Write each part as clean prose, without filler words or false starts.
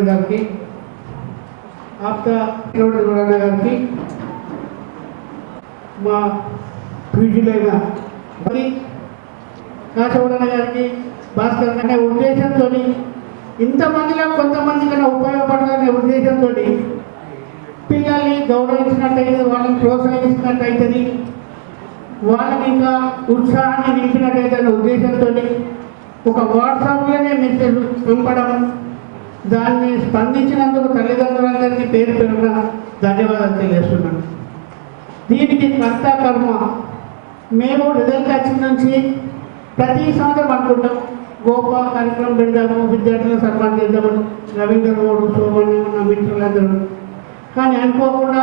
Chairman గారికి, ఆప్తా గారికి, మా పీజీలైన కాశవరణ గారికి, భాస్కర్ అనే ఉద్దేశంతో ఇంతమందిలో కొంతమంది కన్నా ఉపయోగపడాలనే ఉద్దేశంతో పిల్లల్ని గౌరవించినట్టయితే, వాళ్ళని ప్రోత్సహించినట్టయితుంది, వాళ్ళని ఇంకా ఉత్సాహాన్ని నింపినట్టయితే అనే ఉద్దేశంతో ఒక వాట్సాప్లోనే మెసేజ్ పంపడం, దాన్ని స్పందించినందుకు తల్లిదండ్రులందరికీ పేరు పేరున ధన్యవాదాలు తెలియజేస్తున్నాను. దీనికి కర్త కర్మ మేము రిజల్ట్ వచ్చిన నుంచి ప్రతి సంవత్సరం అనుకుంటాం, గొప్ప కార్యక్రమం పెడదాము, విద్యార్థులను సన్మానం చేద్దామని రవీంద్ర గౌడ్, సోమన్, నా మిత్రులందరూ. కానీ అనుకోకుండా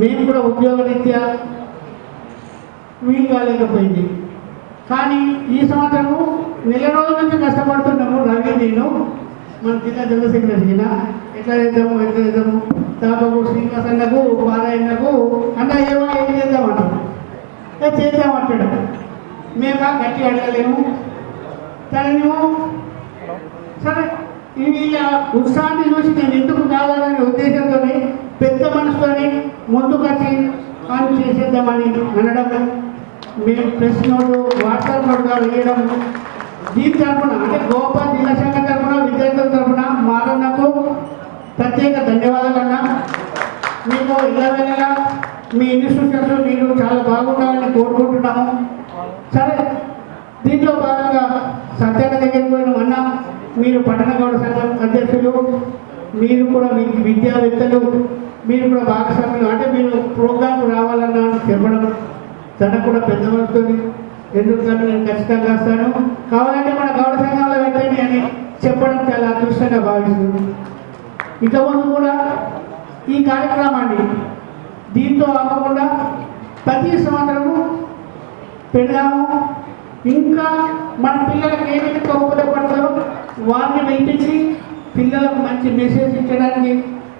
మేము కూడా ఉద్యోగరీత్యా వీలు కాలేకపోయింది. కానీ ఈ సంవత్సరము నెల రోజుల నుంచి కష్టపడుతున్నాము. రవి, నేను మన జిల్లా జనరల్ సెక్రటరీ ఎట్లా చేద్దాము దాదాపు శ్రీనివాస్ అన్నకు, పారాయణకు అన్న ఏం చేద్దామంటాడు, చేద్దామంటాడు. మేము గట్టి అడగలేము. తనేమో సరే వీళ్ళ ఉత్సాహాన్ని చూసి నేను ఎందుకు కావాలనే ఉద్దేశంతో పెద్ద మనసుతోని ముందుకు వచ్చి పని చేసేద్దామని అనడం, మేము ప్రెస్ నోటు, వాట్సాప్ నోటుగా వేయడం, దీని తరఫున అంటే గోపా జిల్లా శాఖ తరఫున, విద్యార్థుల తరఫున మారన్నకు ప్రత్యేక ధన్యవాదాలు అన్నా. మీకు ఇళ్ళవేళలా మీ ఇన్స్టిట్యూషన్స్ మీరు చాలా బాగుండాలని కోరుకుంటున్నాము. సరే, దీంట్లో భాగంగా సత్యాన దగ్గరికి పోయిన అన్నా, మీరు పట్టణ గౌడ సంఘం అధ్యక్షులు, మీరు కూడా విద్యావేత్తలు, మీరు కూడా భాగస్వాములు, అంటే మీరు ప్రోగ్రాంకు రావాలన్నా చెప్పడం తనకు కూడా పెద్ద వస్తుంది. ఎందుకంటే నేను ఖచ్చితంగా వస్తాను, కావాలంటే మన గౌడ సంఘంలో పెట్టండి అని చెప్పడం చాలా అదృష్టంగా భావిస్తుంది. ఇక ముందు కూడా ఈ కార్యక్రమాన్ని దీంతో ఆపకుండా ప్రతి సంవత్సరము పెడదాము. ఇంకా మన పిల్లలకు ఏదైతే ఉపయోగపడతారో వారిని వెంటించి పిల్లలకు మంచి మెసేజ్ ఇచ్చడానికి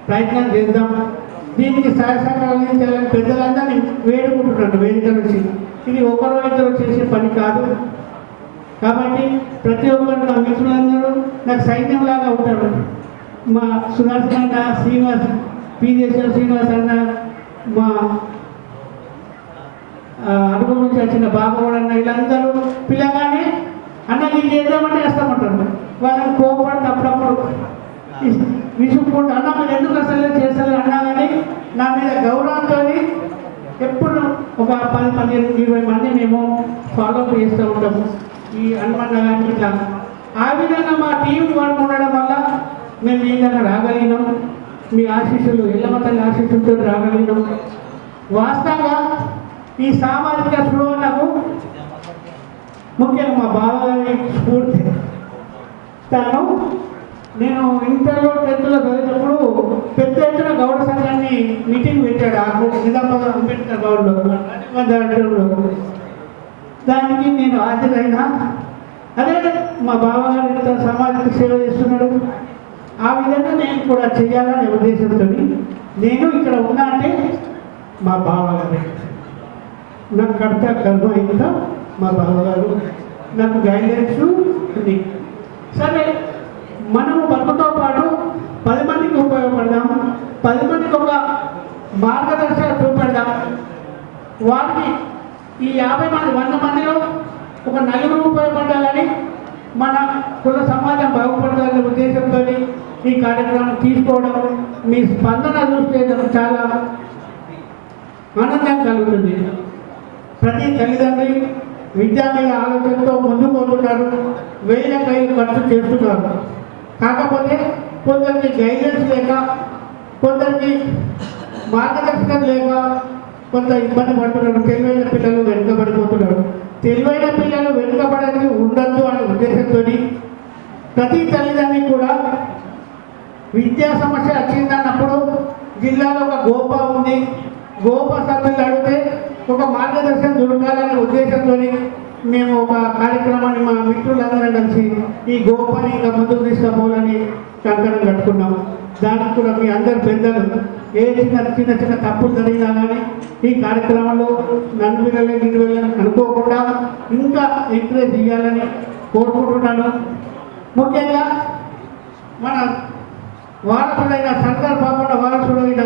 ప్రయత్నం చేద్దాం. దీనికి సహకారం అందించాలని పెద్దలందరినీ వేడుకుంటున్నాను వేదిక నుంచి. ఇది ఒకరో ఇద్దరు చేసే పని కాదు. కాబట్టి ప్రతి ఒక్కరు నా మిత్రులందరూ నాకు సైన్యంలాగా ఉంటారు. మా సుహాస్ అన్న, శ్రీనివాస్, పీజేశ్వర శ్రీనివాస్ అన్న, మా అడుగు నుంచి వచ్చిన బాబు అన్న, వీళ్ళందరూ పిల్లగానే అన్న ఇది చేద్దామంటే కష్టపడతారు. వాళ్ళని కోపడి అప్పుడప్పుడు విసుక్కుంటూ అన్న మీరు ఎందుకు అసలు చేస్తారు అన్నా కానీ నా మీద గౌరవంతో ఎప్పుడు ఒక 10-20 మంది మేము ఫాలోఅప్ చేస్తూ ఉంటాము. ఈ హనుమన్న కానీ ఇట్లా ఆ విధంగా మా టీం వర్క్ ఉండడం వల్ల మేము ఈ విధంగా రాగలిగినాం. మీ ఆశీస్సులు, ఎల్లమ్మ తల్లి ఆశీస్సులతో రాగలిగినాం. వాస్తవంగా ఈ సామాజిక స్పృహలకు ముఖ్యంగా మా బాబాగారి స్ఫూర్తి. తాను నేను ఇంటర్లో 10థ్లో చదివేటప్పుడు పెద్ద ఎత్తున గౌడ సంఘాన్ని మీటింగ్ పెట్టాడు నిజామాబాద్ అంబేద్కర్ గౌడ్లో, దానికి నేను హాజరైనా. అదే మా బాబాగారు ఇంత సామాజిక సేవ చేస్తున్నాడు, ఆ విధంగా నేను కూడా చేయాలనే ఉద్దేశంతో నేను ఇక్కడ ఉన్నా అంటే మా బాబాగారు నాకు కర్త కర్మ ఇంత మా బాబాగారు నాకు గైడెన్స్ ఉంది. సరే, మనము బతుకుతో పాటు 10 మందికి ఉపయోగపడదాం, 10 మందికి ఒక మార్గదర్శకత చూపెడదాం. వారికి ఈ 50 మంది 100 మందిలో ఒక 4 ఉపయోగపడాలని, మన కుల సమాజం బాగుపడాలనే ఉద్దేశంతో ఈ కార్యక్రమం తీసుకోవడం, మీ స్పందన చూస్తే చాలా ఆనందం కలుగుతుంది. ప్రతి తల్లిదండ్రి విద్య మీద ఆలోచనతో ముందుకు పోతున్నారు, వేల కైలు ఖర్చు చేస్తున్నారు. కాకపోతే కొందరికి గైడెన్స్ లేక, కొందరికి మార్గదర్శకం లేక కొంత ఇబ్బంది పడుతున్నారు. తెలివైన పిల్లలు వెనుకబడిపోతున్నారు. తెలివైన పిల్లలు వెనుకబడని ఉండద్దు అనే ఉద్దేశంతో ప్రతి తల్లిదండ్రి కూడా విద్యా సమస్య వచ్చిందన్నప్పుడు జిల్లాలో ఒక గోపా ఉంది, గోపా సభ్యులు అడిగితే ఒక మార్గదర్శనం దొరకాలనే ఉద్దేశంతో మేము ఒక కార్యక్రమాన్ని మా మిత్రులందరం కలిసి ఈ గోపాని ఇంకా ముందుకు తీసుకుపోవాలని కంకణం కట్టుకున్నాం. దానికి కూడా మీ అందరు పెద్దలు ఏ చిన్న చిన్న తప్పులు జరిగినా కానీ ఈ కార్యక్రమంలో నన్ను వెళ్ళని అనుకోకుండా ఇంకా ఎంకరేజ్ చేయాలని కోరుకుంటున్నాను. ముఖ్యంగా మన వారసుడైన సర్దార్ పాపన్న వారసుడైన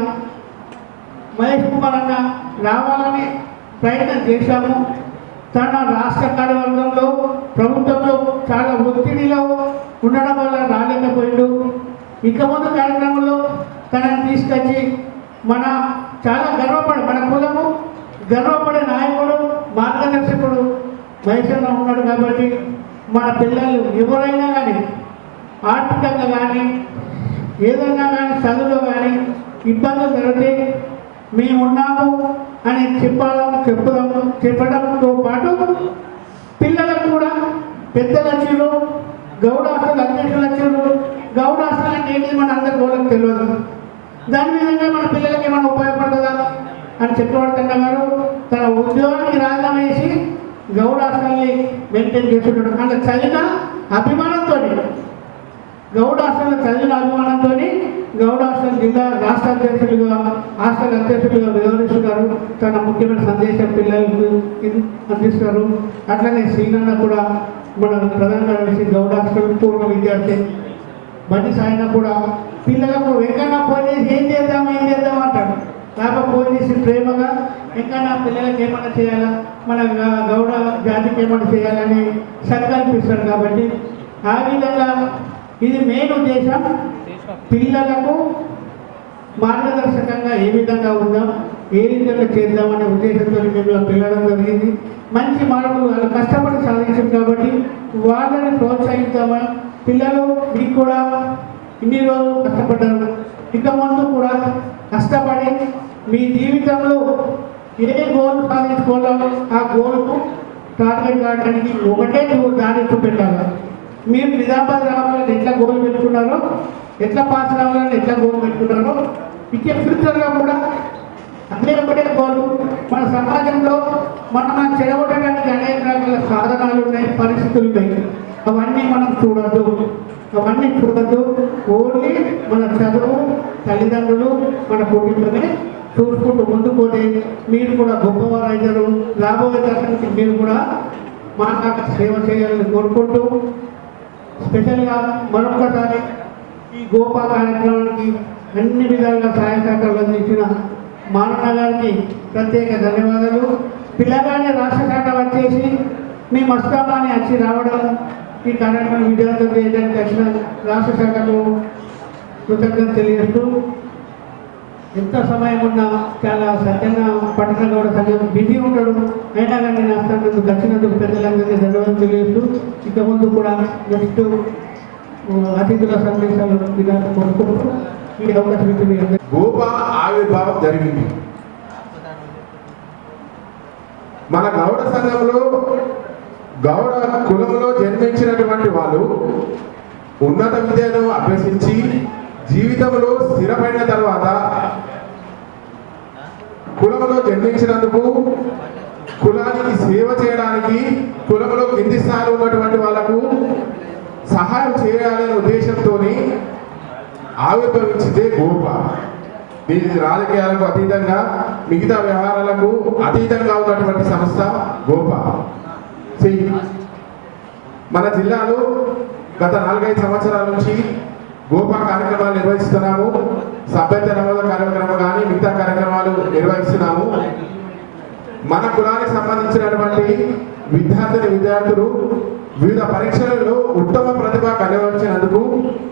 మహేష్ కుమార్ అన్న రావాలని ప్రయత్నం చేశాము. తన రాష్ట్ర కార్యవర్గంలో ప్రభుత్వంలో చాలా ఒత్తిడిలో ఉండడం వల్ల రాలేకపోయిండు. ఇక ముందు కార్యక్రమంలో తనని తీసుకొచ్చి మన చాలా మన కులము గర్వపడే నాయకుడు మార్గదర్శకుడు మహేశ్వర ఉన్నాడు. కాబట్టి మన పిల్లలు ఎవరైనా కానీ ఆర్థికంగా కానీ ఏదైనా కానీ చదువులో కానీ ఇబ్బందులు జరిగితే మేమున్నాము అని చెప్పడంతో పాటు పిల్లలకు కూడా పెద్దలు వచ్చారు, గౌడ హాస్టల్ అధ్యక్షులు వచ్చారు. గౌడ హాస్టల్ అంటే ఏంటి మన అందరి గౌడకు తెలియదు. దాని విధంగా మన పిల్లలకి ఏమైనా ఉపయోగపడుతుందా అని చక్రవర్తి గారు తన ఉద్యోగానికి రాజీనామా చేసి గౌడ హాస్టల్ని మెయింటైన్ చేస్తున్నాడు. అంటే చదివిన అభిమానంతో గౌడ హాస్టల్లో చదివిన అభిమానంతో గౌడ హాస్టల్ జిల్లా రాష్ట్ర అధ్యక్షులుగా హాస్టల్ అధ్యక్షులుగా వ్యవహరిస్తున్నారు. తన ముఖ్యమైన సందేశం పిల్లలకు అందిస్తారు. అట్లనే శ్రీనన్న కూడా మన ప్రధాన కార్యదర్శి గౌడ హాస్టల్ పూర్వ విద్యార్థి బండి సాయన కూడా పిల్లలకు వెంకన్న ఫోన్ చేసి ఏం చేద్దాం అంటాడు. కాకపోతే ఫోన్ చేసి ప్రేమగా వెంకన్న పిల్లలకి ఏమైనా చేయాలా, మన గౌడ జాతికి ఏమైనా చేయాలని సంకల్పిస్తాడు. కాబట్టి ఆ విధంగా ఇది మెయిన్ ఉద్దేశం, పిల్లలకు మార్గదర్శకంగా ఏ విధంగా ఉందాం, ఏ విధంగా చేద్దామనే ఉద్దేశంతో మేము పిల్లడం జరిగింది. మంచి మార్కులు వాళ్ళు కష్టపడి సాధించాం కాబట్టి వాళ్ళని ప్రోత్సహిద్దామా. పిల్లలు మీకు కూడా ఇన్ని రోజులు కష్టపడ్డారు, ఇక ముందు కూడా కష్టపడి మీ జీవితంలో ఏ గోల్ సాధించుకోవాలో ఆ గోల్కు టార్గెట్ కావడానికి ఒకటే దారి పెట్టాలి. మీరు నిజామాబాద్ రావాలని ఎట్లా గోల్ పెట్టుకున్నారో, ఎట్లా పాస్ రావాలని ఎట్లా గోల్ పెట్టుకున్నారో, ఇక ఫ్యూచర్గా కూడా అదే ఒకటే గోలు. మన సమాజంలో మనం చెడగొట్టడానికి అనేక రకాల సాధనాలు ఉన్నాయి, పరిస్థితులు ఉన్నాయి. అవన్నీ మనం చూడద్దు. ఓన్లీ మన చదువు, తల్లిదండ్రులు, మన కుటుంబమే చూసుకుంటూ ముందుకు పోతే మీరు కూడా గొప్పవారు అవుతారు. రాబోయే తరానికి మీరు కూడా మా సేవ చేయాలని కోరుకుంటూ, స్పెషల్గా మరొకసారి ఈ గోపా కార్యక్రమానికి అన్ని విధాలుగా సహాయ సహకారాలు అందించిన మానన్న గారికి ప్రత్యేక ధన్యవాదాలు. పిల్లగానే రాష్ట్ర శాఖ వచ్చేసి మీ మస్తాబాన్ని వచ్చి రావడం, ఈ కార్యక్రమం విజయవంతం చేయడానికి వచ్చిన రాష్ట్ర శాఖకు కృతజ్ఞత తెలియజేస్తూ, ఎంత సమయం ఉన్నా చాలా సత్యంగా పట్టణ గౌడ సంఘం బిజీ ఉంటాడు, అయినా కానీ నేను వస్తున్నందుకు వచ్చినందుకు పెద్దలందరికీ ధన్యవాదాలు తెలియజేస్తూ, ఇక ముందు కూడా నెక్స్ట్ అతిథుల సందేశాలు విధానం కోరుకుంటూ ఈ అవకాశం ఇచ్చింది. గోపా ఆవిర్భావం జరిగింది. మన గౌడ సంఘంలో గౌడ కులంలో జన్మించినటువంటి వాళ్ళు ఉన్నత విద్యను అభ్యసించి జీవితంలో స్థిరపడిన తర్వాత కులంలో జన్మించినందుకు కులానికి సేవ చేయడానికి, కులంలో కింది స్థాయిలో ఉన్నటువంటి వాళ్లకు సహాయం చేయాలనే ఉద్దేశంతో ఆవిర్భవించితే గోప. దీని రాజకీయాలకు అతీతంగా, మిగతా వ్యవహారాలకు అతీతంగా ఉన్నటువంటి సంస్థ గోప. మన జిల్లాలో గత 4-5 సంవత్సరాల నుంచి గోపా కార్యక్రమాలు నిర్వహిస్తున్నాము. సభ్యత నమోద కార్యక్రమం కానీ మిగతా కార్యక్రమాలు నిర్వహిస్తున్నాము. మన కులానికి సంబంధించినటువంటి విద్యార్థులు వివిధ పరీక్షలలో ఉత్తమ ప్రతిభ కనబరిచినందుకు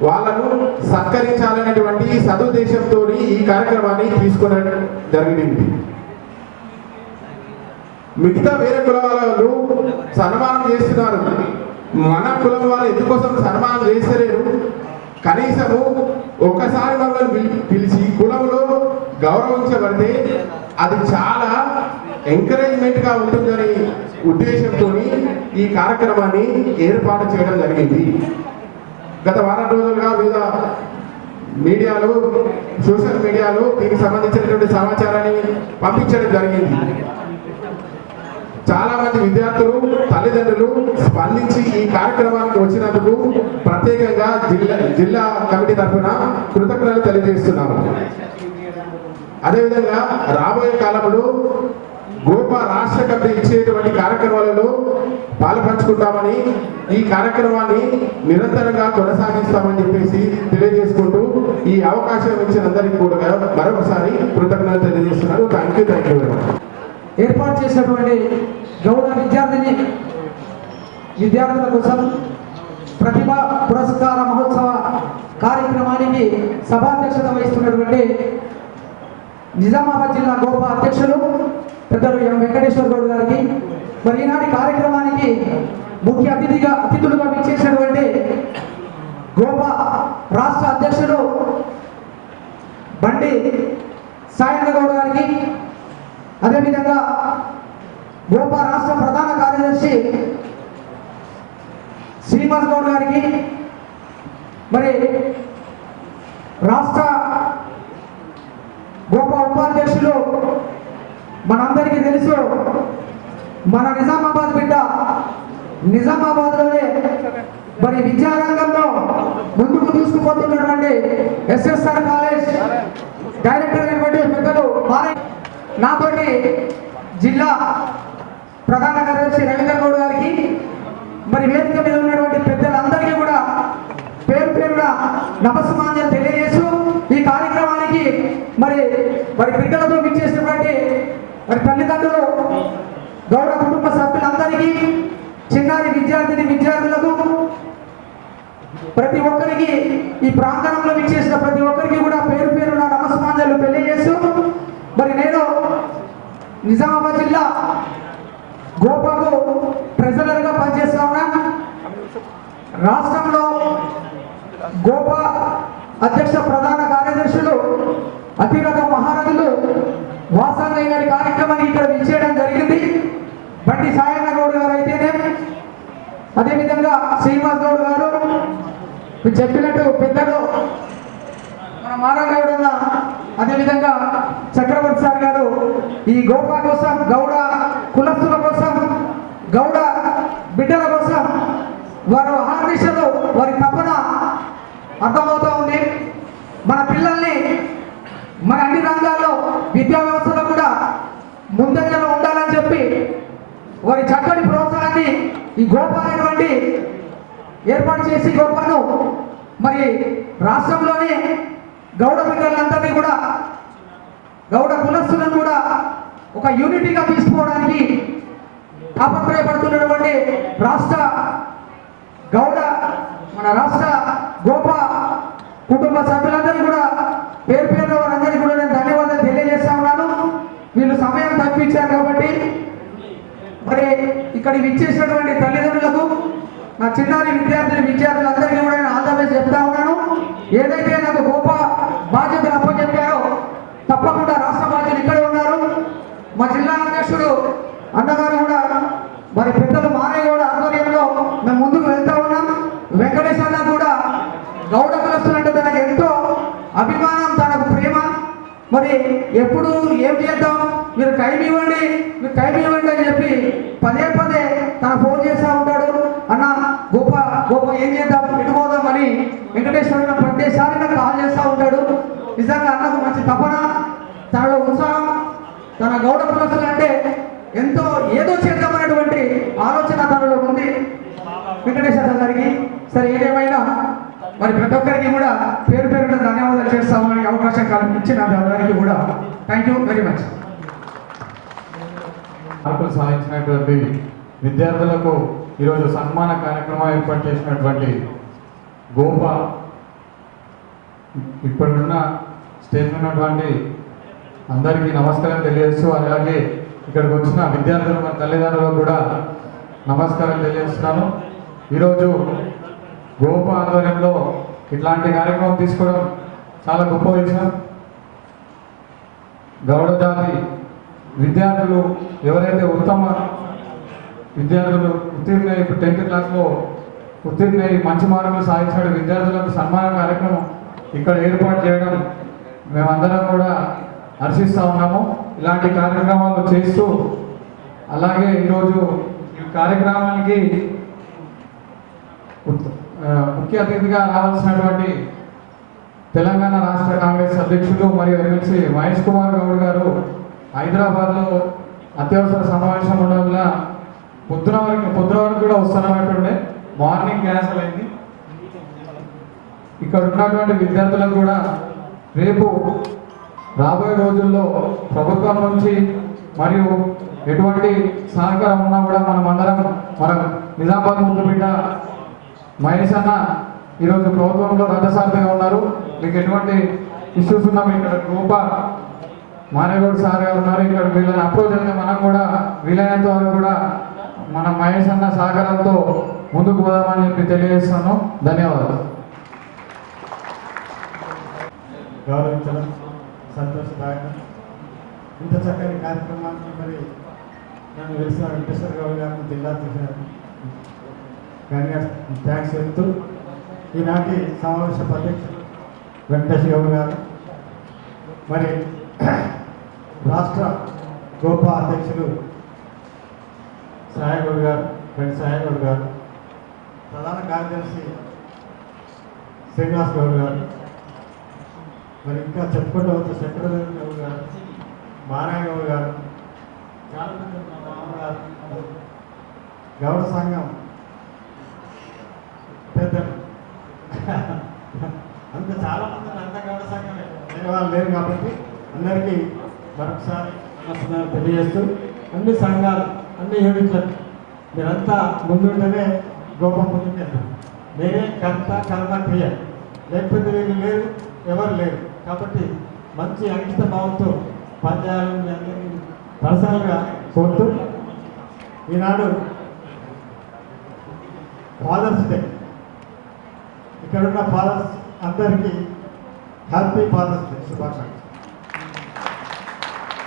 వాళ్ళను సత్కరించాలనేటువంటి సదుద్దేశంతో ఈ కార్యక్రమాన్ని తీసుకోవడం జరిగింది. మిగతా వేరే కుల వాళ్ళు సన్మానం చేస్తున్నారు, మన కులం వాళ్ళు ఎందుకోసం సన్మానం చేస్తలేరు? కనీసము ఒక్కసారి మమ్మల్ని పిలిచి కులంలో గౌరవించబడితే అది చాలా ఎంకరేజ్మెంట్గా ఉంటుందని ఉద్దేశంతో ఈ కార్యక్రమాన్ని ఏర్పాటు చేయడం జరిగింది. గత వారం రోజులుగా వివిధ మీడియాలో, సోషల్ మీడియాలో దీనికి సంబంధించినటువంటి సమాచారాన్ని పంపించడం జరిగింది. చాలా మంది విద్యార్థులు, తల్లిదండ్రులు స్పందించి ఈ కార్యక్రమానికి వచ్చినందుకు ప్రత్యేకంగా జిల్లా కమిటీ తరఫున కృతజ్ఞతలు తెలియజేస్తున్నాము. అదేవిధంగా రాబోయే కాలంలో గోప రాష్ట్ర కమిటీ ఇచ్చేటువంటి కార్యక్రమాలలో పాలుపంచుకుంటామని, ఈ కార్యక్రమాన్ని నిరంతరంగా కొనసాగిస్తామని చెప్పేసి తెలియజేసుకుంటూ ఈ అవకాశం ఇచ్చిన అందరికీ కూడా మరొకసారి కృతజ్ఞతలు తెలియజేస్తున్నారు. Thank you very much. ఏర్పాటు చేసినటువంటి గౌరవ విద్యార్థుల కోసం ప్రతిభా పురస్కార మహోత్సవ కార్యక్రమానికి సభాధ్యక్షత వహిస్తున్నటువంటి నిజామాబాద్ జిల్లా గోప అధ్యక్షులు పెద్దలు ఎం వెంకటేశ్వర గౌడ్ గారికి, మరి ఈనాటి కార్యక్రమానికి ముఖ్య అతిథులుగా విచ్చేసినటువంటి గోప రాష్ట్ర అధ్యక్షులు బండి సాయన్న గౌడ్ గారికి, అదేవిధంగా గోప రాష్ట్ర ప్రధాన కార్యదర్శి శ్రీనివాస్ గౌడ్ గారికి, మరి రాష్ట్ర గోప ఉపాధ్యక్షులు మనందరికీ తెలుసు, మన నిజామాబాద్ బిడ్డ, నిజామాబాద్లోనే మరి విద్యారంగంలో ముందుకు దూసుకుపోతున్నటువంటి ఎస్ఎస్ఆర్ కాలేజ్ డైరెక్టర్ అయినటువంటి పెద్దలు నాతోటి జిల్లా ప్రధాన కార్యదర్శి రవీంద్ర గౌడ్ గారికి, మరి వేదిక మీద ఉన్నటువంటి పెద్దలందరికీ కూడా పేరు పేరున నమస్కారాలు తెలియజేస్తూ ఈ కార్యక్రమానికి మరి బిడ్డలతో విచ్చేసినటువంటి మరి తల్లిదండ్రులు, గౌడ కుటుంబ సభ్యులందరికీ, చిన్నారి విద్యార్థులకు ప్రతి ఒక్కరికి, ఈ ప్రాంగణంలో విచ్చేసిన ప్రతి ఒక్కరికి కూడా పేరు పేరున నమస్కారాలు తెలియజేస్తూ, మరి నేను నిజామాబాద్ జిల్లా గోపాకు ట్రెజరర్గా పనిచేస్తా ఉన్నా. రాష్ట్రంలో గోపా అధ్యక్ష ప్రధాన కార్యదర్శులు అతిరథ మహారథులు వాసంగయ్య గారి కార్యక్రమాన్ని ఇక్కడ విచ్చేయడం జరిగింది. బండి సాయన్న గౌడ్ గారు అయితేనే, అదేవిధంగా శ్రీనివాస్ గౌడ్ గారు చెప్పినట్టు పెద్దలు మన మారాగౌడ్ అన్న, అదేవిధంగా చక్రవర్తి సార్ గారు ఈ గోపా కోసం, గౌడ కులస్తుల కోసం, గౌడ బిడ్డల కోసం వారు ఆహర్నిశలు వారి తపన అర్థమవుతూ ఉంది. మన పిల్లల్ని మన అన్ని రంగాల్లో విద్యా వ్యవస్థలో కూడా ముందంజలో ఉండాలని చెప్పి వారి చక్కటి ప్రోత్సాహాన్ని ఈ గోపా అనేటువంటి ఏర్పాటు చేసి గోపాను మరి రాష్ట్రంలోనే గౌడ బిడ్డలందరినీ కూడా, గౌడ కులస్తులను కూడా ఒక యూనిటీగా తీసుకోవడానికి తాపత్రయపడుతున్నటువంటి మన రాష్ట్ర గోప కుటుంబ సభ్యులందరినీ కూడా పేరు పేరు వారందరికీ కూడా నేను ధన్యవాదాలు తెలియజేస్తా ఉన్నాను. వీళ్ళు సమయం తప్పించారు కాబట్టి మరి ఇక్కడ విచ్చేసినటువంటి తల్లిదండ్రులకు, నా చిన్నారి విద్యార్థులందరికీ కూడా నేను ఆల్ ద బెస్ట్ చెప్తా ఉన్నాను. ఏదైతే నాకు గోప బాధ్యతలు అప్పచెప్పారో తప్పకుండా రాష్ట్ర బాధ్యులు ఇక్కడే ఉన్నారు. మా జిల్లా అధ్యక్షుడు అన్నగారు కూడా మరి పెద్దలు మారయ్య కూడా ఆధ్వర్యంలో మేము ముందుకు వెళ్తా ఉన్నాం. వెంకటేశ్వర కూడా గౌడ కులస్తులంటే తనకు ఎంతో అభిమానం, తనకు ప్రేమ. మరి ఎప్పుడు ఏం చేద్దాం, మీరు టైం ఇవ్వండి అని చెప్పి పదే తన ఫోన్ చేస్తూ ఉంటాడు. అన్న గోప ఏం చేద్దాం, ఎటుపోదాం అని వెంకటేశ్వరుడు ప్రతిసారి నాకు కాల్ చేస్తూ ఉంటాడు. నిజంగా అన్నకు మంచి తపన, తనలో ఉత్సాహం, తన గౌడ కులస్తులు అంటే ఎంతో ఏదో చేద్దామనేటువంటి ఆలోచన తనలో ఉంది వెంకటేశ్వర గారికి. సరే, ఏదేమైనా మరి ప్రతి ఒక్కరికి కూడా పేరు పేరున ధన్యవాదాలు చేస్తామని అవకాశం కల్పించిన దానికి కూడా థ్యాంక్ యూ వెరీ మచ్. మార్కులు సాధించినటువంటి విద్యార్థులకు ఈరోజు సన్మాన కార్యక్రమం ఏర్పాటు చేసినటువంటి గోప, ఇప్పుడున్న స్టేజ్ ఉన్నటువంటి అందరికీ నమస్కారం తెలియజేస్తూ, అలాగే ఇక్కడికి వచ్చిన విద్యార్థులు, మన తల్లిదండ్రులకు కూడా నమస్కారం తెలియజేస్తున్నాను. ఈరోజు గోప ఆధ్వర్యంలో ఇట్లాంటి కార్యక్రమం తీసుకోవడం చాలా గొప్ప విషయం. గౌడ జాతి విద్యార్థులు ఎవరైతే ఉత్తమ విద్యార్థులు ఉత్తీర్ణ, ఇప్పుడు 10th క్లాస్లో ఉత్తీర్ణ మంచి మార్కులు సాధించిన విద్యార్థులకు సన్మాన కార్యక్రమం ఇక్కడ ఏర్పాటు చేయడం మేమందరం కూడా హర్షిస్తూ ఉన్నాము. ఇలాంటి కార్యక్రమాలు చేస్తూ, అలాగే ఈరోజు ఈ కార్యక్రమానికి ముఖ్య అతిథిగా రావాల్సినటువంటి తెలంగాణ రాష్ట్ర కాంగ్రెస్ అధ్యక్షులు మరియు ఎమ్మెల్సీ మహేష్ కుమార్ గౌడ్ గారు హైదరాబాద్లో అత్యవసర సమావేశం ఉండడం వల్ల పొద్దున వరకు కూడా వస్తానన్నట్టుండే మార్నింగ్ క్యాన్సిల్ అయింది. ఇక్కడ ఉన్నటువంటి విద్యార్థులకు కూడా రేపు రాబోయే రోజుల్లో ప్రభుత్వం నుంచి మరియు ఎటువంటి సహకారం ఉన్నా కూడా మన నిజామాబాద్ ముందు బిడ్డ మహేష్ అన్న ఈరోజు ప్రభుత్వంలో రథసారథిగా ఉన్నారు. మీకు ఎటువంటి ఇష్యూస్ ఉన్నా ఇక్కడ గోప మానేగౌడ్ సార్ గారు ఉన్నారు. ఇక్కడ వీళ్ళని అప్రోచ్ అయితే మనం కూడా వీలైనంత వరకు కూడా మన మహేష్ అన్న సహకారంతో ముందుకు పోదామని చెప్పి తెలియజేస్తాను. ధన్యవాదాలు. గౌరవించడం సంతోషదాయకం. ఇంత చక్కని కార్యక్రమానికి మరి నన్ను వెలిసిన వెంకటేశ్వర గౌడ్ గారిని జిల్లా కానీ థ్యాంక్స్ చెప్తూ ఈనాటి సమావేశ అధ్యక్షుడు వెంకటేశ్వర గౌడ్ గారు, మరి రాష్ట్ర గోపా అధ్యక్షులు సాయగౌడ్ గారు, ఫ్రెండ్ సాయగౌడ్ గారు, ప్రధాన కార్యదర్శి శ్రీనివాస్ గౌడ్ గారు, మరి ఇంకా చెప్పుకుంటూ వచ్చే సెక్రటరీ గౌడ్ గారు, మారాయణ గౌడ్ గారు, చాలా మంది మా మామగారు, గౌడ సంఘం పెద్దలు అంత చాలా మంది అంత గౌడ సంఘమే వేరే వాళ్ళు లేరు కాబట్టి అందరికీ మరొకసారి నమస్కారం తెలియజేస్తూ అన్ని సంఘాలు అన్ని యూనిట్లకు మీరంతా ముందుంటేనే గోపం ముందుకెళ్తారు. నేనే కర్మ క్రియ, లేకపోతే వీళ్ళు లేరు, ఎవరు లేరు. కాబట్టి మంచి అంకిత భావంతో పనిచేయాలని మీ అందరికీ పర్సనల్గా కోరుతూ ఈనాడు ఫాదర్స్ డే, ఇక్కడున్న ఫాదర్స్ అందరికీ హ్యాపీ ఫాదర్స్ డే శుభాకాంక్షలు.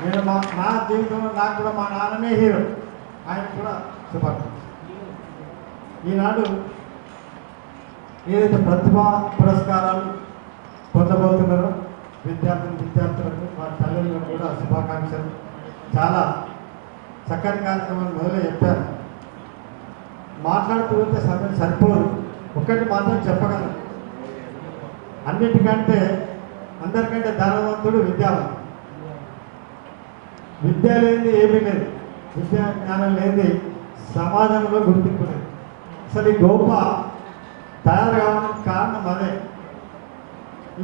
నేను నా జీవితంలో నాకు కూడా మా నాన్ననే హీరో, ఆయన కూడా శుభాకాంక్షలు. ఈనాడు ఏదైతే ప్రతిభా పురస్కారాలు పొందబోతున్నారో విద్యార్థులకు వారి తల్లిదండ్రులకు కూడా శుభాకాంక్షలు. చాలా చక్కని కార్యక్రమాలు మొదలు చెప్పారు. మాట్లాడుతూ ఉంటే సమయం సరిపోదు. ఒక్కటి మాత్రం చెప్పగలను, అన్నిటికంటే అందరికంటే ధనవంతుడు విద్యావంతుడు. విద్య లేనిది ఏమీ లేదు, విద్యా జ్ఞానం లేనిది సమాజంలో గుర్తింపు లేదు. అసలు ఈ గోప తయారు కావడానికి కారణం అదే.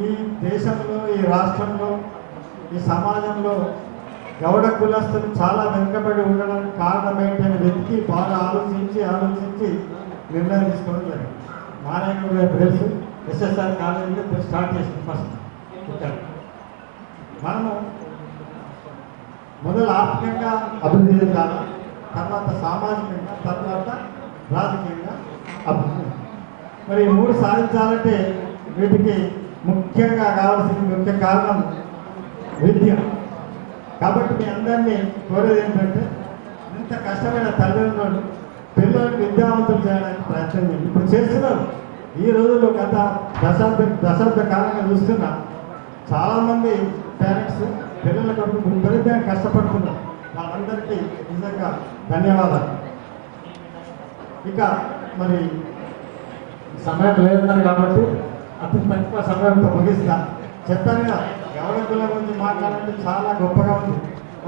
ఈ దేశంలో, ఈ రాష్ట్రంలో, ఈ సమాజంలో గౌడ కులస్తులు చాలా వెనుకబడి ఉండడానికి కారణం ఏంటని వెతికి బాగా ఆలోచించి నిర్ణయం తీసుకోవడం జరిగింది. మారాయణ గారు తెలుసు, ఎస్ఎస్ఆర్ కాలేజీలో స్టార్ట్ చేసింది ఫస్ట్. మనము మొదలు ఆర్థికంగా అభివృద్ధి చెందాలి, తర్వాత సామాజికంగా, తర్వాత రాజకీయంగా అభివృద్ధి. మరి ఈ మూడు సాధించాలంటే వీటికి ముఖ్యంగా కావాల్సిన ముఖ్య కారణం విద్య. కాబట్టి మీ అందరినీ కోరేది ఏంటంటే ఇంత కష్టమైన తల్లిదండ్రులు పిల్లలకు విద్యావంతులు చేయడానికి ప్రయత్నం చేయండి. ఇప్పుడు చేస్తున్నారు. ఈ రోజుల్లో గత దశాబ్ద కాలంగా చూస్తున్నా చాలామంది పేరెంట్స్ పిల్లల కొరకు విపరీతంగా కష్టపడుతున్నారు. వాళ్ళందరికీ నిజంగా ధన్యవాదాలు. ఇక మరి సమయం లేదన్నారు కాబట్టి అతి తక్కువ సమయంతో ముగిస్తా. చెప్పాను కదా, గౌడ కులం గురించి మాట్లాడాలంటే చాలా గొప్పగా ఉంది.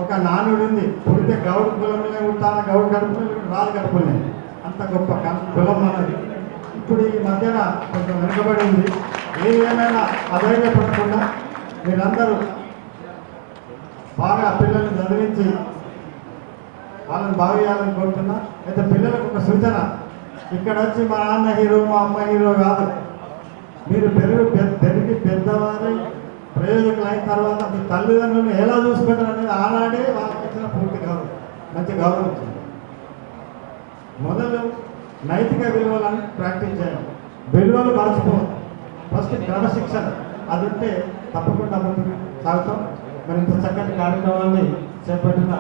ఒక నానుడు ఉంది, పుడితే గౌడ కులంలో ఉంటాను, గౌడ గడుపులే, రాజు గడుపులే, అంత గొప్ప కులం అన్నది. ఇప్పుడు ఈ మధ్యన కొంచెం వెనుకబడి ఉంది. ఏమైనా అధైర్యపడకుండా మీరందరూ బాగా పిల్లల్ని చదివించి వాళ్ళని బాగా చేయాలని కోరుతున్నా. అయితే పిల్లలకు ఒక సూచన, ఇక్కడ వచ్చి మా నాన్న హీరో, మా అమ్మ హీరో కాదు. మీరు పెరిగి పెద్దవారి ప్రయోజకులు అయిన తర్వాత మీ తల్లిదండ్రులను ఎలా చూసుకుంటారు అనేది ఆనాడే వాళ్ళకి ఇచ్చిన పూర్తి గౌరవం, మంచి గౌరవం ఇచ్చింది. మొదలు నైతిక విలువలను ప్రాక్టీస్ చేయాలి. విలువలు మరచిపోవాలి. ఫస్ట్ క్రమశిక్షణ అది ఉంటే తప్పకుండా ముందుకు సాగుతాం. మరి ఇంత చక్కటి కార్యక్రమాన్ని చేపట్టిన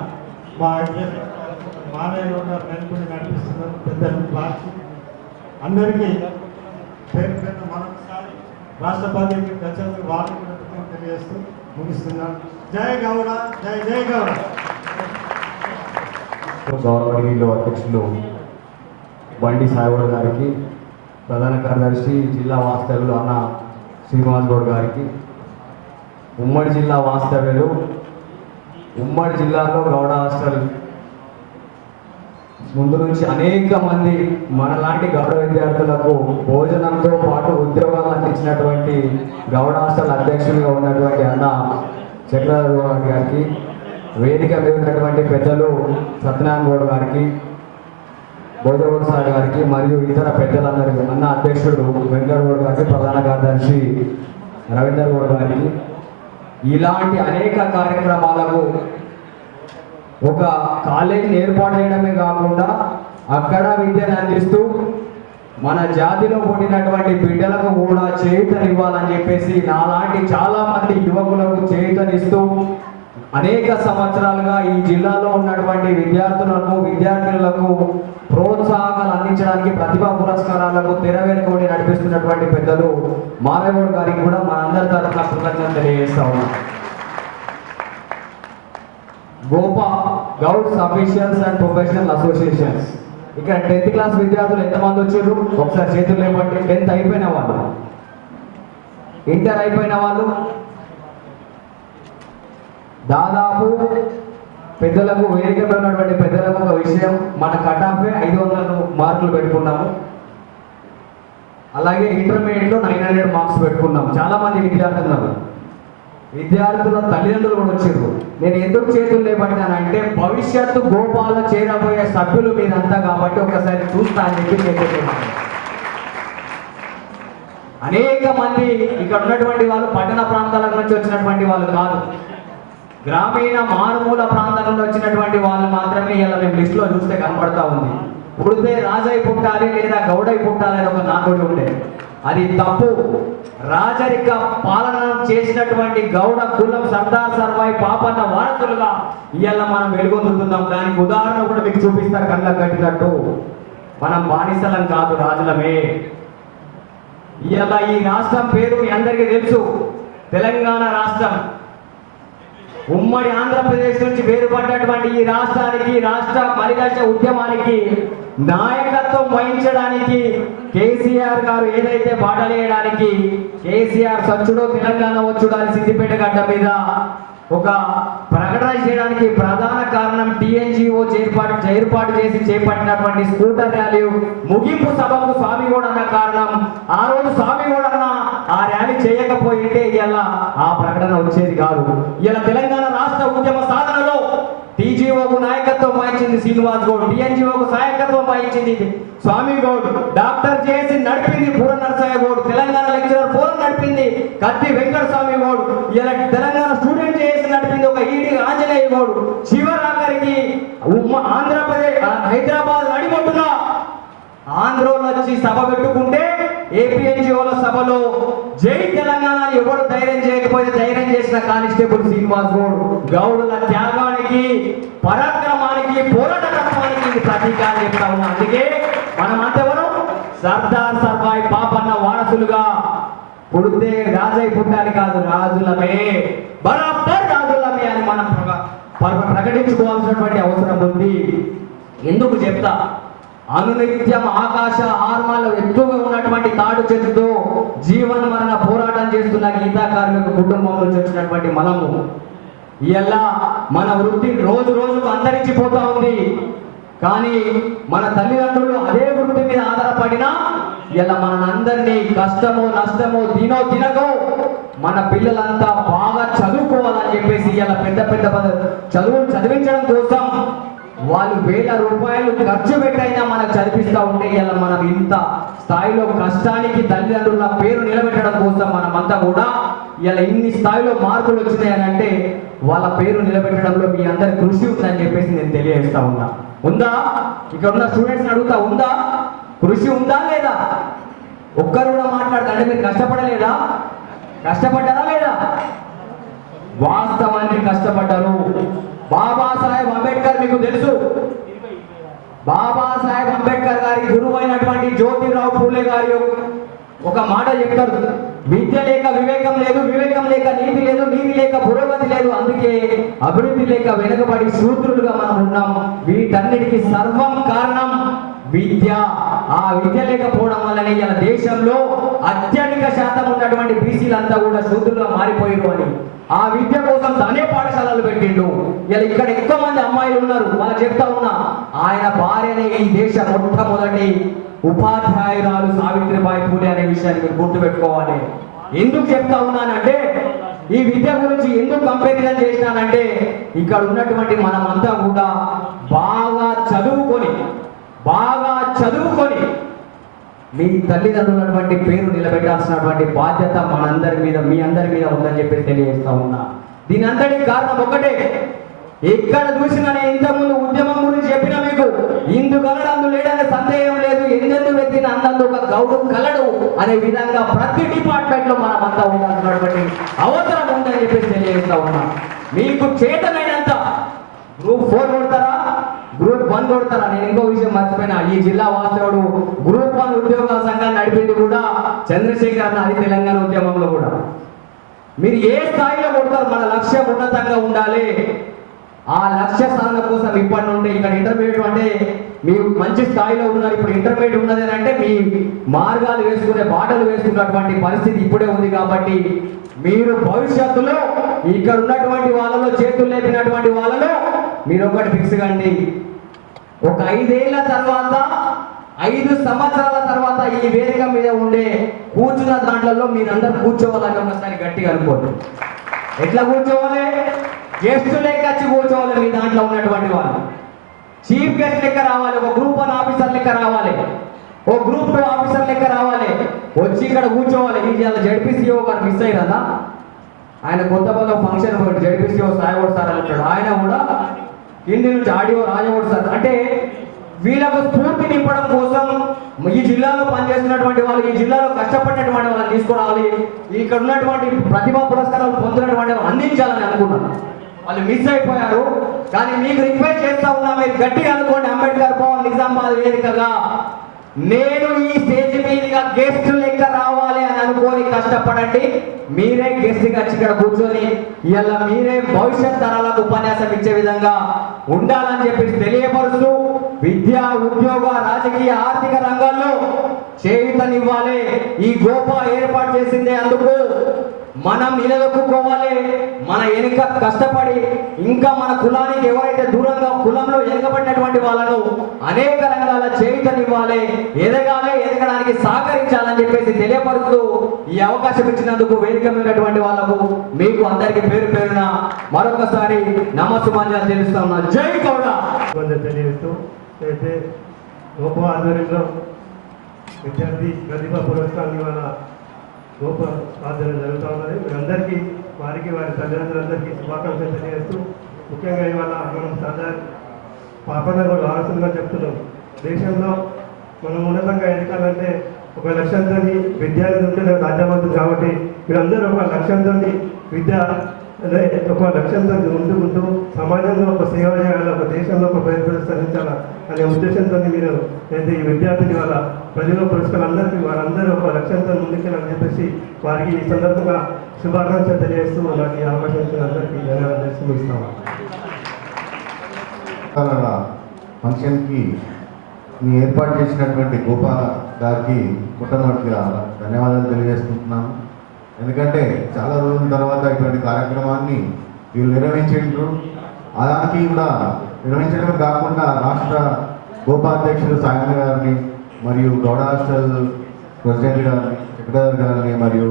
మా మానయ్య గారు నడిపిస్తున్నారు పెద్దలు క్లాస్ అందరికీ పేరు పేరు మరొకసారి రాష్ట్రపతి దర్శకులు వారికి కూడా తెలియజేస్తూ ముగిస్తున్నాను. జై గౌడ, జై జై గౌడ. గౌరవనీయులు అధ్యక్షులు బండి సాయిగౌడ్ గారికి, ప్రధాన కార్యదర్శి జిల్లా వాస్తవ్యులు అన్న శ్రీనివాస్ గౌడ్ గారికి, ఉమ్మడి జిల్లా వాస్తవ్యులు, ఉమ్మడి జిల్లాలో గౌడ హాస్టల్ ముందు నుంచి అనేక మంది మనలాంటి గౌడ విద్యార్థులకు భోజనంతో పాటు ఉద్యోగాలు అందించినటువంటి గౌడ హాస్టల్ అధ్యక్షుడిగా ఉన్నటువంటి అన్న చక్రధర్ గౌడ్ గారికి, వేదిక మీద ఉన్నటువంటి పెద్దలు సత్యనారాయణ గౌడ్ గారికి, భోజగౌడ్ సార్ గారికి మరియు ఇతర పెద్దలందరికీ, అన్న అధ్యక్షుడు వెంకట గౌడ్ గారికి, ప్రధాన కార్యదర్శి రవీందర్ గౌడ్ గారికి, ఇలాంటి అనేక కార్యక్రమాలకు ఒక కాలేజీని ఏర్పాటు చేయడమే కాకుండా అక్కడ విద్యను అందిస్తూ మన జాతిలో పుట్టినటువంటి బిడ్డలకు కూడా చేయూతనివ్వాలని చెప్పేసి నాలాంటి చాలా మంది యువకులకు చేయూతనిస్తూ అనేక సంవత్సరాలుగా ఈ జిల్లాలో ఉన్నటువంటి విద్యార్థులకు ప్రోత్సాహకాలు అందించడానికి ప్రతిభా పురస్కారాలకు తెరవేరుకొని నడిపిస్తున్నటువంటి పెద్దలు మారేగౌడ్ గారికి కూడా మనందరి తరఫున కృతజ్ఞతలు తెలియజేస్తా ఉన్నాం. గోపా గౌడ్స్ అఫీషియల్స్ అండ్ ప్రొఫెషనల్ అసోసియేషన్స్. ఇక్కడ 10th క్లాస్ విద్యార్థులు ఎంతమంది వచ్చారు ఒకసారి చేతులు లేపండి. 10th అయిపోయిన వాళ్ళు, ఇంటర్ అయిపోయిన వాళ్ళు, దాదాపు పెద్దలకు వేదికలో ఉన్నటువంటి పెద్దలకు ఒక విషయం, మన కటాఫే 500 మార్కులు పెట్టుకున్నాము. అలాగే ఇంటర్మీడియట్లో 900 మార్క్స్ పెట్టుకున్నాం. చాలా మంది విద్యార్థులు ఉన్నారు. విద్యార్థుల తల్లిదండ్రులు కూడా వచ్చారు. నేను ఎందుకు చేతులు లేబట్టానంటే భవిష్యత్తు గోపాల్లో చేరబోయే సభ్యులు మీరంతా కాబట్టి ఒకసారి చూస్తా అని చెప్పి చేతులు. అనేక మంది ఇక్కడ ఉన్నటువంటి వాళ్ళు పట్టణ ప్రాంతాల నుంచి వచ్చినటువంటి వాళ్ళు కాదు, గ్రామీణ మారుమూల ప్రాంతాల నుంచి వచ్చినటువంటి వాళ్ళు మాత్రమే ఇలా మేము లిస్టులో చూస్తే కనపడతా ఉంది. పుడితే రాజై పుట్టాలి లేదా గౌడై పుట్టాలి అని ఒక నానుడి ఉండే, అది తప్పు. రాజరిక పాలన చేసినటువంటి గౌడ కులం సర్దార్ సర్వాయి పాపన్న వారసులుగా ఇవాళ మనం వెలుగొందుతున్నాం. దానికి ఉదాహరణ కూడా మీకు చూపిస్తా కళ్ళకు కట్టినట్టు. మనం బానిసలం కాదు, రాజులమే. ఇవాళ ఈ రాష్ట్రం పేరు మీ అందరికీ తెలుసు, తెలంగాణ రాష్ట్రం. ఉమ్మడి ఆంధ్రప్రదేశ్ నుంచి వేరుపడ్డటువంటి ఈ రాష్ట్రానికి, రాష్ట్ర పరిరక్ష ఉద్యమానికి నాయకత్వం వహించడానికి కేసీఆర్ గారు ఏదైతే బాటలేయడానికి, కేసీఆర్ సచ్చుడో తెలంగాణ వచ్చుడో అని సిద్దిపేట గడ్డ మీద ఒక ప్రకటన చేయడానికి ప్రధాన కారణం టీఎన్జిఓ ఏర్పాటు చేసి చేపట్టినటువంటి స్కూటర్ ర్యాలీ ముగింపు సభకు స్వామిగౌడ్ అన్న కారణం. ఆ రోజు స్వామిగౌడ్ అన్న ఆ ర్యాలీ చేయకపోయింటే ఇలా ఆ ప్రకటన వచ్చేది కాదు. ఇలా తెలంగాణ రాష్ట్ర ఉద్యమ సాధనలో టీజీఓకు నాయకత్వం వహించింది శ్రీనివాస్ గౌడ్, టీఎన్జిఓకు నాయకత్వం వహించింది స్వామిగౌడ్, డాక్టర్ జేసి నడిపింది పూర నరసయ్య గౌడ్, తెలంగాణ లెక్చరర్ ఫోరం నడిపింది కత్తి వెంకట స్వామి గౌడ్, ఇలా తెలంగాణ స్టూడెంట్ చేసి నడిపింది ఒక ఈడి ఆంజనేయ గౌడ్. చివరాఖరికి ఆంధ్రప్రదేశ్ హైదరాబాద్ నడిమొట్టున ఆంధ్రోలు వచ్చి సభ పెట్టుకుంటే ఏపీఎన్జిఓల సభలో జై తెలంగాణ ఎవరు ధైర్యం చేయకపోతే ధైర్యం చేసిన కానిస్టేబుల్ శ్రీనివాస్ గౌడ్. గౌడుల త్యాగానికి, పరాక్రమానికి, పోరాట తత్వానికి ప్రతీకారం చెప్తా ఉన్నా. అందుకే మనం అంతెవరు సర్దార్ సర్వాయి పాపన్న వారసులుగా పుడితే రాజై పుట్టాలి కాదు, రాజులమే, బరాబర్ రాజులమే అని మనం ప్రకటించుకోవాల్సినటువంటి అవసరం ఉంది. ఎందుకు చెప్తా, అనునిత్యం ఆకాశ ఆర్మాలు ఎత్తుగా ఉన్నటువంటి తాడు చెట్టుతో జీవన మరణ పోరాటం చేస్తున్న గీతా కార్మిక కుటుంబం నుంచి వచ్చినటువంటి మనము ఇలా మన వృత్తి రోజు రోజుకు అంతరించిపోతా ఉంది. కానీ మన తల్లిదండ్రులు అదే వృత్తి మీద ఆధారపడినా ఇలా మనందరినీ కష్టమో నష్టమో తినకో మన పిల్లలంతా బాగా చదువుకోవాలని చెప్పేసి ఇలా పెద్ద పెద్ద చదువులు చదివించడం కోసం వాళ్ళు వేల రూపాయలు ఖర్చు పెట్టైనా మనకు చదివిస్తూ ఉంటే ఇలా మనం ఇంత స్థాయిలో కష్టానికి తల్లిదండ్రుల పేరు నిలబెట్టడం కోసం మనమంతా కూడా ఇలా ఇన్ని స్థాయిలో మార్పులు వచ్చినాయని అంటే వాళ్ళ పేరు నిలబెట్టడంలో మీ అందరి కృషి ఉందని చెప్పేసి నేను తెలియజేస్తా ఉన్నా. ఉందా? ఇక్కడ ఉన్న స్టూడెంట్స్ అడుగుతా, ఉందా? కృషి ఉందా లేదా? ఒక్కరు కూడా మాట్లాడతా అంటే మీరు కష్టపడలేదా? కష్టపడ్డారా లేదా? వాస్తవానికి కష్టపడ్డారు. బాబాసాహెబ్ అంబేద్కర్ మీకు తెలుసు, బాబాసాహెబ్ అంబేద్కర్ గారి గురువు అయినటువంటి జ్యోతిరావు పూలే గారి ఒక మాట చెప్తారు, విద్య లేక వివేకం లేదు, వివేకం లేక నీతి లేదు, నీతి లేక పురోగతి లేదు, అందుకే అభివృద్ధి లేక వెనుకబడి శూద్రులుగా మనం ఉన్నాం. వీటన్నిటికీ సర్వం కారణం విద్య. ఆ విద్య లేకపోవడం వల్లనే ఇలా దేశంలో అత్యధిక శాతం ఉన్నటువంటి బీసీలంతా కూడా శూద్రులుగా మారిపోయారు అని ఆ విద్య కోసం తనే పాఠశాలలు పెట్టిండు. ఇలా ఇక్కడ ఎక్కువ మంది అమ్మాయిలు ఉన్నారు. వాళ్ళు చెప్తా ఉన్నా ఆయన భార్యనే ఈ దేశ మొట్టమొదటి ఉపాధ్యాయురాలు సావిత్రిబాయి పూలే అనే విషయాన్ని మీరు గుర్తుపెట్టుకోవాలి. ఎందుకు చెప్తా ఉన్నానంటే ఈ విద్య గురించి ఎందుకు కంపారిజన్ చేసినానంటే ఇక్కడ ఉన్నటువంటి మనమంతా కూడా బాగా చదువుకొని మీ తల్లిదండ్రులటువంటి పేరు నిలబెట్టాల్సినటువంటి బాధ్యత మనందరి మీద మీ అందరి మీద ఉందని చెప్పి తెలియజేస్తా ఉన్నా. దీని అంతటికి కారణం ఒకటే, ఎక్కడ చూసినా నేను ఇంతకుముందు ఉద్యమం గురించి చెప్పిన మీకు ఇందు కలడు అందు లేడనే సందేహం లేదు. ఎందెందు వ్యక్తిని అందందు ఒక గౌడు కలడు అనే విధంగా ప్రతి డిపార్ట్మెంట్ లో మనమంతా ఉండాల్సినటువంటి అవసరం ఉందని చెప్పి తెలియజేస్తా ఉన్నా. మీకు చేతనైనంత గ్రూప్ 4 కొడతారా, గ్రూప్ 1 కొడతారా? నేను ఇంకో విషయం మర్చిపోయినా, ఈ జిల్లా వాసుడు గ్రూప్ 1 ఉద్యోగాల సంఘాన్ని నడిపింది కూడా చంద్రశేఖర్ అన్న. అది తెలంగాణ ఉద్యమంలో కూడా. మీరు ఏ స్థాయిలో కొడతారు? మన లక్ష్యం ఉన్నతంగా ఉండాలి. ఆ లక్ష్య సాధన కోసం ఇప్పటి నుండి ఇక్కడ ఇంటర్మీడియట్ అంటే మీరు మంచి స్థాయిలో ఉన్నారు. ఇప్పుడు ఇంటర్మీడియట్ ఉన్నది అంటే మీ మార్గాలు వేసుకునే బాటలు వేసుకున్నటువంటి పరిస్థితి ఇప్పుడే ఉంది. కాబట్టి మీరు భవిష్యత్తులో ఇక్కడ ఉన్నటువంటి వాళ్ళలో చేతులు లేపినటువంటి వాళ్ళలో మీరు ఒకటి ఫిక్స్ కండి, ఒక 5 ఏళ్ల తర్వాత 5 సంవత్సరాల తర్వాత ఈ వేదిక మీద ఉండే కూర్చున్న దాంట్లో మీరందరూ కూర్చోవాలని ఒకసారి గట్టిగా అనుకోండి. ఎట్లా కూర్చోవాలి? గెస్ట్ లెక్క వచ్చి కూర్చోవాలి. మీ దాంట్లో ఉన్నటువంటి వాళ్ళు చీఫ్ గెస్ట్ లెక్క రావాలి, ఒక గ్రూప్ 1 ఆఫీసర్ లెక్క రావాలి, ఓ గ్రూప్ 2 ఆఫీసర్ లెక్క రావాలి, వచ్చి ఇక్కడ కూర్చోవాలి. ఈ జడ్పీసీఓ గారు మిస్ అయ్యారా? ఆయన కొత్తపల్లి ఫంక్షన్ జడ్పీసీఓ సాయగోడు సార్ అంటాడు. ఆయన కూడా కింది నుంచి ఆడియో రాజగోడు సార్ అంటే వీళ్ళకు స్ఫూర్తి నింపడం కోసం ఈ జిల్లాలో పనిచేస్తున్నటువంటి వాళ్ళు, ఈ జిల్లాలో కష్టపడినటువంటి వాళ్ళని తీసుకురావాలి, ఇక్కడ ఉన్నటువంటి ప్రతిభా పురస్కారాలు పొందినటువంటి వాళ్ళు అందించాలని అనుకున్నాను. వాళ్ళు మిస్ అయిపోయారు. కానీ మీకు రిక్వెస్ట్ చేస్తా ఉన్నా, మీరు గట్టిగా అనుకోండి. అంబేద్కర్ భవన్ నిజామాబాద్ వేదికగా నేను ఈ స్టేజ్ మీదుగా గెస్ట్ లెక్క రావాలి అని అనుకోని కష్టపడండి. మీరే గెస్ట్ గా ఇక్కడ కూర్చొని ఇలా మీరే భవిష్యత్ తరాలకు ఉపన్యాసం ఇచ్చే విధంగా ఉండాలని చెప్పి తెలియపరుస్తూ విద్యా, ఉద్యోగ, రాజకీయ, ఆర్థిక రంగాల్లో చేయూతనివ్వాలి. ఈ గోపా ఏర్పాటు చేసిందే అందుకు. మనం నిలదొక్కుకోవాలి. మన వెనుక కష్టపడి ఇంకా మన కులానికి ఎవరైతే దూరంగా కులంలో ఎదగబడినటువంటి వాళ్ళను అనేక రంగాల చేయూతనివ్వాలి, ఎదగడానికి సహకరించాలని చెప్పేసి తెలియపరుస్తూ ఈ అవకాశం ఇచ్చినందుకు వేదిక ఉన్నటువంటి వాళ్ళకు మీకు అందరికీ పేరు పేరున మరొకసారి నమస్సుమాన్యాలు తెలుస్తా ఉన్నా. జై గౌడ. తెలియజేస్తూ అయితే గొప్ప ఆధ్వర్యంలో విద్యార్థి ప్రతిభా పురస్కారం ఇవాళ గొప్ప ఆధ్వర్యం జరుగుతూ ఉన్నది. మీరందరికీ వారికి వారి తల్లిదండ్రులందరికీ శుభాకాంక్షలు తెలియజేస్తూ ముఖ్యంగా ఇవాళ మనం సర్దార్ పాపన్న కూడా ఆలోచనగా చెప్తున్నాం. దేశంలో మనం ఉన్నతంగా ఎదగాలంటే ఒక లక్ష్యంతో విద్యార్థులు ఉంటే సాధ్యమవుతుంది. కాబట్టి మీరందరూ ఒక లక్ష్యంతో విద్య అదే ఒక లక్ష్యంతో ముందుకుంటూ సమాజంలో ఒక సేవ చేయాలి, ఒక దేశంలో ఒక పేరు ప్రదర్శించాలా అనే ఉద్దేశంతో మీరు అయితే ఈ విద్యార్థిని వాళ్ళ ప్రతిభా పురస్కారం అందరికీ వారందరూ ఒక లక్ష్యంతో ముందుకెళ్ళని చెప్పేసి వారికి ఈ సందర్భంగా శుభాకాంక్షలు తెలియజేస్తూ నాకు ఈ అవకాశం ఇచ్చిన అందరికీ ధన్యవాదాలు ముగిస్తాము. ఫంక్షన్కి మీ ఏర్పాటు చేసినటువంటి గోపా గారికి మొట్టమొదటిగా ధన్యవాదాలు తెలియజేసుకుంటున్నాను. ఎందుకంటే చాలా రోజుల తర్వాత ఇటువంటి కార్యక్రమాన్ని వీళ్ళు నిర్వహించారు. దానికి కూడా నిర్వహించడమే కాకుండా రాష్ట్ర గోపా అధ్యక్షులు సాయంత్ర గారిని మరియు గౌడ హాస్టల్ ప్రెసిడెంట్ గారిని, సెక్రటరీ గారిని మరియు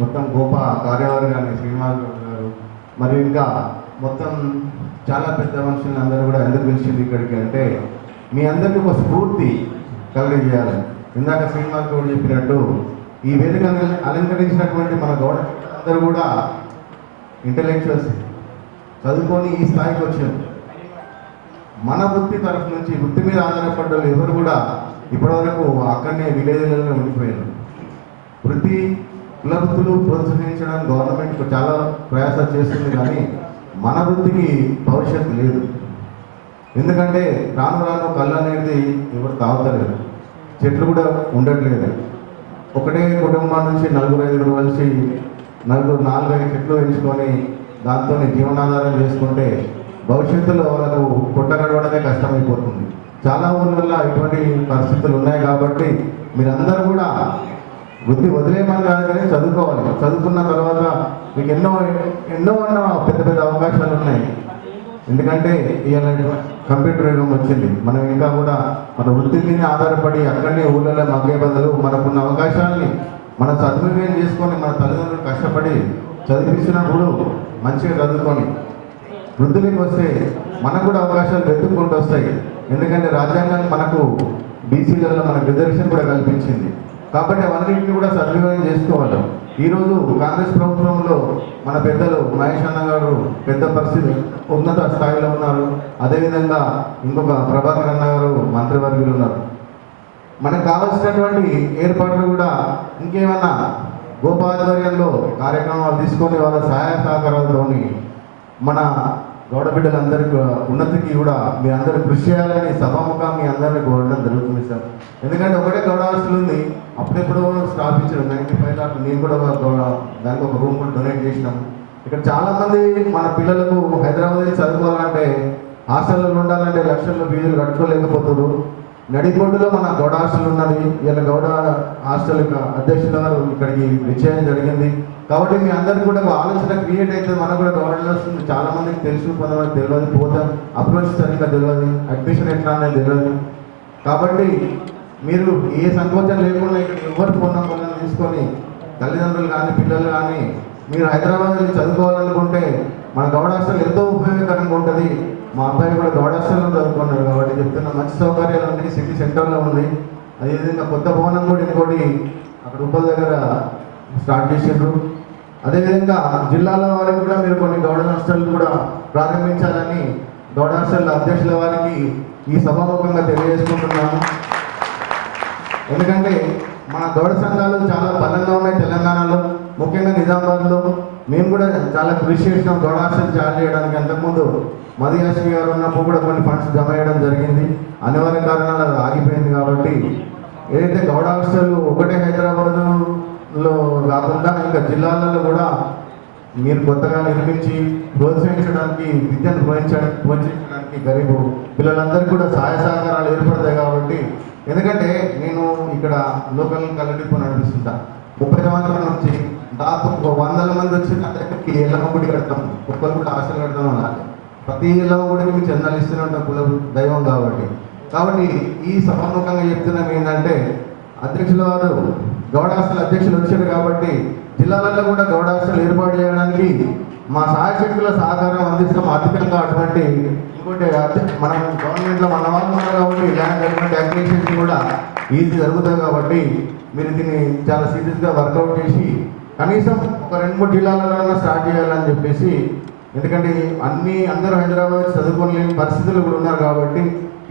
మొత్తం గోపా కార్యవర్గాన్ని గారిని, శ్రీనివాస్ గారు మరియు ఇంకా మొత్తం చాలా పెద్ద మనుషులను అందరూ కూడా ఎందుకు పిలిచింది ఇక్కడికి అంటే మీ అందరికీ ఒక స్ఫూర్తి కలిగజేయాలి. ఇందాక శ్రీనివాస్ గౌడ్ చెప్పినట్టు ఈ వేదికను అలంకరించినటువంటి మన గౌడ అందరూ కూడా ఇంటలెక్చువల్స్ చదువుకొని ఈ స్థాయికి వచ్చారు. మన వృత్తి తరఫు నుంచి వృత్తి మీద ఆధారపడ్డ ఎవరు కూడా ఇప్పటివరకు అక్కడనే విలేజ్లలో ఉండిపోయారు. కుల వృత్తులు ప్రోత్సహించడం గవర్నమెంట్ చాలా ప్రయాసాలు చేస్తుంది, కానీ మన వృత్తికి భవిష్యత్తు లేదు. ఎందుకంటే రాను రాను కళ్ళు అనేది ఎవరు తాగుతలేరు, చెట్లు కూడా ఉండట్లేదు. ఒకటే కుటుంబం నుంచి 4-5 కలిసి 4-5 చెట్లు పెంచుకొని దాంతో జీవనాధారం చేసుకుంటే భవిష్యత్తులో వాళ్ళకు పుట్ట గడవడమే కష్టమైపోతుంది. చాలా ఊళ్ళల్లో ఇటువంటి పరిస్థితులు ఉన్నాయి. కాబట్టి మీరందరూ కూడా వృత్తి వదిలేయమని కాదు కానీ చదువుకోవాలి. చదువుకున్న తర్వాత మీకు ఎన్నో పెద్ద పెద్ద అవకాశాలు ఉన్నాయి. ఎందుకంటే ఇవాళ కంప్యూటర్ యుగం వచ్చింది. మనం ఇంకా కూడా మన వృత్తి మీద ఆధారపడి అక్కడనే ఊళ్ళలో మగ్గే బదులు మనకున్న అవకాశాలని మన సద్వినియోగం చేసుకొని మన తల్లిదండ్రులు కష్టపడి చదివిస్తున్నప్పుడు మంచిగా చదువుకొని వృద్ధులకి వస్తే మనకు కూడా అవకాశాలు వెతుక్కుంటూ వస్తాయి. ఎందుకంటే రాజ్యాంగాన్ని మనకు బీసీలలో మనకు రిజర్వేషన్ కూడా కల్పించింది. కాబట్టి అవన్నింటినీ కూడా సద్వినియోగం చేసుకోవాలి. ఈరోజు కాంగ్రెస్ ప్రభుత్వంలో మన పెద్దలు మహేష్ అన్న గారు పెద్ద పరిస్థితి ఉన్నత స్థాయిలో ఉన్నారు. అదేవిధంగా ఇంకొక ప్రభాకర్ అన్న గారు మంత్రివర్గులు ఉన్నారు. మనకు కావాల్సినటువంటి ఏర్పాట్లు కూడా ఇంకేమన్నా గోపాధ్వర్యంలో కార్యక్రమాలు తీసుకొని వాళ్ళ సహాయ సహకారాలతోని మన గౌడ బిడ్డలందరికీ ఉన్నతికి కూడా మీ అందరూ కృషి చేయాలని సభాముఖంగా మీ అందరినీ కోరడం జరుగుతుంది సార్. ఎందుకంటే ఒకటే గౌడ హాస్టల్ ఉంది, అప్పుడెప్పుడు స్థాపించడం 95 లాట్ నేను కూడా దానికి ఒక రూమ్ కూడా డొనేట్ చేసినాము. ఇక్కడ చాలామంది మన పిల్లలకు హైదరాబాద్ చదువుకోవాలంటే హాస్టల్లో ఉండాలంటే లక్షల్లో ఫీజులు కట్టుకోలేకపోతున్నారు. నడిగొడ్డులో మన గౌడ హాస్టల్ ఉన్నది. ఇలా గౌడ హాస్టల్ అధ్యక్షుల గారు ఇక్కడికి విచ్చేయడం జరిగింది. కాబట్టి మీ అందరికీ కూడా ఒక ఆలోచన క్రియేట్ అయితే మనకు కూడా గవర్నమెంట్ వస్తుంది. చాలా మందికి తెలుసు, కొంతమంది తెలియదు, పోతాం అప్రోచ్ సరిగ్గా తెలియదు, అడ్మిషన్ ఎట్లా అనేది తెలియదు. కాబట్టి మీరు ఏ సంకోచం లేకుండా ఇక్కడ ఎవరికి ఉన్న పనులను తీసుకొని తల్లిదండ్రులు కానీ పిల్లలు కానీ మీరు హైదరాబాద్ వెళ్ళి చదువుకోవాలనుకుంటే మన గౌడ హాస్టల్ ఎంతో ఉపయోగకరంగా ఉంటుంది. మా అబ్బాయి కూడా గౌడ హాస్టల్లో చదువుకున్నాడు కాబట్టి చెప్తున్నా. మంచి సౌకర్యాలు ఉన్నాయి, సిటీ సెంటర్లో ఉంది. అదేవిధంగా కొత్త భవనం కూడా ఇంకోటి అక్కడ ఉప్పల్ దగ్గర స్టార్ట్ చేసిండ్రు. అదేవిధంగా జిల్లాల వారికి కూడా మీరు కొన్ని గౌడ హాస్టల్ కూడా ప్రారంభించాలని గౌడ హాస్టల్ అధ్యక్షుల వారికి ఈ సభాముఖంగా తెలియజేసుకుంటున్నాను. ఎందుకంటే మన గౌడ సంఘాలు చాలా బలంగా ఉన్నాయి తెలంగాణలో, ముఖ్యంగా నిజామాబాద్లో. మేము కూడా చాలా కృషి చేసినాం గౌడ హాస్టల్ జాయిన్ చేయడానికి. అంతకుముందు మదియాశ్రీ గారు ఉన్నప్పుడు కూడా కొన్ని ఫండ్స్ జమ చేయడం జరిగింది. అనివార్య కారణాలు అది ఆగిపోయింది. కాబట్టి ఏదైతే గౌడ హాస్టల్ ఒకటే హైదరాబాద్లో కాకుండా ఇంకా జిల్లాలలో కూడా మీరు కొత్తగా నిర్మించి ప్రోత్సహించడానికి, విద్యను ప్రోత్సహించడానికి గరీబు పిల్లలందరికీ కూడా సహాయ సహకారాలు ఏర్పడతాయి. కాబట్టి ఎందుకంటే నేను ఇక్కడ లోకల్ కలడిపో నడిపిస్తుంటా. 30 సంవత్సరాల నుంచి దాదాపు 100 మంది వచ్చి నా దగ్గరికి ఎల్లమ్మ గుడి కడతాం, ఒక్కరు కూడా హాస్టల్ కడతాం అన్నారు. ప్రతి ఎల్లమ్మ గుడికి మీకు చందాలు ఇస్తూనే ఉంటాం, కుల దైవం కాబట్టి ఈ సభాముఖంగా చెప్తున్నాం ఏంటంటే అధ్యక్షుల వారు గౌడ హాస్టల్ అధ్యక్షులు వచ్చారు కాబట్టి జిల్లాలలో కూడా గౌడ హాస్టల్ ఏర్పాటు చేయడానికి మా సహాయశక్తుల సహకారం అందిస్తాం. అధికంగా అటువంటి ఇంకోటి మనం గవర్నమెంట్లో మన వాళ్ళు ఉన్నారు కాబట్టి ల్యాండ్ డెవలప్మెంట్ అగ్రిగేషన్స్ కూడా ఈజీ జరుగుతుంది. కాబట్టి మీరు దీన్ని చాలా సీరియస్గా వర్కౌట్ చేసి కనీసం ఒక 2-3 జిల్లాలలో స్టార్ట్ చేయాలని చెప్పేసి, ఎందుకంటే అందరూ హైదరాబాద్ చదువుకోలేని పరిస్థితులు కూడా ఉన్నారు. కాబట్టి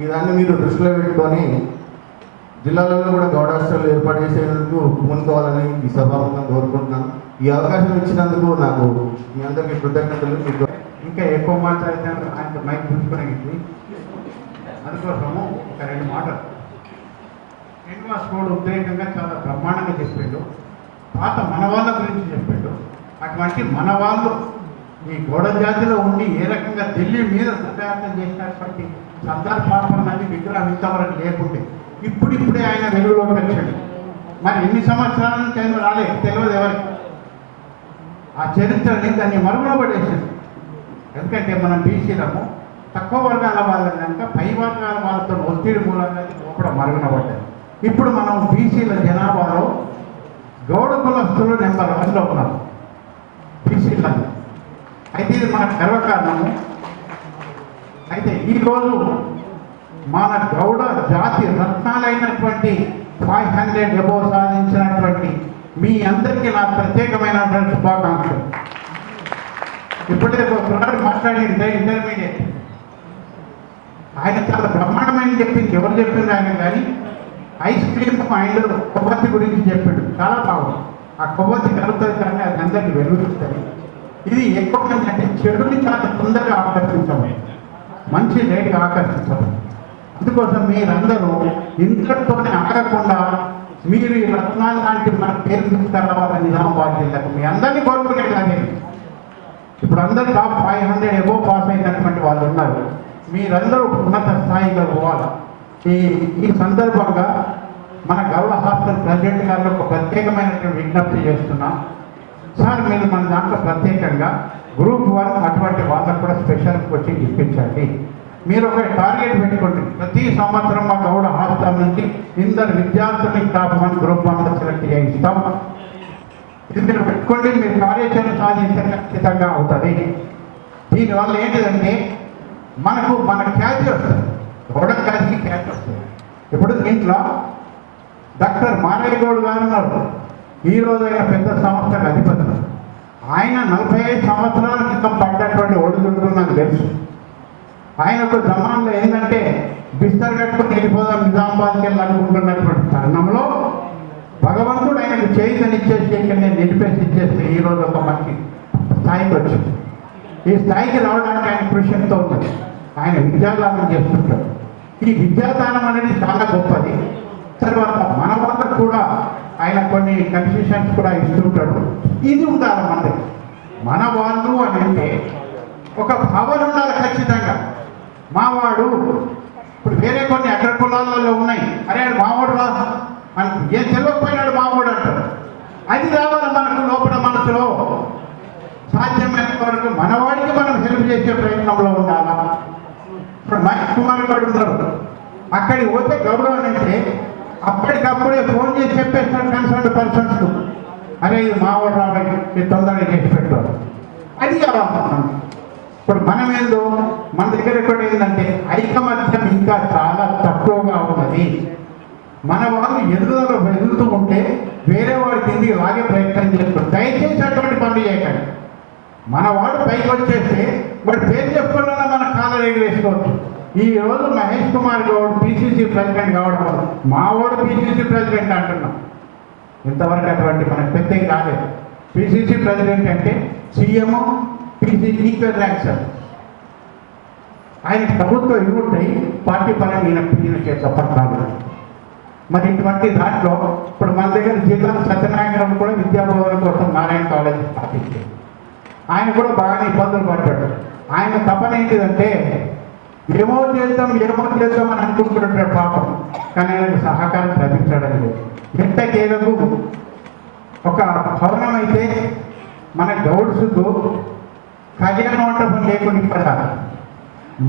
ఇదాన్ని మీరు దృష్టిలో పెట్టుకొని జిల్లాలలో కూడా గౌడ హాస్టల్ ఏర్పాటు చేసేందుకు పూనుకోవాలని ఈ సభాముఖంగా కోరుకుంటున్నాను. ఈ అవకాశం ఇచ్చినందుకు నాకు మీ అందరికీ కృతజ్ఞతలు. ఇంకా ఎక్కువ మాట్లాడితే ఆయన మైక్ పుంజుకునేది. అందుకోసము ఒక 2 మాటలు. శ్రీనివాస్ గౌడ్ ఉద్రేకంగా చాలా బ్రహ్మాండంగా చెప్పాడు. పాత మన వాళ్ళ గురించి చెప్పాడు. అటువంటి మన వాళ్ళు ఈ గౌడ జాతిలో ఉండి ఏ రకంగా ఢిల్లీ మీద దండయాత్ర చేసినటువంటి సర్దార్ పాపన్ అని విగ్రహం ఇంతవరకు లేకుంటే ఇప్పుడిప్పుడే ఆయన వెలుగులోకి వచ్చాడు. మరి ఎన్ని సంవత్సరాల నుంచి ఆయన రాలేదు తెలియదు ఎవరికి. ఆ చరిత్రని దాన్ని మరుగున పడేసాడు. ఎందుకంటే మనం బీసీలము తక్కువ వర్గాల వాళ్ళ కనుక పై వర్గాల వాళ్ళతో ఒత్తిడి మూలంగా కూడా మరుగున పడ్డారు. ఇప్పుడు మనం బీసీల జనాభాలో గౌడ కులస్తులు నెంబర్ 1లో ఉన్నారు బీసీలలో. అయితే ఇది మన గర్వకారణము. అయితే ఈరోజు మన గౌడ జాతి రత్నాలైనటువంటి 500 అబోవ్ సాధించినటువంటి మీ అందరికీ నా ప్రత్యేకమైనటువంటి శుభాకాంక్షలు. ఇప్పుడే ఒకసారి మాట్లాడింది ఇంటర్మీడియట్, ఆయన చాలా బ్రహ్మాండమైన చెప్పింది. ఎవరు చెప్పింది ఆయన కానీ ఐస్ క్రీమ్ ఆయన కొవ్వొత్తి గురించి చెప్పాడు. చాలా బాగుంది. ఆ కొవ్వొత్తి కలుగుతుంది కానీ అది అందరికీ వెలుగుతుంది. ఇది ఎక్కువ అంటే చెడుని చాలా తొందరగా ఆకర్షించము, మంచి లేట్గా ఆకర్షించము. అందుకోసం మీరందరూ ఇంతటితోనే ఆగకుండా మీరు ఈ రత్నాలు లాంటి మన పేరు తీసుకురావాలని నిజామాబాద్ జిల్లాకు మీ అందరినీ కోరుకునేలాగే. ఇప్పుడు అందరూ టాప్ 500 అబోవ్ పాస్ అయినటువంటి వాళ్ళు ఉన్నారు. మీరందరూ ఉన్నత స్థాయిలో పోవాలి. ఈ సందర్భంగా మన గౌడ హాస్టల్ ప్రెసిడెంట్ గారిలో ఒక ప్రత్యేకమైనటువంటి విజ్ఞప్తి చేస్తున్నాం. సార్ మీరు మన దాంట్లో ప్రత్యేకంగా గ్రూప్ 1 అటువంటి వాళ్ళకు కూడా స్పెషల్ కోచింగ్ ఇప్పించండి. మీరు ఒక టార్గెట్ పెట్టుకోండి, ప్రతి సంవత్సరం మా గౌడ హాస్టల్ నుంచి 2 విద్యార్థుల్ని టాప్ 1 గ్రూప్ 1 సెలెక్ట్ చేయిస్తాం. ఇది మీరు పెట్టుకోండి, మీరు కార్యాచరణ సాధిస్తే ఖచ్చితంగా అవుతుంది. దీనివల్ల ఏంటిదంటే మన ఖ్యాతి వస్తుంది, గౌడ ఖ్యాతికి ఖ్యాతి వస్తుంది. ఇప్పుడు దీంట్లో డాక్టర్ మారయ్య గౌడ్ గారు ఉన్నారు, ఈరోజు ఆయన పెద్ద సంస్థకు అధిపతి. ఆయన 45 సంవత్సరాల క్రితం పడ్డటువంటి ఒడిదుడుకులు నాకు తెలుసు. ఆయన ఒక జమాన్లో ఏంటంటే బిస్తర్ కట్టుకుని వెళ్ళిపోదాం నిజామాబాద్కి వెళ్ళాలనుకుంటున్నటువంటి తరుణంలో భగవంతుడు ఆయనకు చేయితనిచ్చేసి ఇక్కడ నేను నిలిపేసి ఇచ్చేస్తే ఈరోజు ఒక మంచి స్థాయికి వచ్చింది. ఈ స్థాయికి రావడానికి ఆయన కృషి ఎంతో ఉంటుంది. ఆయన విద్యాదానం చేస్తుంటాడు. ఈ విద్యాదానం అనేది చాలా గొప్పది. తర్వాత మన వాళ్ళకు కూడా ఆయన కొన్ని కన్సెషన్స్ కూడా ఇస్తుంటాడు. ఇది ఉండాలి మనది. మన వాళ్ళు అని అంటే ఒక భావన ఉండాలి ఖచ్చితంగా. మావాడు ఇప్పుడు వేరే కొన్ని అగ్ర కులాలలో ఉన్నాయి, అరే మావాడు రా మనకు ఏం తెలియకపోయినాడు మావాడు అంటారు. అది రావాలి మనకు లోపల మనసులో. సాధ్యమైన వరకు మనవాడికి మనం హెల్ప్ చేసే ప్రయత్నంలో ఉండాలా. ఇప్పుడు మహేష్ కుమార్ గారు ఉన్నారు, అక్కడికి పోతే గౌరవం అంటే అప్పటికప్పుడే ఫోన్ చేసి చెప్పేస్తాడు కన్సర్న్ పర్సన్స్, అరే ఇది మావాడు రావాలి ఇది తొందరగా చేసి పెట్టారు. అది కావాలి. ఇప్పుడు మనం ఏందో మన దగ్గర కూడా ఏంటంటే ఐకమత్యం ఇంకా చాలా తక్కువగా ఉన్నది. మన వాళ్ళు ఎదుగుతూ ఉంటే వేరే వాడి కిందికి లాగే ప్రయత్నం చేస్తారు. దయచేసి అటువంటి పనులు చేయకండి. మన వాడు పైకి వచ్చేస్తే వాడు పేరు చెప్పుకున్నా మన కాళ్ళ రేగు వేసుకోవచ్చు. ఈ రోజు మహేష్ కుమార్ గౌడ్ పిసిసి ప్రెసిడెంట్ కావడం, మా వాడు పిసిసి ప్రెసిడెంట్ అంటున్నాం. ఇంతవరకు అటువంటి మనకు పెద్దవి రాలేదు. పిసిసి ప్రెసిడెంట్ అంటే CM PCC equal rank sir. ఆయన ప్రభుత్వం ఇవ్వటాయి పార్టీ పరంగా ఈయన చేసే పట్టాలు. మరి ఇటువంటి దాంట్లో ఇప్పుడు మన దగ్గర జిల్లా సత్యనారాయణ కూడా విద్యాభవనం కోసం నారాయణ కాలేజ్ స్థాపించారు. ఆయన కూడా బాగానే ఇబ్బందులు పడ్డాడు. ఆయన తపన ఏంటిదంటే ఏమో చేద్దాం అని అనుకుంటున్నాడు పాపం. కానీ ఆయనకు సహకారం లభించడం లేదు. ఎంతకేలకు ఒక భవనం అయితే మన గౌడ్స్కు కళ్యాణ మండపం లేకుండా ఇక్కడ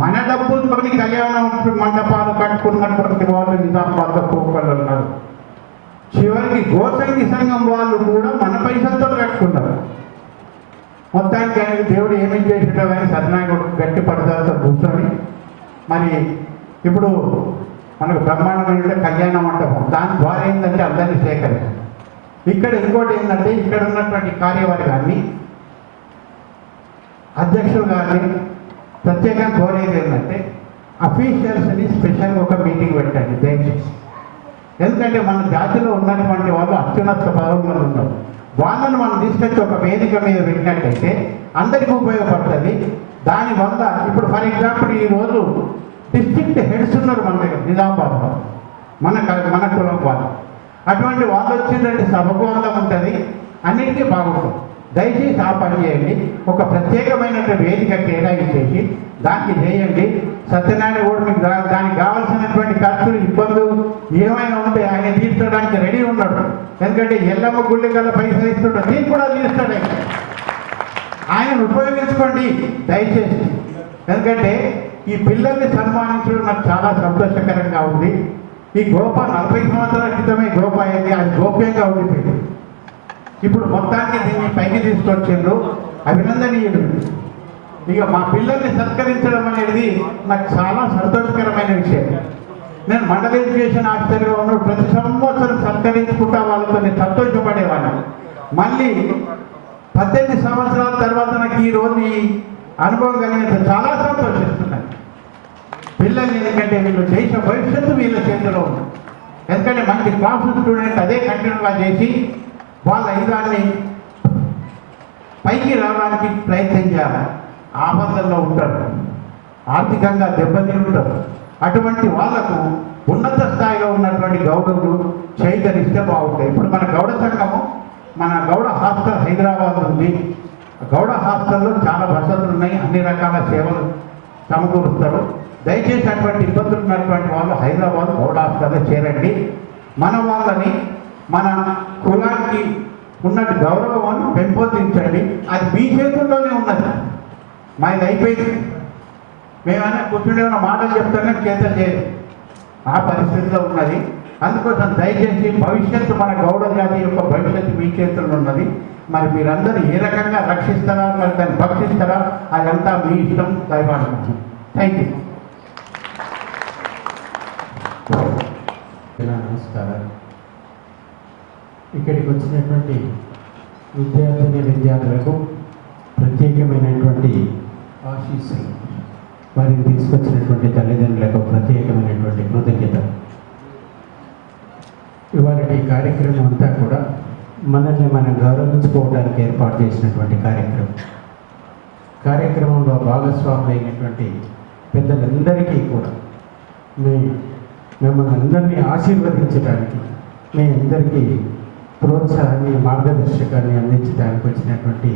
మన డబ్బులతో కళ్యాణ మండపాలు కట్టుకున్నటువంటి వాళ్ళు నిజామాబాద్లో పోకళ్ళు ఉన్నారు. చివరికి గోసంగి సంఘం వాళ్ళు కూడా మన పైసలతో కట్టుకున్నారు. మొత్తానికి ఆయనకి దేవుడు ఏమేం చేసిండో కానీ సత్యనారాయణ గట్టి పడతాలతో కూర్చొని మరి ఇప్పుడు మనకు బ్రహ్మాండమైన కళ్యాణ మండపం, దాని ద్వారా ఏంటంటే అందరినీ సేకరించారు. ఇక్కడ ఇంకోటి ఏంటంటే ఇక్కడ ఉన్నటువంటి కార్యవర్గాన్ని అధ్యక్షులు గారిని ప్రత్యేకంగా కోరేది ఏంటంటే అఫీషియల్స్ని స్పెషల్గా ఒక మీటింగ్ పెట్టండి దయచేసి. ఎందుకంటే మన జాతిలో ఉన్నటువంటి వాళ్ళు అత్యున్నత పదవులు ఉన్నారు. వాళ్ళను మనం తీసుకొచ్చి ఒక వేదిక మీద పెట్టినట్టయితే అందరికీ ఉపయోగపడుతుంది. దానివల్ల ఇప్పుడు ఫర్ ఎగ్జాంపుల్ ఈరోజు డిస్ట్రిక్ట్ హెడ్స్ ఉన్నారు మన దగ్గర నిజామాబాద్లో, మన కులం వాళ్ళు. అటువంటి వాళ్ళు వచ్చినటువంటి సభకు అందం ఉంటుంది, అన్నిటికీ బాగుంటుంది. దయచేసి ఆ పని చేయండి. ఒక ప్రత్యేకమైనటువంటి వేదిక కేటాయించేసి దానికి చేయండి. సత్యనారాయణ కూడా మీకు దానికి కావాల్సినటువంటి ఖర్చులు ఇబ్బందులు ఏమైనా ఉంటే ఆయన తీర్చడానికి రెడీ ఉన్నాడు. ఎందుకంటే ఎల్లమ్మ గుళ్ళి కల్లా పైసలు ఇస్తుంటాడు, దీన్ని కూడా తీస్తాడు ఆయన ఉపయోగించుకోండి దయచేసి. ఎందుకంటే ఈ పిల్లల్ని సన్మానించడం నాకు చాలా సంతోషకరంగా ఉంది. ఈ గోప 40 సంవత్సరాల క్రితమే గోప అయింది, అది గోప్యంగా ఉండిపోయింది. ఇప్పుడు మొత్తానికి దీన్ని పైకి తీసుకొచ్చిండ్రు, అభినందనీయులు. ఇక మా పిల్లల్ని సత్కరించడం అనేది నాకు చాలా సంతోషకరమైన విషయం. నేను మండల ఎడ్యుకేషన్ ఆఫీసర్గా ఉన్నప్పుడు ప్రతి సంవత్సరం సత్కరించుకుంటా వాళ్ళతో నేను సంతోషపడేవాడిని. మళ్ళీ 18 సంవత్సరాల తర్వాత నాకు ఈరోజు ఈ అనుభవం కలిగినంత చాలా సంతోషిస్తున్నాను. పిల్లలు ఎందుకంటే వీళ్ళు దేశ భవిష్యత్తు వీళ్ళ చేతిలో ఉంది. ఎందుకంటే మంచి క్లాసు స్టూడెంట్ అదే కంటిన్యూగా చేసి వాళ్ళ ఇదాన్ని పైకి రావడానికి ప్రయత్నం చేయాలి. ఆపదల్లో ఉంటారు, ఆర్థికంగా దెబ్బతింటారు. అటువంటి వాళ్లకు ఉన్నత స్థాయిలో ఉన్నటువంటి గౌడలు చైతన్యిస్తే బాగుంటాయి. ఇప్పుడు మన గౌడ సంఘము, మన గౌడ హాస్టల్ హైదరాబాద్ ఉంది. గౌడ హాస్టల్లో చాలా వసతులు ఉన్నాయి, అన్ని రకాల సేవలు సమకూరుస్తారు. దయచేసి అటువంటి ఇబ్బందులు ఉన్నటువంటి వాళ్ళు హైదరాబాద్ గౌడ హాస్టల్లో చేరండి. మన వాళ్ళని మన కులానికి ఉన్న గౌరవాన్ని పెంపొందించండి. అది మీ చేతుల్లోనే ఉన్నది. మాది అయిపోయింది. మేమైనా కూర్చుండే మాటలు చెప్తానే చేతలు చేయదు. ఆ పరిస్థితిలో ఉన్నది. అందుకోసం దయచేసి భవిష్యత్తు మన గౌడ జాతి యొక్క భవిష్యత్తు మీ చేతుల్లో ఉన్నది. మరి మీరందరూ ఏ రకంగా రక్షిస్తారా, మరి దాన్ని భక్షిస్తారా, అదంతా మీ ఇష్టం. దయవాడుకుంటున్నాం. Thank you. నమస్కారాలు. ఇక్కడికి వచ్చినటువంటి విద్యార్థులకు ప్రత్యేకమైనటువంటి ఆశీస్సులు, వారిని తీసుకొచ్చినటువంటి తల్లిదండ్రులకు ప్రత్యేకమైనటువంటి కృతజ్ఞతలు. ఇవాళ ఈ కార్యక్రమం అంతా కూడా మనల్ని మనం గౌరవించుకోవడానికి ఏర్పాటు చేసినటువంటి కార్యక్రమంలో భాగస్వాములు అయినటువంటి పెద్దలందరికీ కూడా మిమ్మల్ని అందరినీ ఆశీర్వదించడానికి, మీ అందరికీ ప్రోత్సాహాన్ని, మార్గదర్శకాన్ని అందించడానికి వచ్చినటువంటి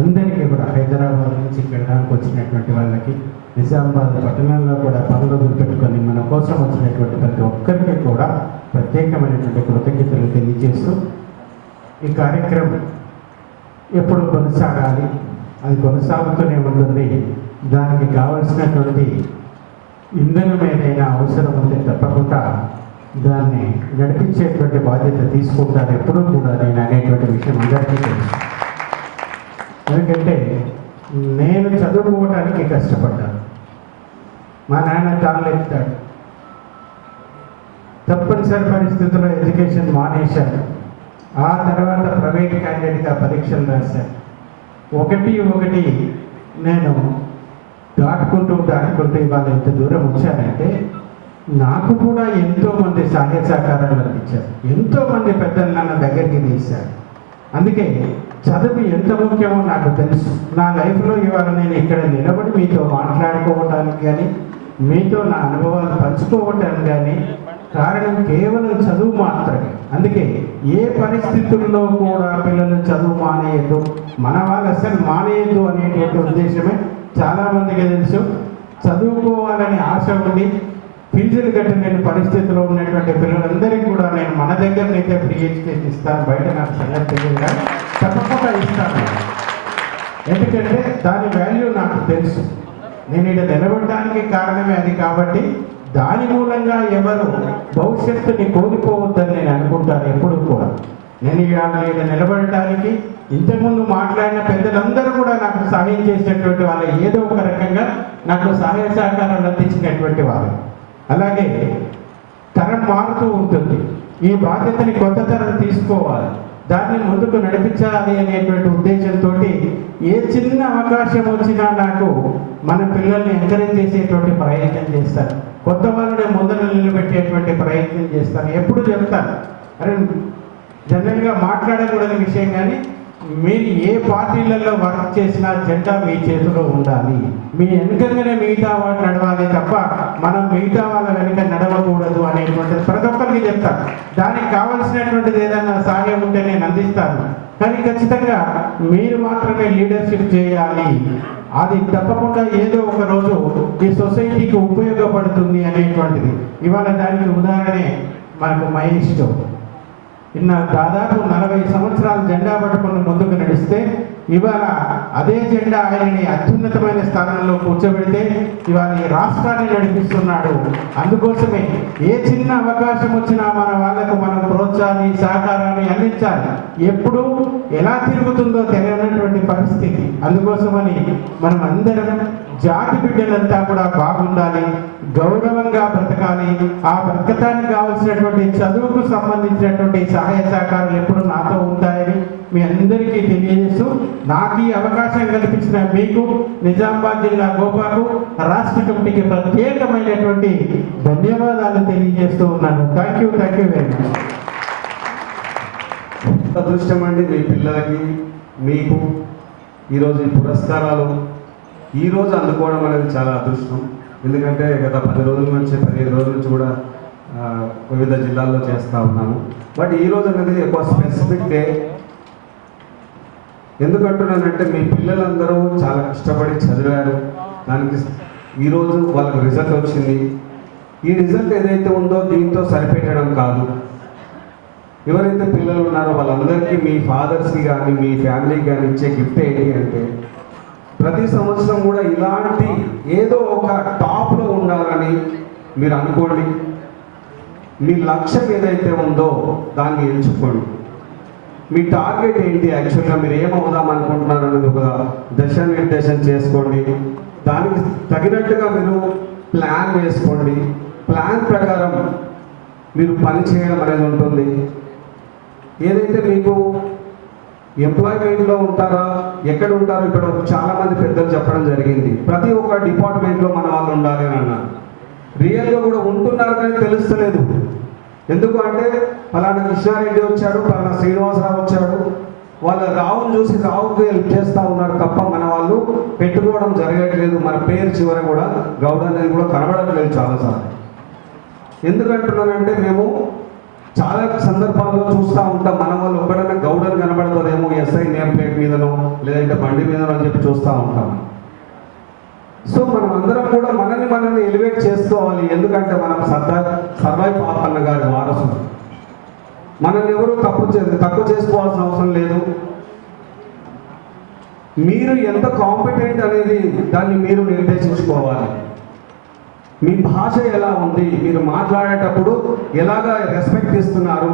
అందరికీ కూడా, హైదరాబాద్ నుంచి ఇక్కడ దానికి వచ్చినటువంటి వాళ్ళకి, నిజామాబాద్ పట్టణంలో కూడా పనులు పెట్టుకొని మన కోసం వచ్చినటువంటి ప్రతి ఒక్కరికి కూడా ప్రత్యేకమైనటువంటి కృతజ్ఞతలు తెలియజేస్తూ, ఈ కార్యక్రమం ఎప్పుడు కొనసాగాలి, అది కొనసాగుతూనే ఉంటుంది. దానికి కావలసినటువంటి ఇంధనం ఏదైనా అవసరం ఉంటే తప్పకుండా దాన్ని నడిపించేటువంటి బాధ్యత తీసుకుంటాను ఎప్పుడూ కూడా నేను అనేటువంటి విషయం అందరికీ తెలుసు. ఎందుకంటే నేను చదువుకోవడానికి కష్టపడ్డాను. మా నాన్న తాళ్ళెత్తాడు. తప్పనిసరి పరిస్థితుల్లో ఎడ్యుకేషన్ మానేశాను. ఆ తర్వాత ప్రైవేట్ క్యాండిడేట్గా పరీక్షలు రాశాను. ఒకటి నేను దాటుకుంటూ ఇవాళ ఎంత దూరం వచ్చానంటే, నాకు కూడా ఎంతోమంది సహాయ సహకారాలు అందించారు. ఎంతోమంది పెద్దలు నన్ను దగ్గరికి తీశారు. అందుకే చదువు ఎంత ముఖ్యమో నాకు తెలుసు. నా లైఫ్లో ఇవాళ నేను ఇక్కడ నిలబడి మీతో మాట్లాడుకోవటానికి కానీ, మీతో నా అనుభవాలు పంచుకోవటానికి కానీ కారణం కేవలం చదువు మాత్రమే. అందుకే ఏ పరిస్థితుల్లో కూడా పిల్లలు చదువు మానేయద్దు, మన వాళ్ళు అసలు మానేయద్దు అనేటువంటి ఉద్దేశమే చాలామందికి తెలుసు. చదువుకోవాలని ఆశ ఉండి ఫీజులు కట్టలేని పరిస్థితిలో ఉన్నటువంటి పిల్లలందరికీ కూడా నేను మన దగ్గరనైతే ఫ్రీ ఎడ్యుకేషన్ ఇస్తాను. బయట నాకు సంగతి తెలియదుగా తప్పకుండా ఇస్తాను. ఎందుకంటే దాని వాల్యూ నాకు తెలుసు. నేను ఇక్కడ నిలబడడానికి కారణమే అది. కాబట్టి దాని మూలంగా ఎవరు భవిష్యత్తుని కోల్పోవద్దని నేను అనుకుంటాను ఎప్పుడు కూడా. నేను ఇక్కడ నిలబడటానికి ఇంతకుముందు మాట్లాడిన పెద్దలందరూ కూడా నాకు సహాయం చేసినటువంటి వాళ్ళు, ఏదో ఒక రకంగా నాకు సహాయ సహకారాలు అందించినటువంటి వాళ్ళు. అలాగే తరం మారుతూ ఉంటుంది. ఈ బాధ్యతని కొత్త తరం తీసుకోవాలి, దాన్ని ముందుకు నడిపించాలి అనేటువంటి ఉద్దేశంతో ఏ చిన్న అవకాశం వచ్చినా నాకు మన పిల్లల్ని ఎంకరేజ్ చేసేటువంటి ప్రయత్నం చేస్తాను. కొత్త వాళ్ళని ముందర నిలబెట్టేటువంటి ప్రయత్నం చేస్తాను. ఎప్పుడు చెప్తాను, అరే జనరల్గా మాట్లాడకూడని విషయం, కానీ మీరు ఏ పార్టీలలో వర్క్ చేసినా జెండా మీ చేతిలో ఉండాలి. మీ వెనుకగానే మిగతా వాళ్ళు నడవాలి తప్ప మనం మిగతా వాళ్ళ వెనుక నడవకూడదు అనేటువంటిది ప్రతి ఒక్కరికి చెప్తాను. దానికి కావలసినటువంటిది ఏదైనా సహాయం ఉంటే నేను అందిస్తాను. కానీ ఖచ్చితంగా మీరు మాత్రమే లీడర్షిప్ చేయాలి. అది తప్పకుండా ఏదో ఒక రోజు ఈ సొసైటీకి ఉపయోగపడుతుంది అనేటువంటిది. ఇవాళ దానికి ఉదాహరణే మనకు మహేష్తో దాదాపు 40 సంవత్సరాలు జెండా పట్టుకుని ముందుకు నడిస్తే ఇవాళ అదే జెండా ఆయనని అత్యున్నతమైన స్థానంలో కూర్చోబెడితే ఇవాళ ఈ రాష్ట్రాన్ని నడిపిస్తున్నాడు. అందుకోసమే ఏ చిన్న అవకాశం వచ్చినా మన వాళ్ళకు మనం ప్రోత్సాహాన్ని, సహకారాన్ని అందించాలి. ఎప్పుడు ఎలా తిరుగుతుందో తెలియనటువంటి పరిస్థితి. అందుకోసమని మనం అందరం జాతి బిడ్డలంతా కూడా బాగుండాలి, గౌరవంగా బ్రతకాలి. ఆ బ్రతకటానికి కావాల్సినటువంటి చదువుకు సంబంధించినటువంటి సహాయ సహకారాలు ఎప్పుడు నాతో ఉంటాయని మీ అందరికీ తెలియజేస్తూ, నాకు ఈ అవకాశం కల్పించిన మీకు, నిజామాబాద్ జిల్లా గోపాకు, రాష్ట్ర కమిటీకి ప్రత్యేకమైనటువంటి ధన్యవాదాలు తెలియజేస్తూ ఉన్నాను. Thank you very much. అదృష్టం అండి మీ పిల్లలకి, మీకు ఈరోజు ఈ పురస్కారాలు ఈరోజు అందుకోవడం అనేది చాలా అదృష్టం. ఎందుకంటే గత 10 రోజుల నుంచి 15 రోజుల నుంచి కూడా వివిధ జిల్లాల్లో చేస్తూ ఉన్నాము. బట్ ఈరోజు అనేది ఒక స్పెసిఫిక్ డే. ఎందుకంటున్నానంటే మీ పిల్లలందరూ చాలా కష్టపడి చదివారు. దానికి ఈరోజు వాళ్ళకి రిజల్ట్ వచ్చింది. ఈ రిజల్ట్ ఏదైతే ఉందో దీంతో సరిపెట్టడం కాదు, ఎవరైతే పిల్లలు ఉన్నారో వాళ్ళందరికీ మీ ఫాదర్స్కి కానీ మీ ఫ్యామిలీకి కానీ ఇచ్చే గిఫ్ట్ ఏంటి అంటే ప్రతి సంవత్సరం కూడా ఇలాంటి ఏదో ఒక టాప్లో ఉండాలని మీరు అనుకోండి. మీ లక్ష్యం ఏదైతే ఉందో దాన్ని ఎంచుకోండి. మీ టార్గెట్ ఏంటి, యాక్చువల్గా మీరు ఏమవుదాం అనుకుంటున్నారు అనేది ఒక నిర్దేశం చేసుకోండి. దానికి తగినట్టుగా మీరు ప్లాన్ వేసుకోండి. ప్లాన్ ప్రకారం మీరు పని చేయడం అనేది ఉంటుంది. ఏదైతే మీకు ఎంప్లాయ్మెంట్లో ఉంటారా, ఎక్కడ ఉంటారో ఇప్పుడు చాలామంది పెద్దలు చెప్పడం జరిగింది. ప్రతి ఒక్క డిపార్ట్మెంట్లో మన వాళ్ళు ఉండాలి అని అన్నారు. రియల్గా కూడా ఉంటున్నారు కానీ తెలుస్తలేదు. ఎందుకు అంటే పలానా కృష్ణారెడ్డి వచ్చాడు, పలానా శ్రీనివాసరావు వచ్చాడు, వాళ్ళ రావును చూసి రావుకి హెల్ప్ చేస్తూ ఉన్నారు తప్ప మన వాళ్ళు పెట్టుకోవడం జరగట్లేదు. మన పేరు చివర కూడా గౌడ్ అనేది కూడా కనబడట్లేదు చాలాసార్లు. ఎందుకంటున్నానంటే మేము చాలా సందర్భాల్లో చూస్తూ ఉంటాం, మన వాళ్ళు ఒక్కడైనా గౌడని కనబడుతుందేమో ఎస్ఐ నేమ్ ప్లేట్ మీదనో లేదంటే బండి మీదనో అని చెప్పి చూస్తూ ఉంటాం. సో మనం అందరం కూడా మనల్ని ఎలివేట్ చేసుకోవాలి. ఎందుకంటే మనం సర్వాయి పాపన్న గారి వారసులు. మనల్ని ఎవరు తక్కువ చేసుకోవాల్సిన అవసరం లేదు. మీరు ఎంత కాంపిటెంట్ అనేది దాన్ని మీరు నిర్దేశించుకోవాలి. మీ భాష ఎలా ఉంది, మీరు మాట్లాడేటప్పుడు ఎలాగా రెస్పెక్ట్ ఇస్తున్నారు,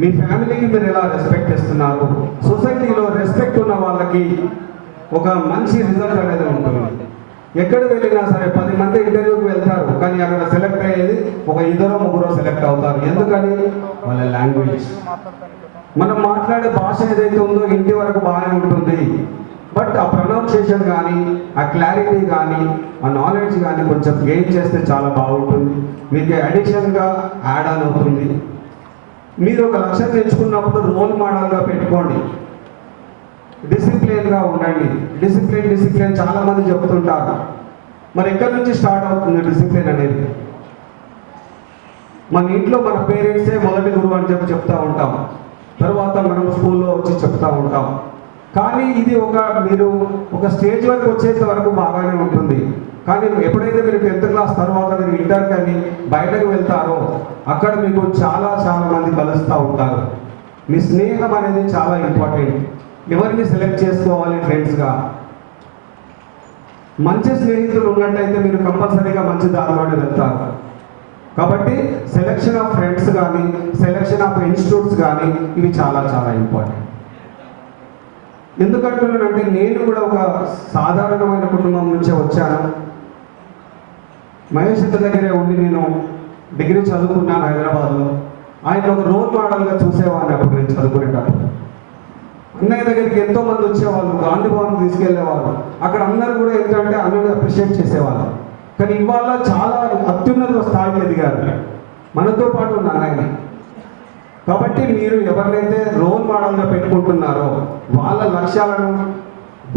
మీ ఫ్యామిలీకి మీరు ఎలా రెస్పెక్ట్ ఇస్తున్నారు, సొసైటీలో రెస్పెక్ట్ ఉన్న వాళ్ళకి ఒక మంచి రిజల్ట్ అనేది ఉంటుంది. ఎక్కడ వెళ్ళినా సరే 10 మంది ఇంటర్వ్యూకి వెళ్తారు, కానీ అక్కడ సెలెక్ట్ అయ్యేది ఒక 2-3 సెలెక్ట్ అవుతారు. ఎందుకని? వాళ్ళ లాంగ్వేజ్. మనం మాట్లాడే భాష ఏదైతే ఉందో ఇంటి వరకు బాగానే ఉంటుంది, బట్ ఆ ప్రొనౌన్సియేషన్ కానీ, ఆ క్లారిటీ కానీ, ఆ నాలెడ్జ్ కానీ కొంచెం గెయిన్ చేస్తే చాలా బాగుంటుంది. మీకు అడిషనల్గా యాడ్ ఆన్ అవుతుంది. మీరు ఒక లక్ష్యం తెచ్చుకున్నప్పుడు రోల్ మోడల్గా పెట్టుకోండి. డిసిప్లిన్గా ఉండండి. డిసిప్లిన్ చాలామంది చెప్తుంటారు. మరి ఎక్కడి నుంచి స్టార్ట్ అవుతుంది డిసిప్లిన్ అనేది? మన ఇంట్లో మన పేరెంట్సే మొదటి గురువు అని చెప్పి చెప్తూ ఉంటాం. తర్వాత మనం స్కూల్లో వచ్చి చెప్తూ ఉంటాం. కానీ ఇది మీరు ఒక స్టేజ్ వరకు వచ్చేంత వరకు బాగానే ఉంటుంది. కానీ ఎప్పుడైతే మీరు 10th క్లాస్ తర్వాత మీరు ఇంటర్ కానీ బయటకు వెళ్తారో అక్కడ మీకు చాలా మంది కలుస్తూ ఉంటారు. మీ స్నేహం అనేది చాలా ఇంపార్టెంట్. ఎవరిని సెలెక్ట్ చేసుకోవాలి ఫ్రెండ్స్గా? మంచి స్నేహితులు ఉన్నట్టయితే మీరు కంపల్సరీగా మంచి దారిలోనే వెళ్తారు. కాబట్టి సెలెక్షన్ ఆఫ్ ఫ్రెండ్స్ కానీ, సెలెక్షన్ ఆఫ్ ఇన్స్టిట్యూట్స్ కానీ ఇవి చాలా ఇంపార్టెంట్. ఎందుకంటున్నానంటే నేను కూడా ఒక సాధారణమైన కుటుంబం నుంచే వచ్చాను. మహేష్ దగ్గరే ఉండి నేను డిగ్రీ చదువుకున్నాను హైదరాబాద్లో. ఆయన ఒక రోల్ మోడల్గా చూసేవాడిని అప్పుడు నేను చదువుకునేటప్పుడు. అన్నయ్య దగ్గరికి ఎంతోమంది వచ్చేవాళ్ళు, గాంధీ భవన్ తీసుకెళ్లేవారు. అక్కడ అందరూ కూడా ఏంటంటే అన్నని అప్రిషియేట్ చేసేవాళ్ళు. కానీ ఇవాళ చాలా అత్యున్నత స్థాయికి ఎదిగారు మనతో పాటు ఉన్న అన్నయ్యని. కాబట్టి మీరు ఎవరినైతే రోల్ మోడల్గా పెట్టుకుంటున్నారో వాళ్ళ లక్ష్యాలను,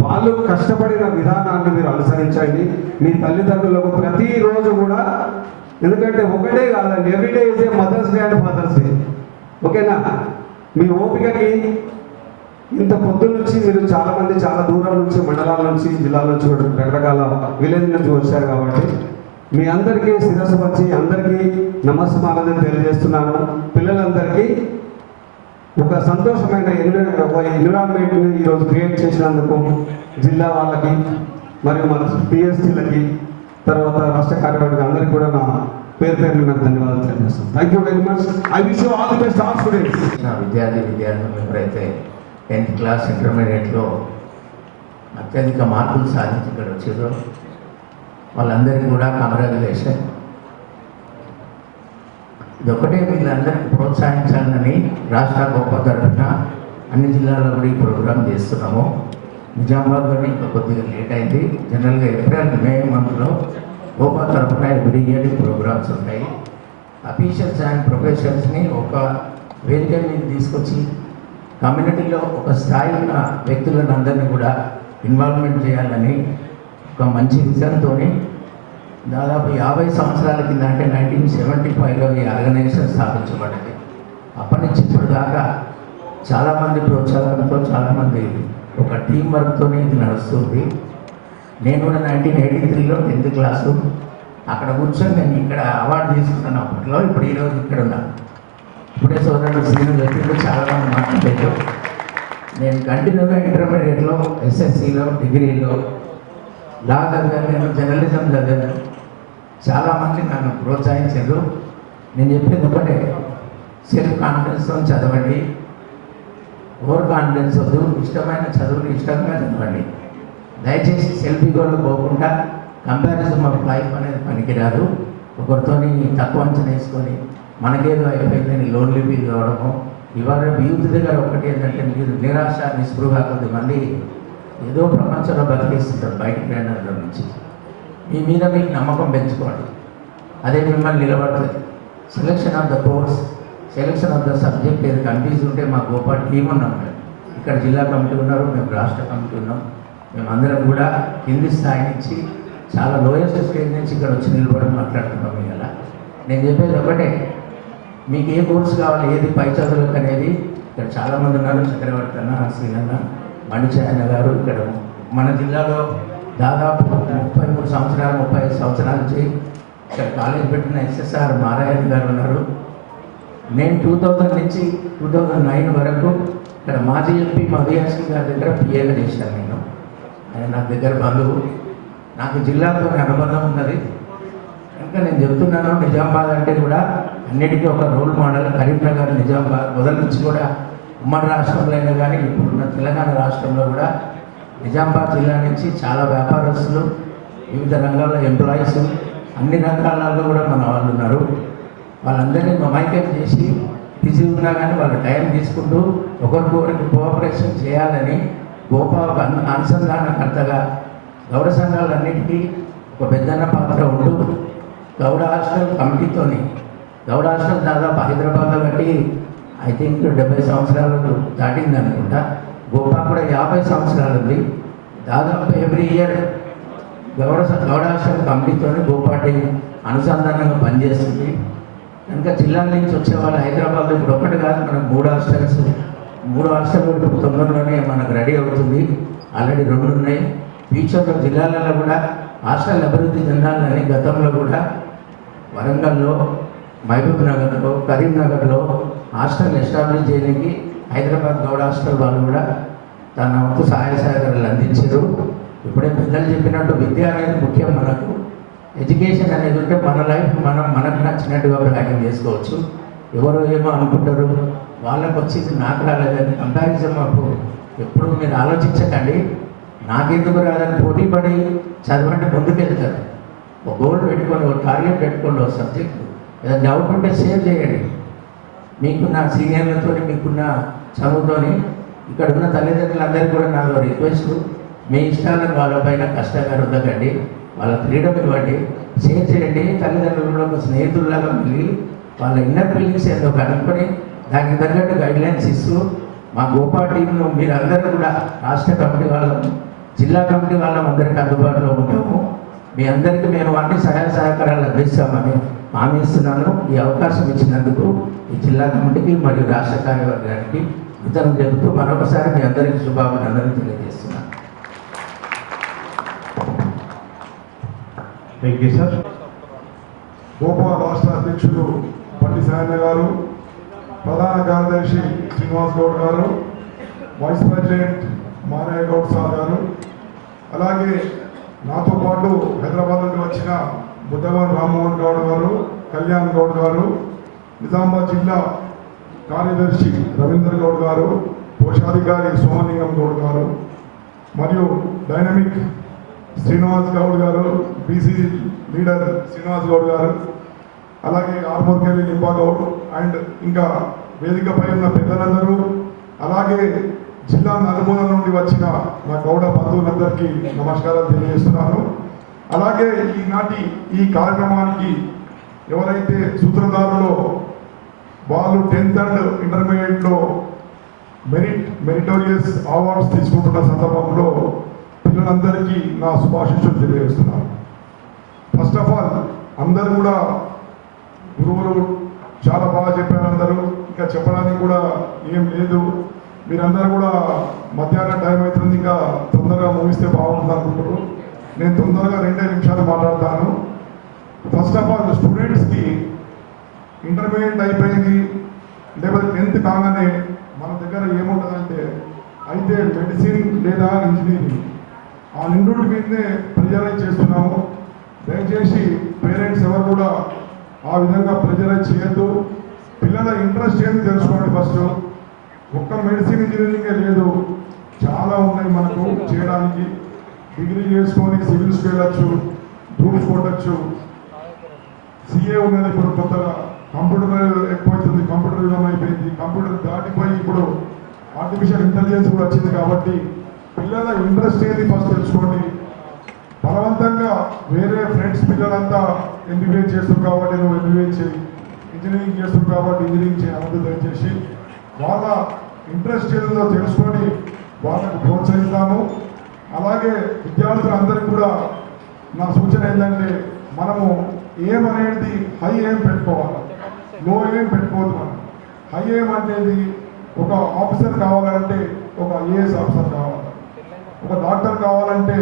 వాళ్ళు కష్టపడిన విధానాన్ని మీరు అనుసరించండి. మీ తల్లిదండ్రులకు ప్రతిరోజు కూడా, ఎందుకంటే ఒకటే కాదండి, everyday is a mother's day and father's day. ఓకేనా? మీ ఓపికకి ఇంత పొద్దున్న నుంచి మీరు చాలామంది చాలా దూరం నుంచి, మండలాల నుంచి, జిల్లాల నుంచి, రకరకాల విలేజ్ నుంచి వచ్చారు. కాబట్టి మీ అందరికీ శిరస్సు వచ్చి అందరికీ నమస్కారాలు తెలియజేస్తున్నాను. పిల్లలందరికీ ఒక సంతోషమైన ఎన్విరాన్మెంట్ని ఈరోజు క్రియేట్ చేసినందుకు జిల్లా వాళ్ళకి మరియు మన పిఎస్టీలకి తర్వాత రాష్ట్ర కార్యవర్గ అందరికీ కూడా నా పేరు నాకు ధన్యవాదాలు తెలియజేస్తాను. Thank you very much. I wish you all the best all students. విద్యార్థులు ఎవరైతే 10th క్లాస్ ఇంటర్మీడియట్లో అత్యధిక మార్కులు సాధించి ఇక్కడ వచ్చారో వాళ్ళందరికీ కూడా కంగ్రాచులేషన్. ఇదొకటే వీళ్ళందరికీ ప్రోత్సహించాలని రాష్ట్ర గొప్ప తరఫున అన్ని జిల్లాల్లో కూడా ఈ ప్రోగ్రాం చేస్తున్నాము. నిజామాబాద్లోనే ఇంకా కొద్దిగా లేట్ అయింది. జనరల్గా ఏప్రిల్ మే మంత్లో గోపా తరఫున ఎవ్రీ ఇయర్ ప్రోగ్రామ్స్ ఉంటాయి. అఫీషియల్స్ అండ్ ప్రొఫెషనల్స్ని ఒక వేదిక మీద తీసుకొచ్చి కమ్యూనిటీలో ఒక స్థాయి ఉన్న వ్యక్తులను అందరినీ కూడా ఇన్వాల్వ్మెంట్ చేయాలని ఒక మంచి విజన్తో దాదాపు 50 సంవత్సరాల కింద, అంటే 1975లో ఈ ఆర్గనైజేషన్ స్థాపించబడింది. అప్పటి నుంచి ఇప్పుడు దాకా చాలామంది ప్రోత్సాహంతో, చాలామంది ఒక టీం వర్క్తోనే ఇది నడుస్తుంది. నేను కూడా 1983లో 10th క్లాసు అక్కడ కూర్చొని నేను ఇక్కడ అవార్డు తీసుకున్నాను అప్పట్లో. ఇప్పుడు ఈరోజు ఇక్కడ ఉన్నాను. ఇప్పుడే సోదరుడు శ్రీను చెప్పిండు, చాలామంది మాట్లాడారు. నేను కంటిన్యూగా ఇంటర్మీడియట్లో, ఎస్ఎస్సిలో, డిగ్రీలో లా చదివాను, నేను జర్నలిజం చదివాను. చాలామంది నన్ను ప్రోత్సహించారు. నేను చెప్పేది ఒకటే, సెల్ఫ్ కాన్ఫిడెన్స్తో చదవండి, ఓవర్ కాన్ఫిడెన్స్ వద్దు, ఇష్టమైన చదువులు ఇష్టంగా చదవండి. దయచేసి సెల్ఫ్ ఈగోలో పోకుండా కంపారిజన్ ఆఫ్ లైఫ్ అనేది పనికిరాదు. ఒకరితోని తక్కువ అంచనా వేసుకొని మనకేదో అయిపోయిందని లోన్లీ ఫీల్ కావడము. ఇవాళ యూత్ దగ్గర ఒకటి ఏంటంటే, మీరు నిరాశ నిస్పృహ కొద్దిమంది ఏదో ప్రపంచంలో బతికేస్తుంటారు బయటికి రావడం నుంచి. మీ మీద మీకు నమ్మకం పెంచుకోండి, అదే మిమ్మల్ని నిలబడుతుంది. Selection of the course, selection of the subject ఏది కన్ఫ్యూజ్ ఉంటే మా గోపాల్ టీం ఉన్నాం. ఇక్కడ జిల్లా కమిటీ ఉన్నారు, మేము రాష్ట్ర కమిటీ ఉన్నాం. మేమందరం కూడా కింది స్థాయి నుంచి చాలా లోయెస్ట్ స్టేజ్ నుంచి ఇక్కడ వచ్చి నిలబడి మాట్లాడుతున్నాం. ఇవాళ నేను చెప్పేది ఒకటే, మీకు ఏ కోర్సు కావాలి, ఏది పై చదువులకు అనేది ఇక్కడ చాలామంది ఉన్నారు. చక్రవర్తి అన్న, శ్రీనన్న, మణిచాయన్న గారు ఇక్కడ మన జిల్లాలో దాదాపు 33 సంవత్సరాలు 35 సంవత్సరాల నుంచి ఇక్కడ కాలేజ్ పెట్టిన ఎస్ఎస్ఆర్ మారాయణ గారు ఉన్నారు. నేను 2000 నుంచి 2009 వరకు ఇక్కడ మాజీ ఎంపీ మధుయాసి గారి దగ్గర పిఏగా చేశాను. నేను ఆయన నా దగ్గర బంధువు, నాకు జిల్లాతో అనుబంధం ఉన్నది. ఇంకా నేను చెప్తున్నాను, నిజామాబాద్ అంటే కూడా అన్నిటికీ ఒక రోల్ మోడల్. కరీంనగర్, నిజామాబాద్ మొదటి నుంచి కూడా ఉమ్మడి రాష్ట్రంలో అయినా కానీ ఇప్పుడున్న తెలంగాణ రాష్ట్రంలో కూడా నిజామాబాద్ జిల్లా నుంచి చాలా వ్యాపారస్తులు, వివిధ రంగాల్లో ఎంప్లాయీస్, అన్ని రంగాలలో కూడా మన వాళ్ళు ఉన్నారు. వాళ్ళందరినీ మమైక్యం చేసి బిజీ ఉన్నా కానీ వాళ్ళు టైం తీసుకుంటూ ఒకరికొకరికి కోఆపరేషన్ చేయాలని గోపాల్ అనుసంధానకర్తగా గౌడ సంఘాలన్నిటికీ ఒక పెద్దన్న పాత్ర ఉంటూ గౌడ హాస్టల్ కమిటీతోని, గౌడ హాస్టల్ దాదాపు హైదరాబాద్లో కట్టి ఐ థింక్ 70 సంవత్సరాలు దాటింది అనుకుంటా. గోపా కూడా 50 సంవత్సరాలు ఉంది. దాదాపు ఎవ్రీ ఇయర్ గౌడ హాస్టల్ కమిటీతోని గోపాటి అనుసంధానంగా పనిచేస్తుంది. కనుక జిల్లాల నుంచి వచ్చే వాళ్ళు హైదరాబాద్లో ఇప్పుడు ఒకటి కాదు, మనకు 3 హాస్టల్స్ ఇప్పుడు తొందరలోనే మనకు రెడీ అవుతుంది. ఆల్రెడీ 2 ఉన్నాయి. ఫ్యూచర్లో జిల్లాలలో కూడా హాస్టల్ అభివృద్ధి చెందాలని గతంలో కూడా వరంగల్లో, మహబూబ్ నగర్లో, కరీంనగర్లో హాస్టల్ ఎస్టాబ్లిష్ చేయడానికి హైదరాబాద్ గౌడ హాస్టల్ వాళ్ళు కూడా తన వంతు సహాయ సహకారాలు అందించారు. ఇప్పుడే పెద్దలు చెప్పినట్టు విద్య అనేది ముఖ్యం. మనకు ఎడ్యుకేషన్ అనేది ఉంటే మన లైఫ్ మనకు నచ్చినట్టుగా ప్లానింగ్ చేసుకోవచ్చు. ఎవరో ఏమో అనుకుంటారు, వాళ్ళకు వచ్చింది నాకు రాలేదని కంపారిజన్ మాకు ఎప్పుడు మీరు ఆలోచించకండి. నాకెందుకు రాదని పోటీ పడి చదవండి, ముందుకు వెళ్తారు. ఒక గోల్ పెట్టుకోండి, ఒక టార్గెట్ పెట్టుకోండి, ఒక సబ్జెక్టు ఏదైనా డౌట్ ఉంటే షేర్ చేయండి. మీకున్న సీనియర్లతో, మీకున్న చదువుతోని. ఇక్కడ ఉన్న తల్లిదండ్రులందరికీ కూడా నాలో రిక్వెస్ట్, మీ ఇష్టాలను వాళ్ళపైన కష్టంగా రుద్దకండి, వాళ్ళ ఫ్రీడమ్ ఇవ్వండి, షేర్ చేయండి. తల్లిదండ్రులు ఒక స్నేహితుల్లాగా వెళ్ళి వాళ్ళ ఇన్నర్ ఫీలింగ్స్ ఏదో కనుక్కొని దానికి తగ్గట్టు గైడ్లైన్స్ ఇస్తూ మా గోపా టీంను మీరందరూ కూడా రాష్ట్ర కమిటీ వాళ్ళం, జిల్లా కమిటీ వాళ్ళం అందరికీ అందుబాటులో ఉంటాము. మీ అందరికీ మేము అన్ని సహాయ సహకారాలు అందిస్తామని హామీ ఇస్తున్నాను. ఈ అవకాశం ఇచ్చినందుకు ఈ జిల్లా కమిటీకి మరియు రాష్ట్ర కార్యవర్గానికి ఇతరులు చెబుతూ మరొకసారి మీ అందరికీ శుభాభినందనలు తెలియజేస్తున్నాను. Thank you sir. గోపా రాష్ట్ర అధ్యక్షులు పట్టి సాయన్న గారు, ప్రధాన కార్యదర్శి శ్రీనివాస్ గౌడ్ గారు, vice president Maraiah Goud sir గారు, అలాగే నాతో పాటు హైదరాబాద్ నుండి వచ్చిన బుద్ధవన్ రామ్మోహన్ గౌడ్ గారు, కళ్యాణ్ గౌడ్ గారు, నిజామాబాద్ జిల్లా కార్యదర్శి రవీందర్ గౌడ్ గారు, కోశాధికారి సోమలింగం గౌడ్ గారు, మరియు డైనమిక్ శ్రీనివాస్ గౌడ్ గారు, బీసీ లీడర్ శ్రీనివాస్ గౌడ్ గారు, అలాగే ఆర్మూర్కెళ్ళి లింబా గౌడ్ అండ్ ఇంకా వేదికపై ఉన్న పెద్దలందరూ, అలాగే జిల్లా నలుమూల నుండి వచ్చిన నా గౌడ బంధువులందరికీ నమస్కారాలు తెలియజేస్తున్నాను. అలాగే ఈనాటి ఈ కార్యక్రమానికి ఎవరైతే సూత్రధారులో వాళ్ళు 10th అండ్ ఇంటర్మీడియట్లో మెరిటోరియస్ అవార్డ్స్ తీసుకుంటున్న సందర్భంలో పిల్లలందరికీ నా శుభాశిస్సులు తెలియజేస్తున్నాను. ఫస్ట్ ఆఫ్ ఆల్ అందరూ కూడా గురువులు చాలా బాగా చెప్పారు. అందరూ ఇంకా చెప్పడానికి కూడా ఏం లేదు. మీరందరూ కూడా మధ్యాహ్నం టైం అవుతుంది, ఇంకా తొందరగా ముగిస్తే బాగుంటుంది అనుకుంటారు. నేను తొందరగా 2 నిమిషాలు మాట్లాడతాను. ఫస్ట్ ఆఫ్ ఆల్ స్టూడెంట్స్కి ఇంటర్మీడియట్ అయిపోయింది, లేకపోతే 10th కాగానే మన దగ్గర ఏముంటుందంటే అయితే మెడిసిన్ లేదా ఇంజనీరింగ్ ఆ రెండింటి మీదనే ప్రెజరైజ్ చేస్తున్నాము. దయచేసి పేరెంట్స్ ఎవరు కూడా ఆ విధంగా ప్రెజరైజ్ చేయొద్దు. పిల్లల ఇంట్రెస్ట్ ఏంటి తెలుసుకోండి. ఫస్ట్ ఒక్క మెడిసిన్ ఇంజనీరింగే లేదు, చాలా ఉన్నాయి మనకు చేయడానికి. డిగ్రీ చేసుకొని సివిల్స్కి వెళ్ళచ్చు, గ్రూప్స్ కొట్టచ్చు. సిఏ ఉన్నది ఇప్పుడు కొత్తగా, కంప్యూటర్ ఎక్కువైతుంది, కంప్యూటర్ యుగం అయిపోయింది. కంప్యూటర్ దాటిపోయి ఇప్పుడు ఆర్టిఫిషియల్ ఇంటెలిజెన్స్ కూడా వచ్చింది. కాబట్టి పిల్లల ఇంట్రెస్ట్ ఏది ఫస్ట్ తెలుసుకోండి. బలవంతంగా వేరే ఫ్రెండ్స్ పిల్లలంతా ఎంబీబీఎస్ చేస్తారు కాబట్టి నువ్వు ఎంబీబీఎస్ చేయి, ఇంజనీరింగ్ చేస్తారు కాబట్టి ఇంజనీరింగ్ చేయవద్దు. దయచేసి వాళ్ళ ఇంట్రెస్ట్ ఏదో తెలుసుకొని వాళ్ళకు ప్రోత్సహిస్తాము. అలాగే విద్యార్థులందరికీ కూడా నా సూచన ఏంటంటే మనము ఏం అనేది హై ఏం పెట్టుకోవాలి, లో ఏం పెట్టుకోవద్దు. మనం హై ఏం అనేది ఒక ఆఫీసర్ కావాలంటే ఒక ఐఏఎస్ ఆఫీసర్ కావాలి, ఒక డాక్టర్ కావాలంటే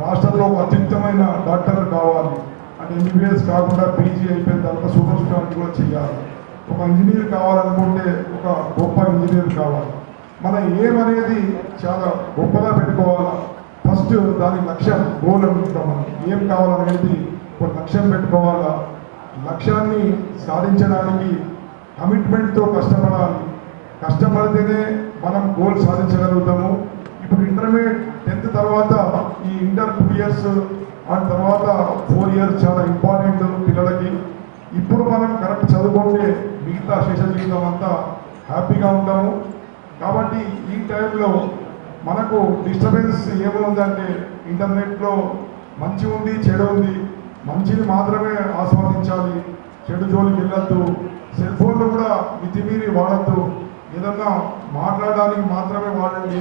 రాష్ట్రంలో ఒక అత్యుత్తమైన డాక్టర్ కావాలి. అంటే ఎంబీబీఎస్ కాకుండా పీజీ అయిపోయిన తర్వాత సూపర్ స్పెషాలిటీ కూడా చేయాలి. ఒక ఇంజనీర్ కావాలనుకుంటే ఒక గొప్ప ఇంజనీర్ కావాలి. మన ఏమనేది చాలా గొప్పగా పెట్టుకోవాలా. ఫస్ట్ దాని లక్ష్యం గోల్ అనుకుంటాం. మనం ఏం కావాలనేది ఒక లక్ష్యం పెట్టుకోవాలా. లక్ష్యాన్ని సాధించడానికి కమిట్మెంట్తో కష్టపడాలి. కష్టపడితేనే మనం గోల్ సాధించగలుగుతాము. ఇప్పుడు ఇంటర్మీడియట్ 10th తర్వాత ఈ ఇంటర్ 2 years ఆ తర్వాత 4 years చాలా ఇంపార్టెంట్ పిల్లలకి. ఇప్పుడు మనం కరెక్ట్ చదువుకుంటే మిగతా శేష జీవితం అంతా హ్యాపీగా ఉంటాము. కాబట్టి ఈ టైంలో మనకు డిస్టర్బెన్స్ ఏముందంటే ఇంటర్నెట్లో మంచి ఉంది, చెడు ఉంది. మంచిని మాత్రమే ఆస్వాదించాలి, చెడు జోలికి వెళ్ళొద్దు. సెల్ ఫోన్లు కూడా మితిమీరి వాడద్దు. ఏదన్నా మాట్లాడడానికి మాత్రమే వాడండి.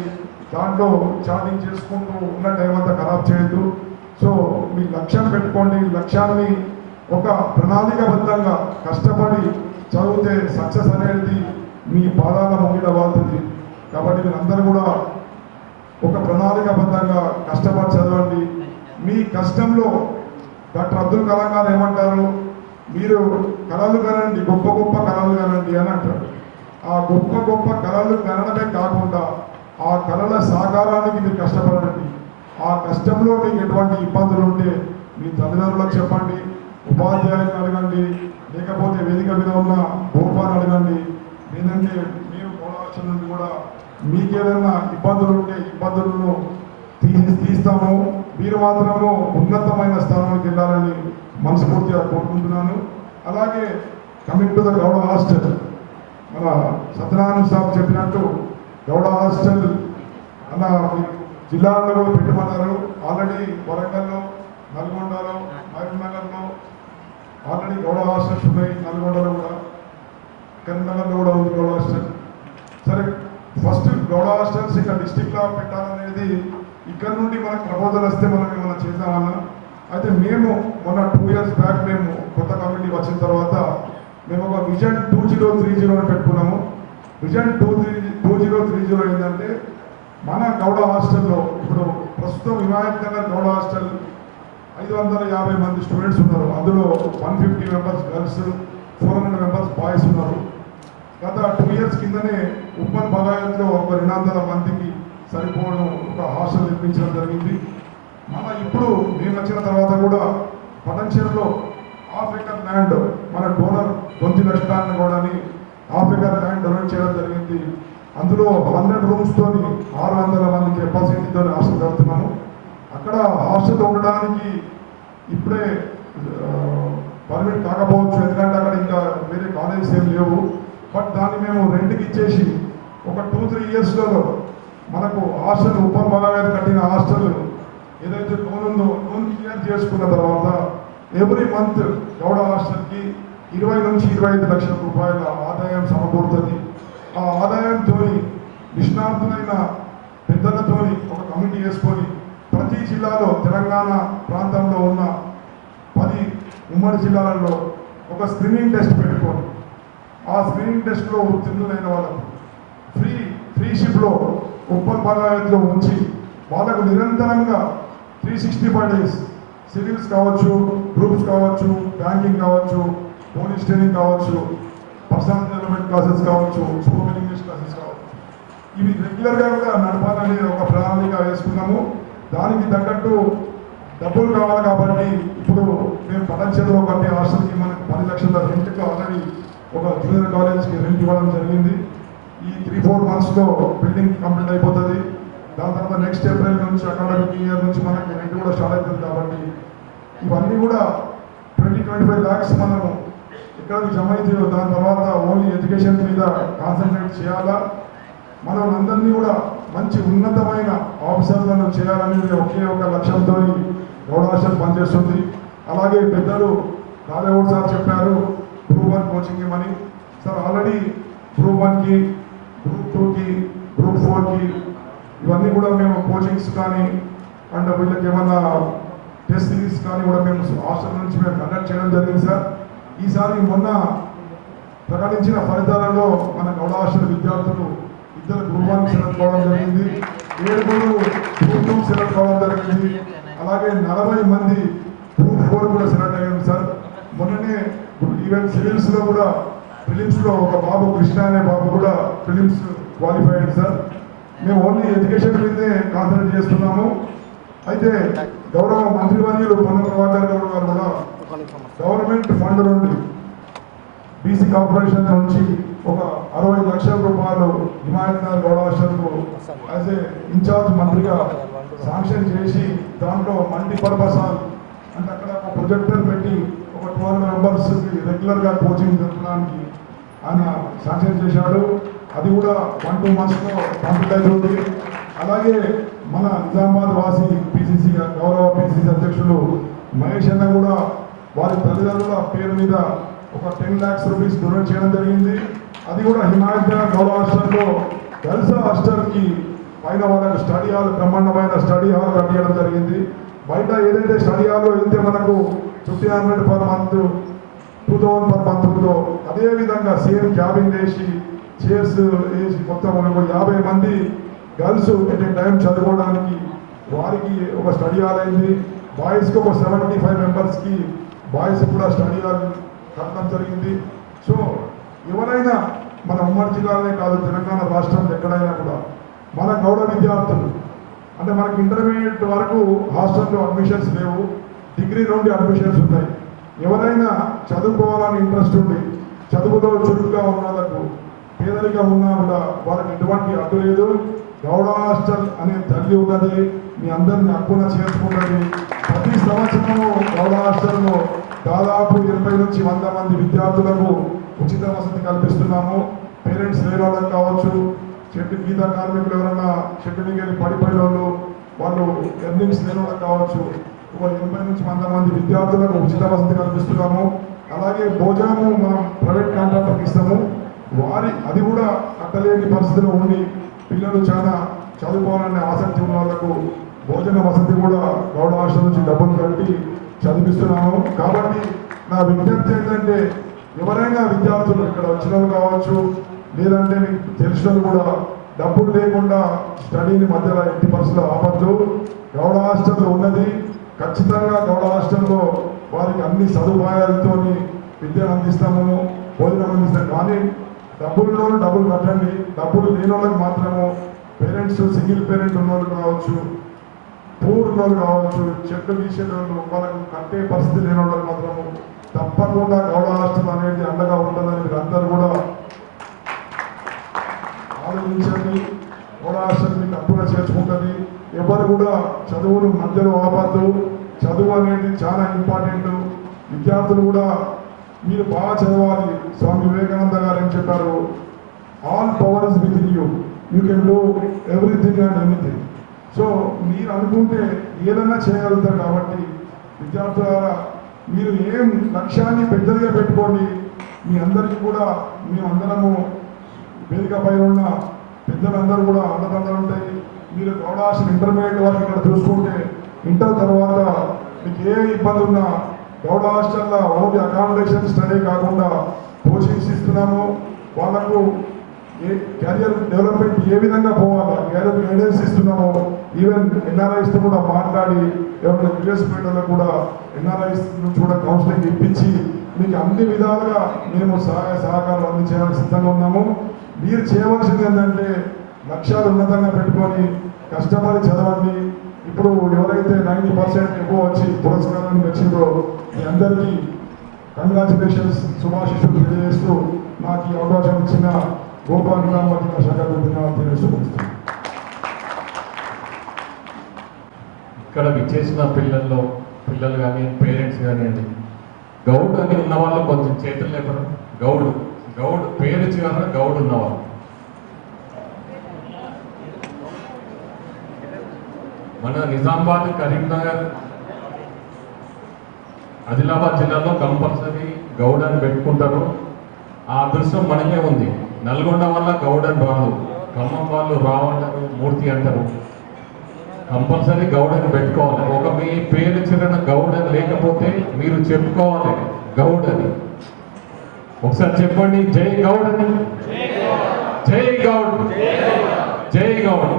దాంట్లో చాటింగ్ చేసుకుంటూ ఉన్న టైం అంతా ఖరాబ్ చేయొద్దు. సో మీ లక్ష్యం పెట్టుకోండి. లక్ష్యాన్ని ఒక ప్రణాళికబద్ధంగా కష్టపడి చదివితే సక్సెస్ అనేది మీ పాదాల ముంగిట వాళ్తుంది. కాబట్టి మీరందరూ కూడా ఒక ప్రణాళికబద్ధంగా కష్టపడి చదవండి. మీ కష్టంలో డాక్టర్ అబ్దుల్ కలాం గారు ఏమంటారు, మీరు కళలు కనండి, గొప్ప గొప్ప కళలు కనండి అని అంటారు. ఆ గొప్ప గొప్ప కళలు కనడమే కాకుండా ఆ కళల సాకారానికి మీరు కష్టపడండి. ఆ కష్టంలో మీకు ఎటువంటి ఇబ్బందులు ఉంటే మీ తల్లిదండ్రులకు చెప్పండి, ఉపాధ్యాయులను అడగండి, లేకపోతే వేదిక మీద ఉన్న గోపాన్ని అడగండి. లేదంటే మేము గౌరవాక్షం నుండి కూడా మీకేదైనా ఇబ్బందులు ఉంటే ఇబ్బందులను తీస్తాము. మీరు మాత్రము ఉన్నతమైన స్థానానికి వెళ్ళాలని మనస్ఫూర్తిగా కోరుకుంటున్నాను. అలాగే coming to the Gowda hostel, మన సత్యనారాయణ సాబ్ చెప్పినట్టు గౌడ హాస్టల్ అన్న జిల్లాల్లో కూడా పెట్టమన్నారు. ఆల్రెడీ వరంగల్లో, నల్గొండలో, మహబూబ్నగర్లో ఆల్రెడీ గౌడ హాస్టల్స్ ఉన్నాయి. నల్గొండలో కూడా, కరీంనగర్లో కూడా ఉంది గౌడ హాస్టల్. సరే, ఫస్ట్ గౌడ హాస్టల్స్ ఇక్కడ డిస్టిక్లో పెట్టాలనేది ఇక్కడ నుండి మనకు ప్రపోజల్ వస్తే మనం ఏమైనా చేద్దామన్నా. అయితే మేము మొన్న 2 years బ్యాక్ మేము కొత్త కమిటీ వచ్చిన తర్వాత మేము ఒక విజన్ 2030 అని పెట్టుకున్నాము. విజన్ 2030 ఏంటంటే మన గౌడ హాస్టల్లో ఇప్పుడు ప్రస్తుతం వినాయక్ నగర్ గౌడ హాస్టల్ 550 మంది స్టూడెంట్స్ ఉన్నారు. అందులో 150 members గర్ల్స్, 400 members బాయ్స్ ఉన్నారు. గత 2 years కిందనే ఉప్పల్ బగాయత్లో ఒక 200 మందికి సరిపోవడం ఒక హాస్టల్ నిర్మించడం జరిగింది. మన ఇప్పుడు మేము వచ్చిన తర్వాత కూడా పటంచెరులో హాఫ్ ఎకర్ ల్యాండ్ మన డోనర్ దొంతి లక్ష్మణ గౌడని హాఫ్ ఎకర్ ల్యాండ్ డొనేట్ చేయడం జరిగింది. అందులో 100 రూమ్స్తోని 600 మంది కెపాసిటీతో హాస్టల్ కడుతున్నాము. అక్కడ హాస్టల్ ఉండడానికి ఇప్పుడే పర్మిట్ కాకపోవచ్చు, ఎందుకంటే అక్కడ ఇంకా వేరే కాలేజెస్ ఏం లేవు. బట్ దాన్ని మేము రెంట్కి ఇచ్చేసి ఒక 2-3 yearsలో మనకు హాస్టల్ ఉపమగారు కట్టిన హాస్టల్ ఏదైతే లోన్ ఉందో లోన్ క్లియర్ చేసుకున్న తర్వాత ఎవ్రీ మంత్ గౌడ హాస్టల్కి 20 నుంచి 25 లక్షల రూపాయల ఆదాయం సమకూరుతుంది. ఆ ఆదాయంతో నిష్ణాతులైన పెద్దలతో ఒక కమిటీ వేసుకొని ప్రతి జిల్లాలో తెలంగాణ ప్రాంతంలో ఉన్న 10 ఉమ్మడి జిల్లాలలో ఒక స్క్రీనింగ్ టెస్ట్ పెట్టుకొని ఆ స్క్రీనింగ్ టెస్ట్లో ఉత్తీర్ణులైన వాళ్ళకు ఫ్రీ షిప్లో ఉప్పల్ బగాయత్లో ఉంచి వాళ్ళకు నిరంతరంగా 365 days సివిల్స్ కావచ్చు, గ్రూప్స్ కావచ్చు, బ్యాంకింగ్ కావచ్చు, పోలీస్ ట్రైనింగ్ కావచ్చు, పర్సనల్ డెవలప్మెంట్ క్లాసెస్ కావచ్చు, స్పోకెన్ ఇంగ్లీష్ క్లాసెస్ కావచ్చు, ఇవి రెగ్యులర్గా కూడా నడపాలని ఒక ప్రణాళిక వేసుకున్నాము. దానికి తగ్గట్టు డబ్బులు కావాలి కాబట్టి ఇప్పుడు మేము పటంచెరులో కట్టే హాస్టల్కి మనకి 10 లక్షల రెంట్కి ఆల్రెడీ ఒక జూనియర్ కాలేజ్కి రెంట్ ఇవ్వడం జరిగింది. ఈ 3-4 మంత్స్లో బిల్డింగ్ కంప్లీట్ అయిపోతుంది. దాని తర్వాత నెక్స్ట్ ఏప్రిల్ నుంచి అకాడమిక్ ఇయర్ నుంచి మనకి రెంట్ కూడా స్టార్ట్ అవుతుంది. కాబట్టి ఇవన్నీ కూడా 20-25 lakhs మనము ఎక్కడికి జమ అయితే దాని తర్వాత ఓన్లీ ఎడ్యుకేషన్ మీద కాన్సన్ట్రేట్ చేయాలా, మనం అందరినీ కూడా మంచి ఉన్నతమైన ఆఫీసర్లను చేయాలనేది ఒకే ఒక లక్ష్యంతో గౌడ హాస్టల్ పనిచేస్తుంది. అలాగే పెద్దలు రాజగౌడ్ సార్ చెప్పారు గ్రూప్ 1 కోచింగ్ ఇవ్వమని. సార్ ఆల్రెడీ గ్రూప్ 1కి, గ్రూప్ 2కి, గ్రూప్ 4కి ఇవన్నీ కూడా మేము కోచింగ్స్ కానీ అండ్ వీళ్ళకి ఏమన్నా టెస్ట్ సిరీస్ కానీ కూడా మేము హాస్టల్ నుంచి మేము కండక్ట్ చేయడం జరిగింది సార్. ఈసారి మొన్న ప్రకటించిన ఫలితాలలో మన గౌడ హాస్టల్ విద్యార్థులు 2 గ్రూప్ 1 సెలెక్ట్ కావడం జరిగింది, 7 గ్రూప్ 2 సెలెక్ట్ కావడం జరిగింది. అలాగే 40 మంది గ్రూప్ 4 కూడా సెలెక్ట్ అయ్యారు సార్. మొన్ననే ఈవెన్ సివిల్స్లో కూడా ఫిలిమ్స్లో ఒక బాబు కృష్ణ అనే బాబు కూడా ఫిలిమ్స్ క్వాలిఫై అయ్యాడు సార్. మేము ఓన్లీ ఎడ్యుకేషన్ మీదే కాన్సన్ట్రేట్ చేస్తున్నాము. అయితే గౌరవ మంత్రివర్యులు పొన్న ప్రభాకర్ గౌడ్ గారు కూడా గవర్నమెంట్ ఫండ్ నుండి బీసీ కార్పొరేషన్ నుంచి ఒక 60 లక్షల రూపాయలు హిమాయత్ నగర్ గౌడ హాస్టల్కు యాజ్ ఏ ఇన్ఛార్జ్ మంత్రిగా శాంక్షన్ చేసి దాంట్లో మల్టీపర్పస్ హాల్ అంటే అక్కడ ఒక ప్రొజెక్టర్ పెట్టి ఒక 200 మెంబర్స్కి రెగ్యులర్గా కోచింగ్ జరపడానికి ఆయన శాంక్షన్ చేశాడు. అది కూడా 1-2 monthsలో కంప్లీట్ అవుతుంది. అలాగే మన నిజామాబాద్ వాసి పిసిసి గౌరవ పిసిసి అధ్యక్షులు మహేష్ అన్న కూడా వారి తల్లిదండ్రుల పేరు మీద ఒక 10 lakhs రూపీస్ డొనేట్ చేయడం జరిగింది. అది కూడా హిమాయత్ నగర్ గౌడ హాస్టల్లో గర్ల్స్ హాస్టల్కి పైన వాళ్ళకి స్టడీ హాల్, బ్రహ్మాండమైన స్టడీ హాల్ కట్టియడం జరిగింది. బయట ఏదైతే స్టడీ హాల్లో వెళ్తే మనకు 1500 per month, 2000 per month ఉందో అదేవిధంగా సేమ్ క్యాబిన్ వేసి చైర్స్ వేసి మొత్తం 50 మంది గర్ల్స్ ఎట్ ఏ టైం చదువుకోవడానికి వారికి ఒక స్టడీ హాల్ అయింది. బాయ్స్కి ఒక 75 మెంబర్స్కి బాయ్స్ కూడా స్టడీ హాల్ కట్టడం జరిగింది. సో ఎవరైనా మన ఉమ్మడి జిల్లాలోనే కాదు తెలంగాణ రాష్ట్రంలో ఎక్కడైనా కూడా మన గౌడ విద్యార్థులు అంటే మనకి ఇంటర్మీడియట్ వరకు హాస్టల్లో అడ్మిషన్స్ లేవు, డిగ్రీ నుండి అడ్మిషన్స్ ఉన్నాయి. ఎవరైనా చదువుకోవాలని ఇంట్రెస్ట్ ఉండి చదువులో చురుకుగా ఉన్న వాళ్ళకు పేదరికం ఉన్నా కూడా వాళ్ళకి ఎటువంటి అడ్డు లేదు. గౌడ హాస్టల్ అనే తల్లి ఉన్నది, మీ అందరిని హక్కున చేర్చుకున్నది. ప్రతి సంవత్సరము గౌడ హాస్టల్లో దాదాపు 80 నుంచి 100 మంది విద్యార్థులకు ఉచిత వసతి కల్పిస్తున్నాము. పేరెంట్స్ లేని వాళ్ళకి కావచ్చు, చెట్టు గీత కార్మికులు ఎవరైనా చెట్టు దిగని పడిపోయిన వాళ్ళు ఎర్నింగ్స్ లేని వాళ్ళకి కావచ్చు, ఒక 80 నుంచి 100 మంది విద్యార్థులకు ఉచిత వసతి కల్పిస్తున్నాము. అలాగే భోజనము మనం ప్రైవేట్ కాంట్రాక్టర్కి ఇస్తాము. అది కూడా కట్టలేని పరిస్థితిలో ఉండి పిల్లలు చాలా చదువుకోవాలనే ఆసక్తి ఉన్న వాళ్ళకు భోజన వసతి కూడా గౌడ హాస్టల్ నుంచి డబ్బులు కట్టి చదివిస్తున్నాము. కాబట్టి నా విజ్ఞప్తి ఏంటంటే ఎవరైనా విద్యార్థులు ఇక్కడ వచ్చిన కావచ్చు, లేదంటే మీకు తెలిసిన కూడా డబ్బులు లేకుండా స్టడీని మధ్యలో ఎట్టి పరిస్థితుల్లో ఆపద్దు. గౌడ హాస్టల్లో ఉన్నది ఖచ్చితంగా గౌడ హాస్టల్లో వారికి అన్ని సదుపాయాలతో విద్యను అందిస్తాము, భోజనం అందిస్తాము. కానీ డబ్బులు కట్టండి. డబ్బులు లేని వాళ్ళకి మాత్రము పేరెంట్స్ సింగిల్ పేరెంట్ ఉన్న వాళ్ళు కావచ్చు, పూర్ ఉన్న వాళ్ళు కావచ్చు, చెట్లు తీసేటోళ్ళు వాళ్ళకు కట్టే పరిస్థితి లేని వాళ్ళకి మాత్రము తప్పకుండా గౌడ హాస్టల్ అనేది అండగా ఉంటుందని మీరు అందరూ కూడా ఆలోచించండి. గౌడ హాస్టల్ మీకు తప్పుగా చేర్చుకుంటుంది. ఎవరు కూడా చదువును మధ్యలో ఆపద్దు. చదువు అనేది చాలా ఇంపార్టెంట్. విద్యార్థులు కూడా మీరు బాగా చదవాలి. స్వామి వివేకానంద గారు ఏం చెప్పారు, all power is with in you, you can do everything and anything. So మీరు అనుకుంటే ఏదైనా చేయగలుగుతారు. కాబట్టి విద్యార్థులారా మీరు ఏం లక్ష్యాన్ని పెద్దదిగా పెట్టుకోండి. మీ అందరికీ కూడా మేమందరము వేదికపై ఉన్న పెద్దలందరూ కూడా అండదండలు ఉంటాయి. మీరు గౌడ హాస్టల్ ఇంటర్మీడియట్ వరకు ఇక్కడ చూసుకుంటే ఇంటర్ తర్వాత మీకు ఏ ఇబ్బంది ఉన్నా గౌడ హాస్టల్లో ఓన్లీ అకామిడేషన్ స్టడీ కాకుండా కోచింగ్స్ ఇస్తున్నాము. వాళ్ళకు క్యారియర్ డెవలప్మెంట్ ఏ విధంగా పోవాలో క్యారియర్ గైడెన్స్ ఇస్తున్నాము. ఈవెన్ ఎన్ఆర్ఐస్తో కూడా మాట్లాడి ఎవరైనా యూఎస్ పీటర్లకు కూడా ఎన్ఆర్ఐస్ నుంచి కూడా కౌన్సిలింగ్ ఇప్పించి మీకు అన్ని విధాలుగా మేము సహాయ సహకారం అందించడానికి సిద్ధంగా ఉన్నాము. మీరు చేయవలసింది ఏంటంటే లక్ష్యాలు ఉన్నతంగా పెట్టుకొని కష్టపడి చదవండి. ఇప్పుడు ఎవరైతే 90% ఎక్కువ వచ్చి పురస్కారాన్ని వచ్చిందో మీ అందరికీ కంగ్రాచులేషన్స్, శుభాశిషులు తెలియజేస్తూ నాకు ఈ అవకాశం ఇచ్చిన గోపాల్ గ్రామవతి శాఖకు తెలియజేస్తున్నాను. ఇక్కడ విచ్చేసిన పిల్లలు కానీ పేరెంట్స్ కానివ్వండి, గౌడ్ అని ఉన్న వాళ్ళు కొంచెం చేతులు లేపరు. గౌడ్ పేరు చివరన గౌడ్ ఉన్నవాళ్ళు. మన నిజామాబాద్, కరీంనగర్, ఆదిలాబాద్ జిల్లాలో కంపల్సరీ గౌడ్ అని పెట్టుకుంటారు. ఆ అదృష్టం మనకే ఉంది. నల్గొండ వల్ల గౌడ్ అని రాదు, ఖమ్మం వాళ్ళు రావు అంటారు, మూర్తి అంటారు. కంపల్సరీ గౌడ్ అని పెట్టుకోవాలి. ఒక మీ పేరు చిన్న గౌడ్ అని లేకపోతే మీరు చెప్పుకోవాలి గౌడ్ అని. ఒకసారి చెప్పండి, జై గౌడ్ అని. జై గౌడ్, జై గౌడ్.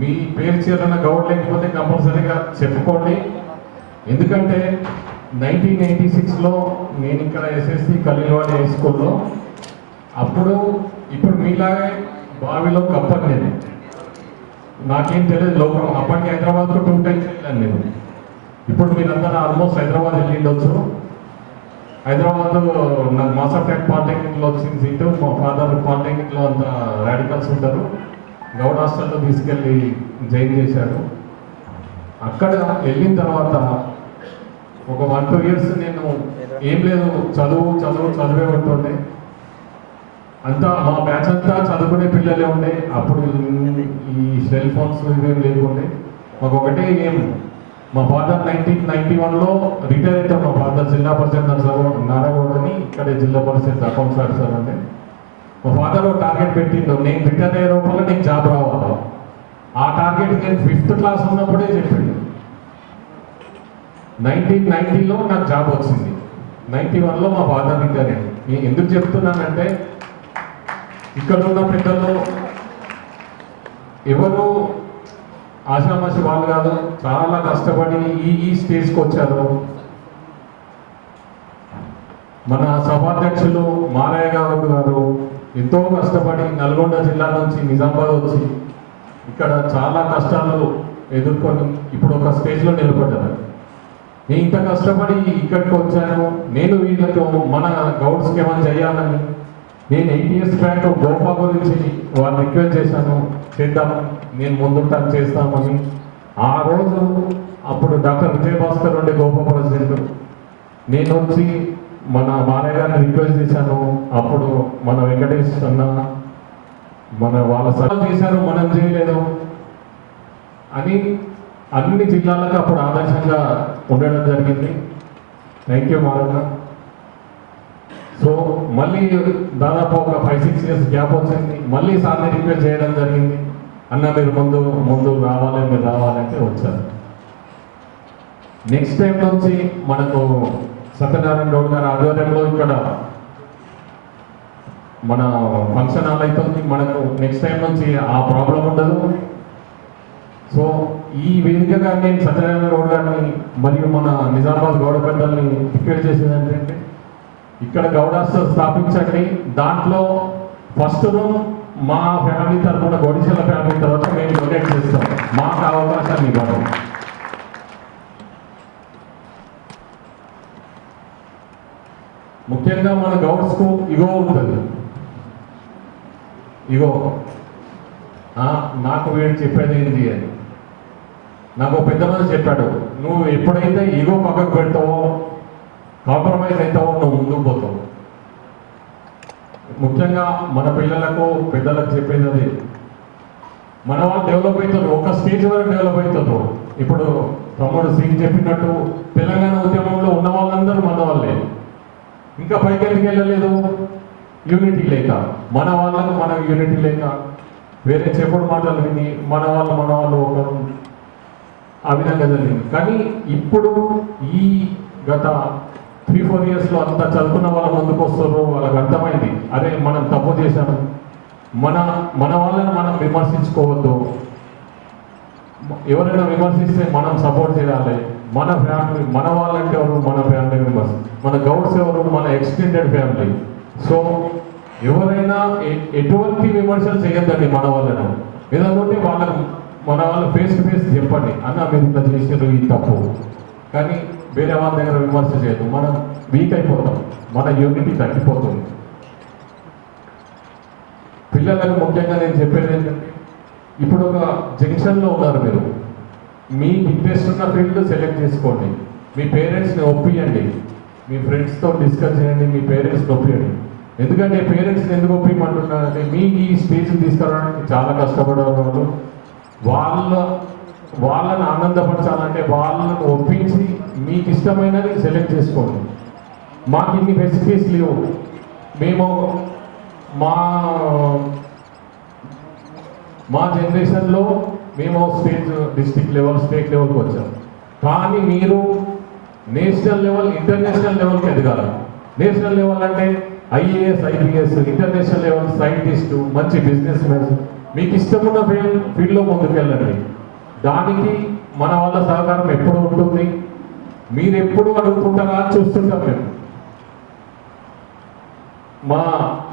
మీ పేరు చిన్న గౌడ్ లేకపోతే కంపల్సరీగా చెప్పుకోండి. ఎందుకంటే 1986లో నేను ఇక్కడ ఎస్ఎస్సి ఖలీల్వాడి హై స్కూల్లో ఇప్పుడు మీలాగే బావిలో కప్పని నేను, నాకేం తెలియదు లోకం. అప్పటికి హైదరాబాద్కు 2 times వెళ్ళాను నేను. ఇప్పుడు మీరందరూ ఆల్మోస్ట్ హైదరాబాద్ వెళ్ళిండొచ్చు. హైదరాబాద్ నాకు మాసాఫ్యాక్ట్ పాలిటెక్నిక్లో వచ్చింది సీటు. మా ఫాదర్ పాలిటెక్నిక్లో అంత రాడికల్స్ ఉంటారు. గౌడ్ హాస్టల్లో తీసుకెళ్ళి జాయిన్ చేశాడు. అక్కడ వెళ్ళిన తర్వాత ఒక 1-2 years నేను ఏం లేదు, చదివే ఉంటుండే. అంతా మా బ్యాచ్ అంతా చదువుకునే పిల్లలే ఉండే. అప్పుడు ఈ సెల్ ఫోన్స్ ఇవేం లేకుండే. మాకు ఒకటే ఏం, మా ఫాదర్ 1991లో రిటైర్ అవుతాం. మా ఫాదర్ జిల్లా పరిషత్ నారాయణ అని ఇక్కడే జిల్లా పరిషత్ అకౌంట్స్ ఆఫీసర్ అంటే. మా ఫాదర్ ఒక టార్గెట్ పెట్టిండు, నేను రిటైర్ అయ్యే రూపంలో నీకు జాబ్ రావాలి. ఆ టార్గెట్ నేను 5th class ఉన్నప్పుడే చెప్పిండు. 1990లో నాకు జాబ్ వచ్చింది. 91లో మా ఫాదర్ రిటైర్ అయ్యింది. నేను ఎందుకు చెప్తున్నానంటే ఇక్కడ ఉన్న పెద్దలు ఎవరు ఆషామాషి వాళ్ళు కాదు, చాలా కష్టపడి ఈ స్టేజ్కి వచ్చారు. మన సభాధ్యక్షులు మారయ్య గారు ఎంతో కష్టపడి నల్గొండ జిల్లా నుంచి నిజామాబాద్ వచ్చి ఇక్కడ చాలా కష్టాలు ఎదుర్కొని ఇప్పుడు ఒక స్టేజ్లో నిలబడ్డారు. నేను ఇంత కష్టపడి ఇక్కడికి వచ్చాను. నేను వీళ్ళకు మన గౌడ్స్కి ఏమైనా చేయాలని నేను 8 years బ్యాక్ గోపా గురించి వాళ్ళు రిక్వెస్ట్ చేశాను, చేద్దామని, నేను ముందుంటాను చేస్తామని. ఆ రోజు అప్పుడు డాక్టర్ విజయభాస్కర్ ఉండే గోపా ప్రెసిడెంట్. నేను వచ్చి మన మారయ్య గారిని రిక్వెస్ట్ చేశాను. అప్పుడు మన వెంకటేష్ అన్న మన వాళ్ళ సలహా చేశారు, మనం చేయలేదు అని అన్ని జిల్లాలకు అప్పుడు ఆదర్శంగా ఉండడం జరిగింది. Thank you Maranna. సో మళ్ళీ దాదాపు ఒక 5-6 years గ్యాప్ వచ్చింది. మళ్ళీ సార్ని రిక్వెస్ట్ చేయడం జరిగింది, అన్న మీరు ముందు రావాలి, మీరు రావాలంటే వచ్చారు. నెక్స్ట్ టైం నుంచి మనకు సత్యనారాయణ గౌడ్ గారి ఆధ్వర్యంలో ఇక్కడ మన ఫంక్షన్ హాల్ అవుతుంది. మనకు నెక్స్ట్ టైం నుంచి ఆ ప్రాబ్లం ఉండదు. సో ఈ వేదికగా నేను సత్యనారాయణ గౌడ్ గారిని మరియు మన నిజామాబాద్ గౌడ పెద్దల్ని రిక్వెస్ట్ చేసేది ఏంటంటే ఇక్కడ గౌడ్ హాస్టల్ స్థాపించండి. దాంట్లో ఫస్ట్ రూమ్ మా ఫ్యామిలీ తరఫున, గౌడీశల ఫ్యామిలీ తర్వాత మేము డొనేట్ చేస్తాం. మాకు అవకాశాన్ని ఇవ్వడం. ముఖ్యంగా మన గౌడ్స్కు ఇగో ఉంటుంది. ఇగో నాకు వీడు చెప్పేది ఏంటి అని. నాకు పెద్ద మనిషి చెప్పాడు, నువ్వు ఎప్పుడైతే ఇగో పక్కకు పెడతావో, కాంప్రమైజ్ అవుతావో, నువ్వు ముందుకు పోతావు. ముఖ్యంగా మన పిల్లలకు పెద్దలకు చెప్పేది అది. మన వాళ్ళు డెవలప్ అవుతారు, ఒక స్టేజ్ వరకు డెవలప్ అవుతారు. ఇప్పుడు తమ్ముడు సింగ్ చెప్పినట్టు తెలంగాణ ఉద్యమంలో ఉన్న వాళ్ళందరూ మన వాళ్ళే. ఇంకా పైకి ఎందుకు వెళ్ళలేదు? యూనిటీ లేక, మన వాళ్ళకు మనం యూనిటీ లేక వేరే చెప్పుడు మాటలు విని మన వాళ్ళు ఒకరు ఆ విధంగా జరిగింది. కానీ ఇప్పుడు ఈ గత 3-4 yearsలో అంతా చదువుకున్న వాళ్ళ ముందుకు వస్తారు. వాళ్ళకి అర్థమైంది, అరే మనం తప్పు చేశాము, మన వాళ్ళని మనం విమర్శించుకోవద్దు. ఎవరైనా విమర్శిస్తే మనం సపోర్ట్ చేయాలి. మన ఫ్యామిలీ, మన వాళ్ళంటే ఎవరు, మన ఫ్యామిలీ మెంబర్స్, మన గౌడ్స్ ఎవరు, మన ఎక్స్టెండెడ్ ఫ్యామిలీ. సో ఎవరైనా ఎటువంటి విమర్శలు చేయొద్దండి మన వాళ్ళను. ఏదంటే వాళ్ళకు మన వాళ్ళు ఫేస్ టు ఫేస్ చెప్పండి, అన్న మీరు ఇట్లా చేసారు, ఇది తప్పు. కానీ వేరే వాళ్ళ దగ్గర విమర్శ చేయదు, మనం వీక్ అయిపోతాం, మన యూనిటీ తగ్గిపోతుంది. పిల్లలకు ముఖ్యంగా నేను చెప్పేది ఏంటంటే, ఇప్పుడు ఒక జంక్షన్లో ఉన్నారు మీరు, మీ ఇంట్రెస్ట్ ఉన్న ఫీల్డ్ సెలెక్ట్ చేసుకోండి, మీ పేరెంట్స్ని ఒప్పియండి, మీ ఫ్రెండ్స్తో డిస్కస్ చేయండి, మీ పేరెంట్స్ని ఒప్పియండి. ఎందుకంటే పేరెంట్స్ని ఎందుకు ఒప్పిమంటున్నారంటే, మీకు ఈ స్టేజ్కి తీసుకురావడానికి చాలా కష్టపడే వాళ్ళు వాళ్ళని ఆనందపరచాలంటే వాళ్ళని ఒప్పించి మీకు ఇష్టమైనది సెలెక్ట్ చేసుకోండి. మాకు ఇన్ని ఫెసిలిటీస్ లేవు, మేము మా జనరేషన్లో మేము స్టేట్, డిస్ట్రిక్ట్ లెవెల్, స్టేట్ లెవెల్కి వచ్చాం. కానీ మీరు నేషనల్ లెవెల్, ఇంటర్నేషనల్ లెవెల్కి ఎదగాలి. నేషనల్ లెవెల్ అంటే IAS, IPS, international level scientist, మంచి బిజినెస్ మ్యాన్, మీకు ఇష్టమున్న ఫీల్డ్లో ముందుకెళ్ళండి. దానికి మన వాళ్ళ సహకారం ఎప్పుడు ఉంటుంది, మీరు ఎప్పుడు అడుగుతుంటారా అని చూస్తుంటాం మేము.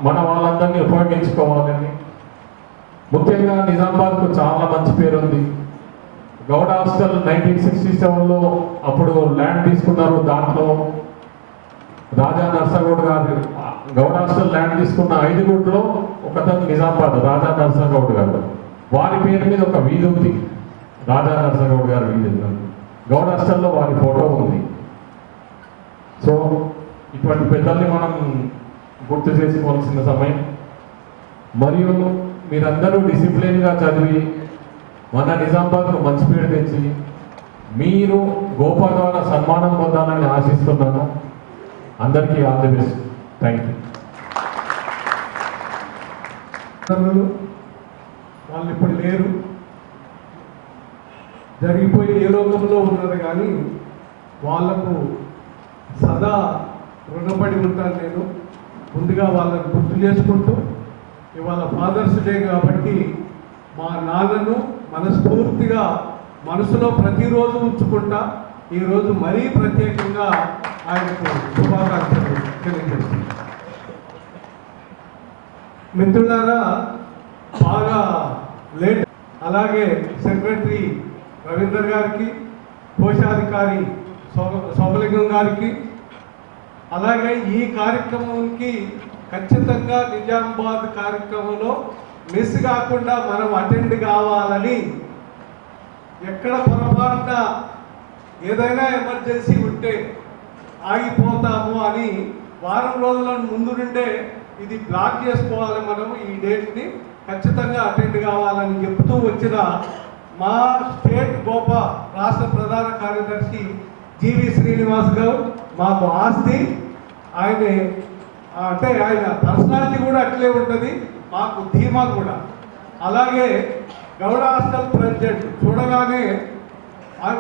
మన వాళ్ళందరినీ ఉపయోగించుకోవాలని. ముఖ్యంగా నిజామాబాద్కు చాలా మంచి పేరు ఉంది. గౌడ హాస్టల్ 1967లో అప్పుడు ల్యాండ్ తీసుకున్నారు. దాంట్లో రాజా నర్సగౌడ్ గారు గౌడ హాస్టల్ ల్యాండ్ తీసుకున్న 5 ఒకతను నిజామాబాద్ రాజా నర్సగౌడ్ గారు. వారి పేరు మీద ఒక వీధి ఉంది, రాజా నర్సగౌడ్ గారు వీధి. గౌడ హాస్టల్లో వారి ఫోటో ఉంది. సో ఇటువంటి పెద్దల్ని మనం గుర్తు చేసుకోవాల్సిన సమయం. మరియు మీరందరూ డిసిప్లిన్గా చదివి మన నిజామాబాద్కు మంచి పేరు తెచ్చి మీరు గోపా ద్వారా సన్మానం పొందాలని ఆశిస్తున్నాను. అందరికీ all the best. Thank you. వాళ్ళు ఇప్పుడు లేరు, జరిగిపోయి ఏ లోకంలో ఉన్నారు. కానీ వాళ్లకు సదా రుణపడి ఉంటాను నేను. ముందుగా వాళ్ళని గుర్తు చేసుకుంటూ, ఇవాళ ఫాదర్స్ డే కాబట్టి మా నాన్నను మనస్ఫూర్తిగా మనసులో ప్రతిరోజు ఉంచుకుంటా. ఈరోజు మరీ ప్రత్యేకంగా ఆయనకు శుభాకాంక్షలు తెలియజేస్తున్నాను. మిత్రులారా, బాగా లేట్. అలాగే సెక్రటరీ రవీందర్ గారికి, కోశాధికారి సోమలింగం గారికి, అలాగే ఈ కార్యక్రమానికి ఖచ్చితంగా నిజామాబాద్ కార్యక్రమంలో మిస్ కాకుండా మనం అటెండ్ కావాలని, ఎక్కడ పొరపాటున ఏదైనా ఎమర్జెన్సీ ఉంటే ఆగిపోతాము అని వారం రోజుల ముందు నుండే ఇది బ్లాక్ చేసుకోవాలి. మనం ఈ డేట్ని ఖచ్చితంగా అటెండ్ కావాలని చెప్తూ వచ్చిన మా స్టేట్ గోపా రాష్ట్ర ప్రధాన కార్యదర్శి జీవి శ్రీనివాస్ గౌడ్ మాకు ఆస్తి. ఆయన అంటే ఆయన పర్సనాలిటీ కూడా అట్లే ఉంటుంది, మాకు ధీమా కూడా. అలాగే గౌడ హాస్టల్ ప్రెసిడెంట్ చూడగానే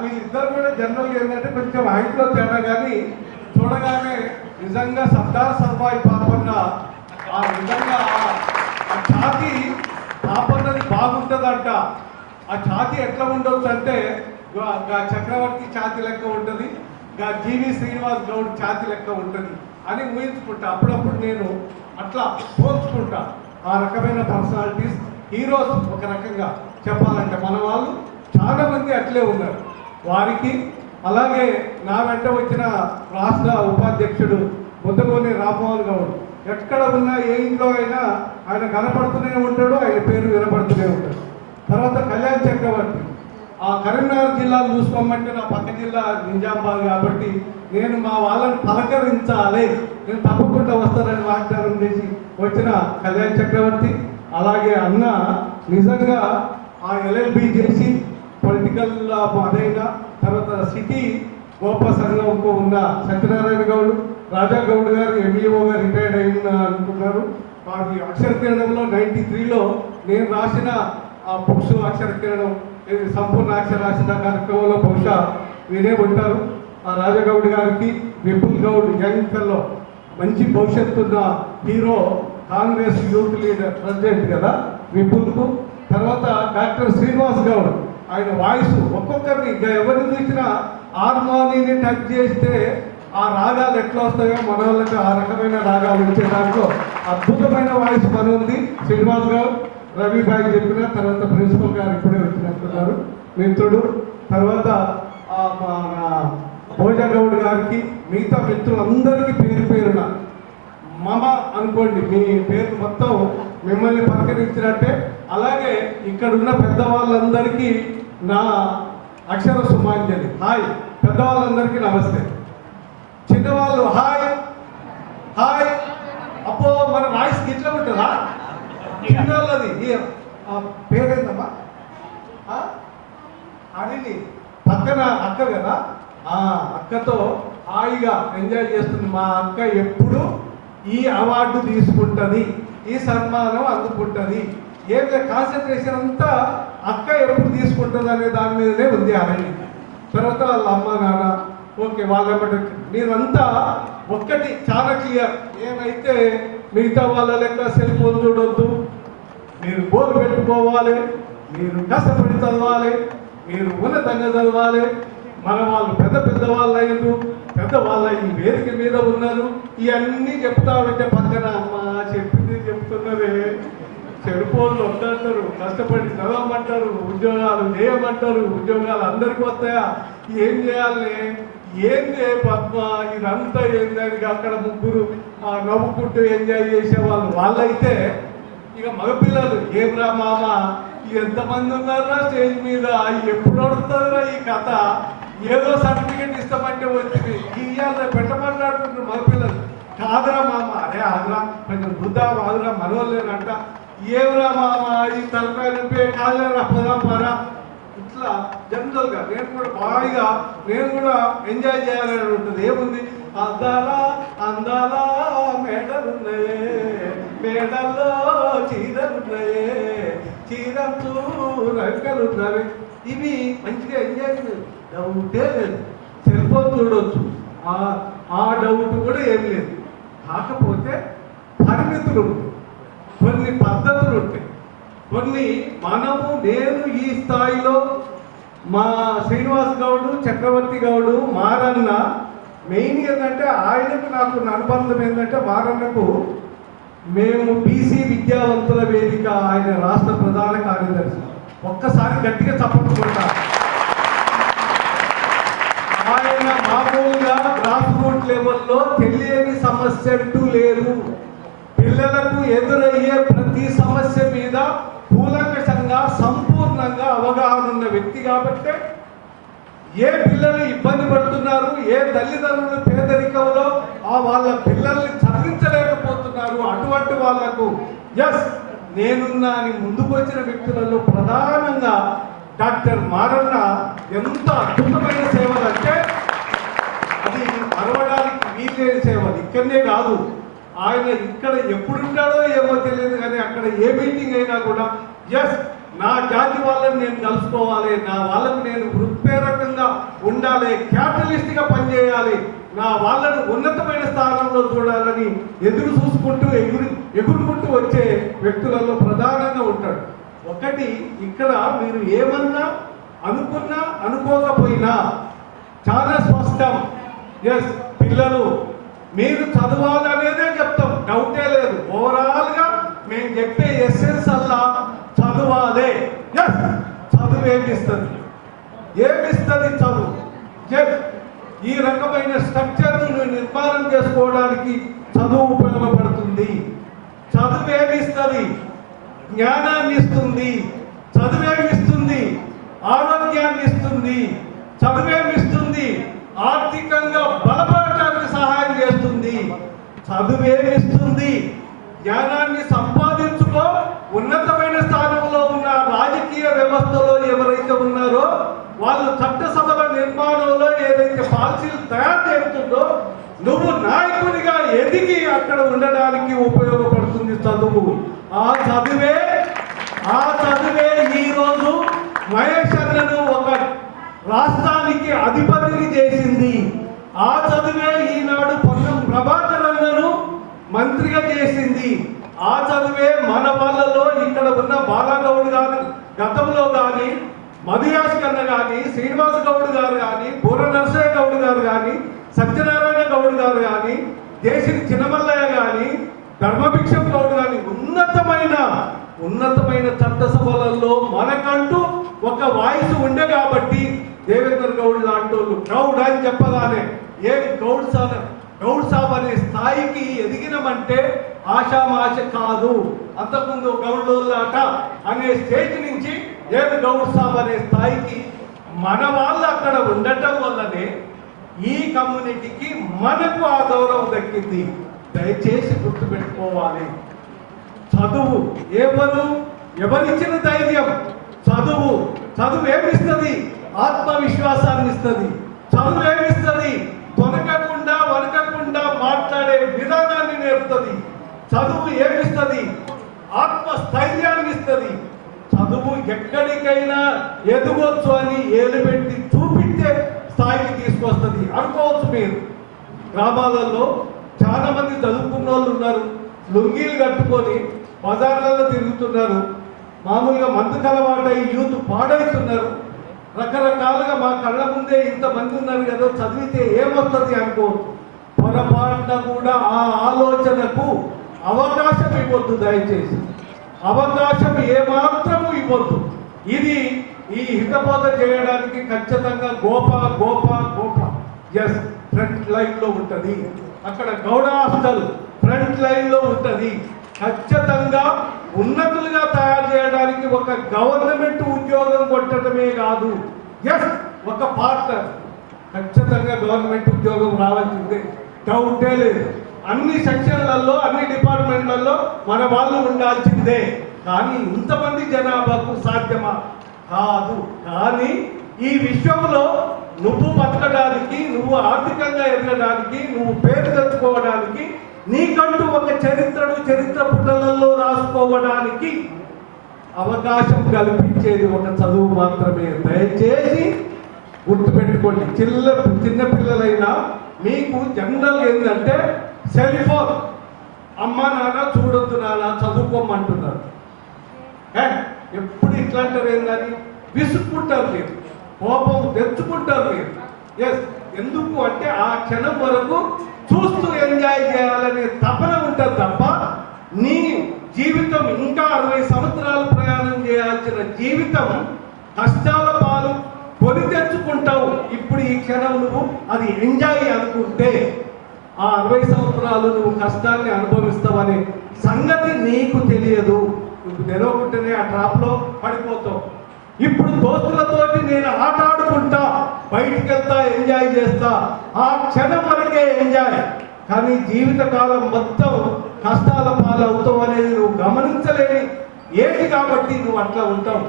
వీళ్ళిద్దరు కూడా జనరల్గా ఏంటంటే కొంచెం హైట్లో తేడా, కానీ చూడగానే నిజంగా సర్దార్ సర్వాయి పాపన్న ఆ విధంగా ఆ ఛాతీ పాపన్నది బాగుంటుందంట. ఆ ఛాతీ ఎట్లా ఉండొచ్చు అంటే చక్రవర్తి ఛాతీ లెక్క ఉంటుంది, జీవి శ్రీనివాస్ గౌడ్ ఛాతీ లెక్క ఉంటుంది అని ఊహించుకుంటా. అప్పుడప్పుడు నేను అట్లా పోల్చుకుంటా. ఆ రకమైన పర్సనాలిటీస్, హీరోస్ ఒక రకంగా చెప్పాలంటే మన వాళ్ళు చాలా మంది అట్లే ఉన్నారు వారికి. అలాగే నా వెంట వచ్చిన రాష్ట్ర ఉపాధ్యక్షుడు ముద్దగోని రామ్మోహన్ గౌడ్, ఎక్కడ ఉన్నా ఏ ఇంట్లో అయినా ఆయన కనపడుతూనే ఉంటాడు, ఆయన పేరు వినపడుతూనే ఉంటాడు. తర్వాత కళ్యాణ్ చక్రవర్తి, ఆ కరీంనగర్ జిల్లాను చూసుకోమంటే నా పక్క జిల్లా నిజామాబాద్ కాబట్టి నేను మా వాళ్ళని పలకరించాలి, నేను తప్పకుండా వస్తానని వాగ్దానం చేసి వచ్చిన కళ్యాణ్ చక్రవర్తి. అలాగే అన్న నిజంగా ఆ ఎల్ఎల్బి చేసి పొలిటికల్ అదైనా తర్వాత సిటీ గోపా సంఘంకు ఉన్న సత్యనారాయణ గౌడ్, రాజా గౌడ్ గారు ఎంఈఓగా రిటైర్డ్ అయిన అనుకున్నారు. వారి అక్షర కిరణంలో 93లో నేను రాసిన ఆ బుక్స్ అక్షర కిరణం సంపూర్ణ అక్షరాస్యత కార్యక్రమంలో బహుశా వినే ఉంటారు. ఆ రాజగౌడ్ గారికి, విపుల్ గౌడ్ యంగ్ ఫెల్లో, మంచి భవిష్యత్తు ఉన్న hero, Congress youth leader president కదా విపుల్కు. తర్వాత డాక్టర్ శ్రీనివాస్ గౌడ్, ఆయన వాయిస్ ఒక్కొక్కరిని ఇంకా ఎవరిని చూసినా హార్మోనీని టచ్ చేస్తే ఆ రాగాలు ఎట్లా వస్తాయో మన వాళ్ళకి ఆ రకమైన రాగాలు వచ్చే దాంట్లో అద్భుతమైన వాయిస్ మన ఉంది. శ్రీనివాస్ గారు, రవి భాయ్ చెప్పిన తర్వాత ప్రిన్సిపల్ గారు ఇప్పుడే వచ్చినట్టున్నారు మిత్రుడు. తర్వాత మన భోజగౌడ్ గారికి, మిగతా మిత్రులందరికీ పేరు పేరున మమ అనుకోండి, మీ పేరు మొత్తం మిమ్మల్ని పలకరించినట్టే. అలాగే ఇక్కడ ఉన్న పెద్దవాళ్ళందరికీ నా అక్షర సుమాంజలి. హాయ్. పెద్దవాళ్ళందరికీ నమస్తే. చిన్నవాళ్ళు హాయ్ హాయ్. అప్పో మన వాయిస్ గిట్లా ఉంటుందా? చిన్నోళ్ళది పేరేందమ్మా? అనిలి పక్కన అక్క కదా, ఆ అక్కతో హాయిగా ఎంజాయ్ చేస్తుంది. మా అక్క ఎప్పుడు ఈ అవార్డు తీసుకుంటుంది, ఈ సన్మానం అందుకుంటుంది. ఏం కాన్సన్ట్రేషన్ అంతా అక్క ఎప్పుడు తీసుకుంటుంది అనే దాని మీదనే ఉంది అనిలి. తర్వాత వాళ్ళ అమ్మ నాన్న ఓకే వాళ్ళ మీరంతా ఒక్కటి చాలా క్లియర్. ఏమైతే మిగతా వాళ్ళ లెక్క సెల్ ఫోన్ చూడొద్దు, మీరు గోల్ పెట్టుకోవాలి, మీరు కష్టపడి చదవాలి, మీరు ఉన్నతంగా చదవాలి. మన వాళ్ళు పెద్ద పెద్ద వాళ్ళు అయ్యారు, పెద్దవాళ్ళ ఈ వేదిక మీద ఉన్నారు. ఇవన్నీ చెప్తా ఉంటే పక్కన అమ్మ చెప్పింది చెప్తున్నదే, చెడుపోళ్ళు వద్దంటారు, కష్టపడి చదవమంటారు, ఉద్యోగాలు చేయమంటారు. ఉద్యోగాలు అందరికీ వస్తాయా? ఏం చేయాలి? ఏంది పద్మ ఇదంతా ఏందని అక్కడ ముగ్గురు నవ్వుకుంటూ ఎంజాయ్ చేసేవాళ్ళు. వాళ్ళైతే ఇక మగపిల్లలు ఏం రా మామ ఎంతమంది ఉన్నారా స్టేజ్ మీద, ఎప్పుడు అడుగుతుందిరా ఈ కథ, ఏదో సర్టిఫికేట్ ఇస్తామంటే వచ్చింది ఇయ్యాలి పెట్టమంటాడుతుంటారు మగపిల్లలు. కాదురా మామ, అరే ఆదురా కొంచెం వృద్ధా ఆదురా మనోళ్ళేనంట. ఏమిరా మామ ఈ తలకాయ నొప్పి కాదురా పదాపారా. ఇట్లా జనరల్గా నేను కూడా బాగా నేను కూడా ఎంజాయ్ చేయాలని ఉంటుంది. ఏముంది? అందాలా అందాలా మేడలున్నాయే, మేడల్లో చీరలున్నాయే, చీరంతూ రంగలున్నాయి. ఇవి మంచిగా ఎంజాయ్ డౌటే లేదు. సెల్ ఫోన్ చూడవచ్చు, ఆ డౌట్ కూడా ఏం లేదు. కాకపోతే పరిమితులు ఉంటాయి, కొన్ని పద్ధతులు ఉంటాయి, కొన్ని మనము నేను ఈ స్థాయిలో మా శ్రీనివాస్ గౌడు, చక్రవర్తి గౌడు, మారన్న మెయిన్ ఏంటంటే ఆయనకు నాకు అనుబంధం ఏంటంటే మారన్నకు మేము బీసీ విద్యావంతుల వేదిక ఆయన రాష్ట్ర ప్రధాన కార్యదర్శి. ఒక్కసారి గట్టిగా చప్పట్లు కొట్టాలి. ఆయన మామూలుగా గ్రాస్ రూట్ లెవెల్లో తెలియని సమస్య అంటూ లేదు. పిల్లలకు ఎదురయ్యే ప్రతి సమస్య మీద కూలంకషంగా సంపూర్ణంగా అవగాహన ఉన్న వ్యక్తి కాబట్టి ఏ పిల్లలు ఇబ్బంది పడుతున్నారు, ఏ తల్లిదండ్రులు పేదరికంలో వాళ్ళ పిల్లల్ని చదివించలేకపోతున్నారు, అటువంటి వాళ్లకు ఎస్ నేనున్నా అని ముందుకు వచ్చిన వ్యక్తులలో ప్రధానంగా డాక్టర్ మారన్న ఎంత అద్భుతమైన సేవలు అంటే అది మరవడానికి వీలైన సేవలు. ఇక్కడనే కాదు, ఆయన ఇక్కడ ఎప్పుడుంటాడో ఏమో తెలియదు కానీ అక్కడ ఏ మీటింగ్ అయినా కూడా ఎస్ నా జాతి వాళ్ళని నేను కలుసుకోవాలి, నా వాళ్ళకు నేను వృత్ప్రేరకంగా ఉండాలి, క్యాపిటలిస్ట్గా పనిచేయాలి, నా వాళ్ళను ఉన్నతమైన స్థానంలో చూడాలని ఎదురు చూసుకుంటూ ఎగురుకుంటూ వచ్చే వ్యక్తులలో ప్రధానంగా ఉంటాడు. ఒకటి ఇక్కడ మీరు ఏమన్నా అనుకున్నా అనుకోకపోయినా చాలా స్పష్టం. ఎస్ పిల్లలు మీరు చదవాలనేదే చెప్తాం, డౌటే లేదు. ఓవరాల్గా మేము చెప్పే ఎస్సెన్స్ అల్లా చదవాలి. ఎస్ చదువు ఏమిస్తుంది, ఏమిస్తుంది చదువు. ఎస్ ఈ రకమైన స్ట్రక్చర్ను నిర్మాణం చేసుకోవడానికి చదువు ఉపయోగపడుతుంది. చదువు ఏమిస్తుంది? జ్ఞానాన్ని ఇస్తుంది. చదువేమిస్తుంది? ఆరోగ్యాన్ని ఇస్తుంది. చదువేమిస్తుంది? ఆర్థికంగా బలపడటానికి సహాయం చేస్తుంది. చదువేమిస్తుంది? జ్ఞానాన్ని సంపాదించుకో, ఉన్నతమైన స్థానంలో ఉన్న రాజకీయ వ్యవస్థలో ఎవరైతే ఉన్నారో వాళ్ళు చట్టసభల నిర్మాణంలో ఏదైతే పాలసీలు తయారు చేస్తుందో నువ్వు నాయకునిగా ఎదిగి అక్కడ ఉండడానికి ఉపయోగపడుతుంది చదువు. ఆ చదువే ఈరోజు మహేష్ అన్నను ఒక రాష్ట్రానికి అధిపతిని చేసింది. ఆ చదువే ఈనాడు పొన్నం ప్రభాకర్ అన్నను మంత్రిగా చేసింది. ఆ చదువే మన వాళ్ళలో ఇక్కడ ఉన్న బాలాగౌడ్ గారు గతంలో కానీ మధుయాష్ కన్న కానీ, శ్రీనివాస గౌడ్ గారు కానీ, బూర నరసయ్య గౌడ్ గారు కానీ, సత్యనారాయణ గౌడ్ గారు కానీ, దేశిని చిన్నమల్లయ్య కానీ, ధర్మభిక్షం గౌడ్ కానీ ఉన్నతమైన చట్టసభలలో మనకంటూ ఒక వాయిస్ ఉండే కాబట్టి దేవేంద్ర గౌడ్ లాంటి వాళ్ళు గౌడ్ అని చెప్పగానే గౌడ్ సాబ్ అనే స్థాయికి ఎదిగినమంటే ఆషామాష కాదు. అంతకుముందు గౌడ్లాట అనే స్టేజ్ నుంచి గౌడ్ సాబ్ అనే స్థాయికి మన వాళ్ళు అక్కడ ఉండటం వల్లనే ఈ కమ్యూనిటీకి మనకు ఆ గౌరవం దక్కింది. దయచేసి గుర్తుపెట్టుకోవాలి, చదువు ఎవరిచ్చిన ధైర్యం? చదువు ఏమిస్తుంది? ఆత్మవిశ్వాసాన్ని ఇస్తుంది. చదువు ఏమిస్తుంది? వనకకుండా మాట్లాడే విధానాన్ని నేర్పుతుంది. చదువు ఏమిస్తుంది? ఆత్మస్థైర్యాన్ని ఇస్తుంది. చదువు ఎక్కడికైనా ఎదగొచ్చు అని ఏలుపెట్టి చూపిస్తే స్థాయికి తీసుకొస్తుంది. అనుకోవచ్చు మీరు, గ్రామాలలో చాలా మంది చదువుకున్న వాళ్ళు ఉన్నారు, లుంగీలు కట్టుకొని బజార్లలో తిరుగుతున్నారు, మామూలుగా మందుకు అలవాటై యూత్ పాడవుతున్నారు. రకరకాలుగా మా కళ్ళ ముందే ఇంతమంది ఉన్నారు కదా, చదివితే ఏమొస్తుంది అనుకోవచ్చు. పొరపాటున కూడా ఆ ఆలోచనకు అవకాశం ఇవ్వద్దు. దయచేసి అవకాశం ఏమాత్రము ఇవ్వద్దు. ఇది ఈ హితబోధ చేయడానికి ఖచ్చితంగా గోప ఎస్ ఫ్రంట్ లైన్ లో ఉంటుంది. అక్కడ గౌడ హాస్టల్ ఫ్రంట్ లైన్ లో ఉంటుంది. ఖచ్చితంగా ఉన్నతులుగా తయారు చేయడానికి ఒక గవర్నమెంట్ ఉద్యోగం కొట్టడమే కాదు, ఎస్ ఒక పార్ట్నర్ ఖచ్చితంగా గవర్నమెంట్ ఉద్యోగం రావాల్సిందే, డౌటే లేదు. అన్ని సెక్షన్లలో అన్ని డిపార్ట్మెంట్లలో మన వాళ్ళు ఉండాల్సిందే. కానీ ఇంతమంది జనాభాకు సాధ్యమా? కాదు. కానీ ఈ విశ్వంలో నువ్వు బతకడానికి, నువ్వు ఆర్థికంగా ఎదగడానికి, నువ్వు పేరు తెచ్చుకోవడానికి, నీకంటూ ఒక చరిత్ర పుటలలో రాసుకోవడానికి అవకాశం కల్పించేది ఒక చదువు మాత్రమే. దయచేసి గుర్తుపెట్టుకోండి. చిన్న పిల్లలైనా మీకు జనరల్ ఏంటంటే సెల్ ఫోన్, అమ్మ నాన్న చూడొద్దు నాన్న చదువుకోమంటున్నారు. ఎప్పుడు ఇట్లా అంటారు ఏందని విసుక్కుంటారు మీరు, కోపం తెచ్చుకుంటారు మీరు. ఎస్, ఎందుకు అంటే ఆ క్షణం వరకు చూస్తూ ఎంజాయ్ చేయాలనే తపన ఉంటుంది తప్ప నీ జీవితం ఇంకా 60 సంవత్సరాలు ప్రయాణం చేయాల్సిన జీవితం కష్టాల పాలు కొని తెచ్చుకుంటావు. ఇప్పుడు ఈ క్షణం నువ్వు అది ఎంజాయ్ అనుకుంటే ఆ 60 సంవత్సరాలు నువ్వు కష్టాన్ని అనుభవిస్తావనే సంగతి నీకు తెలియదు. నువ్వు తెలవకుంటేనే ఆ ట్రాప్లో పడిపోతావు. ఇప్పుడు దోస్తులతోటి నేను ఆట ఆడుకుంటా, బయటికి వెళ్తా, ఎంజాయ్ చేస్తా, ఆ క్షణం వరకే ఎంజాయ్. కానీ జీవితకాలం మొత్తం కష్టాల పాలవుతావు అనేది నువ్వు గమనించలేని ఏది కాబట్టి నువ్వు అట్లా ఉంటావు.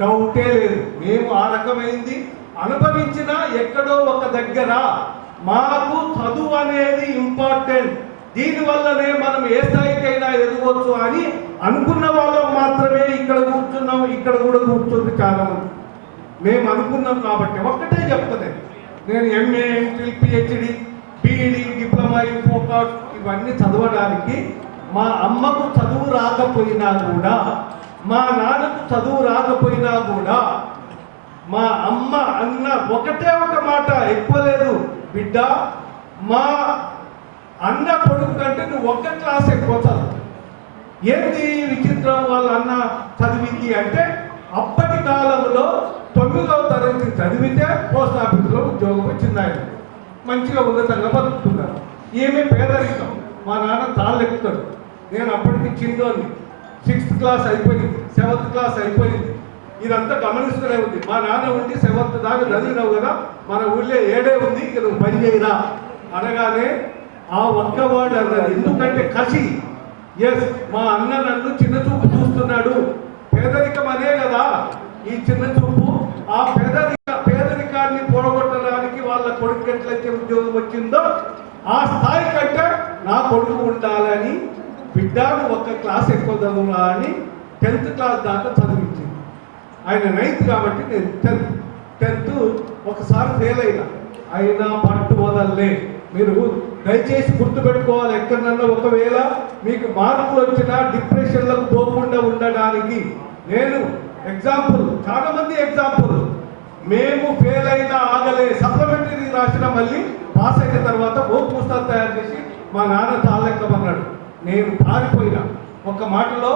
డౌటే లేదు. మేము ఆ రకమైంది అనుభవించినా ఎక్కడో ఒక దగ్గర మాకు చదువు అనేది ఇంపార్టెంట్, దీనివల్లనే మనం ఏ స్థాయికైనా ఎదగవచ్చు అని అనుకున్న వాళ్ళం మాత్రమే ఇక్కడ కూర్చున్నాం. ఇక్కడ కూడా కూర్చుంది చాలా మంది. మేము అనుకున్నాం కాబట్టి ఒక్కటే చెప్తాను, నేను MA, MPhil, PhD, BEd, diploma, ఇన్ఫోకాట్ ఇవన్నీ చదవడానికి మా అమ్మకు చదువు రాకపోయినా కూడా, మా నాన్నకు చదువు రాకపోయినా కూడా మా అమ్మ అన్న ఒకటే ఒక మాట, ఎక్కువ లేదు, బిడ్డ మా అన్న కొడుకు కంటే నువ్వు ఒక్క క్లాస్ ఎక్కువ చదువు. ఏంటి విచిత్రం, వాళ్ళ అన్న చదివింది అంటే అప్పటి కాలంలో 9వ తరగతి చదివితే పోస్ట్ ఆఫీస్లో ఉద్యోగం వచ్చింది. ఆయన మంచిగా ఉన్నతంగా బతుకుతున్నారు. ఏమీ పేదరికం. మా నాన్న తాళ్ళెక్కుతాడు. నేను అప్పటికి చిన్నోని, 6th క్లాస్ అయిపోయింది, 7th క్లాస్ అయిపోయింది. ఇదంతా గమనిస్తూనే ఉంది. మా నాన్న ఉండి 7th దాకా చదివినావు కదా, మన ఊళ్ళో 7 ఉంది, ఇక నువ్వు పని చేయరా అనగానే ఆ ఒక్కవాడు అన్నది. ఎందుకంటే కసి. ఎస్, మా అన్న నన్ను చిన్న చూపు చూస్తున్నాడు. పేదరికం అనే కదా ఈ చిన్న చూపు. ఆ పేదరికాన్ని పోగొట్టడానికి వాళ్ళ కొడుకు ఎట్లయితే ఉద్యోగం వచ్చిందో ఆ స్థాయి కంటే నా కొడుకు ఉండాలని బిడ్డను ఒక క్లాస్ ఎక్కువ చదువురా అని 10th క్లాస్ దాకా చదివించింది. ఆయన 9th కాబట్టి నేను 10th ఒకసారి ఫెయిల్ అయినా పట్టు వదల్లే. మీరు దయచేసి గుర్తుపెట్టుకోవాలి, ఎక్కడన్నా ఒకవేళ మీకు మార్కులు వచ్చినా డిప్రెషన్లకు పోకుండా ఉండడానికి నేను ఎగ్జాంపుల్, చాలా మంది ఎగ్జాంపుల్. మేము ఫెయిల్ అయినా ఆగలే, సప్లిమెంటరీ రాసిన మళ్ళీ పాస్ అయిన తర్వాత ఓ పుస్తకం తయారు చేసి మా నాన్న తాళెక్కమన్నాడు. నేను పారిపోయినా. ఒక మాటలో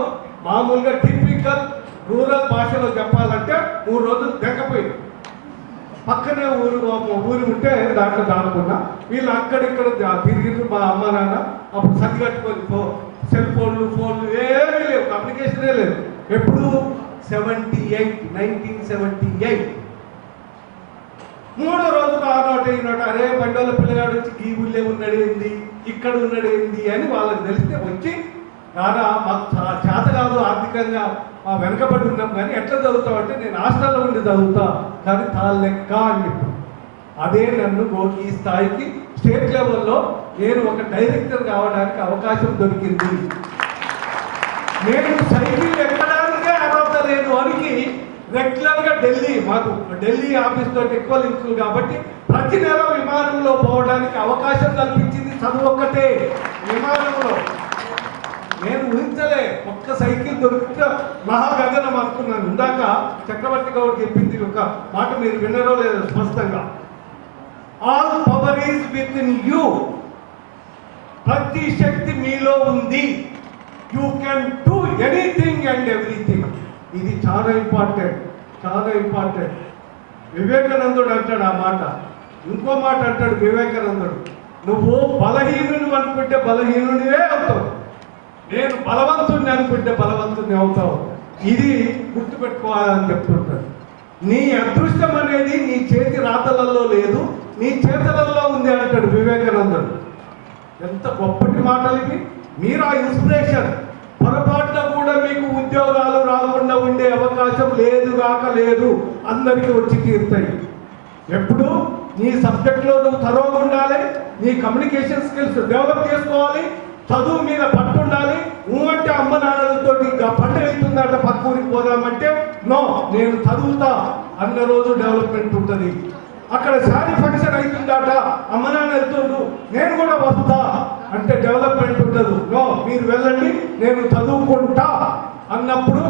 మామూలుగా టిపికల్ రూరల్ భాషలో చెప్పాలంటే 3 రోజులు తెగపోయింది. పక్కనే ఊరు ఉంటే దాంట్లో దానుకున్నా. వీళ్ళు అక్కడిక్కడ తిరిగి మా అమ్మ నాన్న అప్పుడు సర్ది కట్టుకొని సెల్ ఫోన్లు ఏమీ లేవు, కమ్యూనికేషనే లేదు. ఎప్పుడు 1978 3వ రోజుకు ఆ నోట ఈ నోట, అరే బండోళ్ళ పిల్లగాడు వచ్చి ఈ ఊళ్ళే ఉన్నాడు ఏంది, ఇక్కడ ఉన్నాడు ఏంది అని వాళ్ళకి తెలిస్తే వచ్చి నానా మాకు చేత కాదు, ఆర్థికంగా వెనకబడి ఉన్నాం, కానీ ఎట్లా చదువుతావు అంటే నేను హాస్టల్లో ఉండి చదువుతా కానీ తాళ్ళెక్క అని చెప్పి అదే నన్ను ఈ స్థాయికి స్టేట్ లెవెల్లో నేను ఒక డైరెక్టర్ కావడానికి అవకాశం దొరికింది. నేను సైకిల్ ఎక్కడానికే అర్హత లేదు అనికి రెగ్యులర్గా మాకు ఢిల్లీ ఆఫీస్తో ఎక్కువ లింకులు కాబట్టి ప్రతి నెల విమానంలో పోవడానికి అవకాశం కల్పించింది చదువు ఒక్కటే. విమానంలో నేను ఊహించలే, ఒక్క సైకిల్ దొరికితే మహాగగనం అనుకున్నాను. ఇందాక చక్రవర్తి గౌడ్ చెప్పింది ఒక మాట, మీరు వినరో లేదు స్పష్టంగా. All power is with in you. ప్రతి శక్తి మీలో ఉంది. You can do anything and everything. ఇది చాలా ఇంపార్టెంట్, చాలా ఇంపార్టెంట్. వివేకానందుడు అంటాడు ఆ మాట. ఇంకో మాట అంటాడు వివేకానందుడు, నువ్వు బలహీనుని అనుకుంటే బలహీనునివే అవుతావు, నేను బలవంతుణ్ణి అనుకుంటే బలవంతుని అవుతావు. ఇది గుర్తుపెట్టుకోవాలని చెప్తుంటాడు. నీ అదృష్టం అనేది నీ చేతి రాతలలో లేదు, నీ చేతలలో ఉంది అంటాడు వివేకానందుడు. ఎంత గొప్పటి మాటలు ఇవి. మీరు ఆ ఇన్స్పిరేషన్. పొరపాటున కూడా మీకు ఉద్యోగాలు రాకుండా ఉండే అవకాశం లేదు, అందరికీ వచ్చి తీరుతాయి. ఎప్పుడు నీ సబ్జెక్ట్లో నువ్వు తరోగా ఉండాలి, నీ కమ్యూనికేషన్ స్కిల్స్ డెవలప్ చేసుకోవాలి, చదువు మీద పట్టు ఉండాలి. అంటే అమ్మ నాన్నలతో పండుగ అవుతుందంట పక్క ఊరికి పోదామంటే నో, నేను చదువుతా అన్న రోజు డెవలప్మెంట్ ఉంటుంది. అక్కడ శారీ ఫంక్షన్ అవుతుందట, అమ్మ నాన్న వెళ్తుండ్రు, నేను కూడా వస్తా అంటే డెవలప్మెంట్ ఉండదు. నో, మీరు వెళ్ళండి, నేను చదువుకుంటా అన్నప్పుడు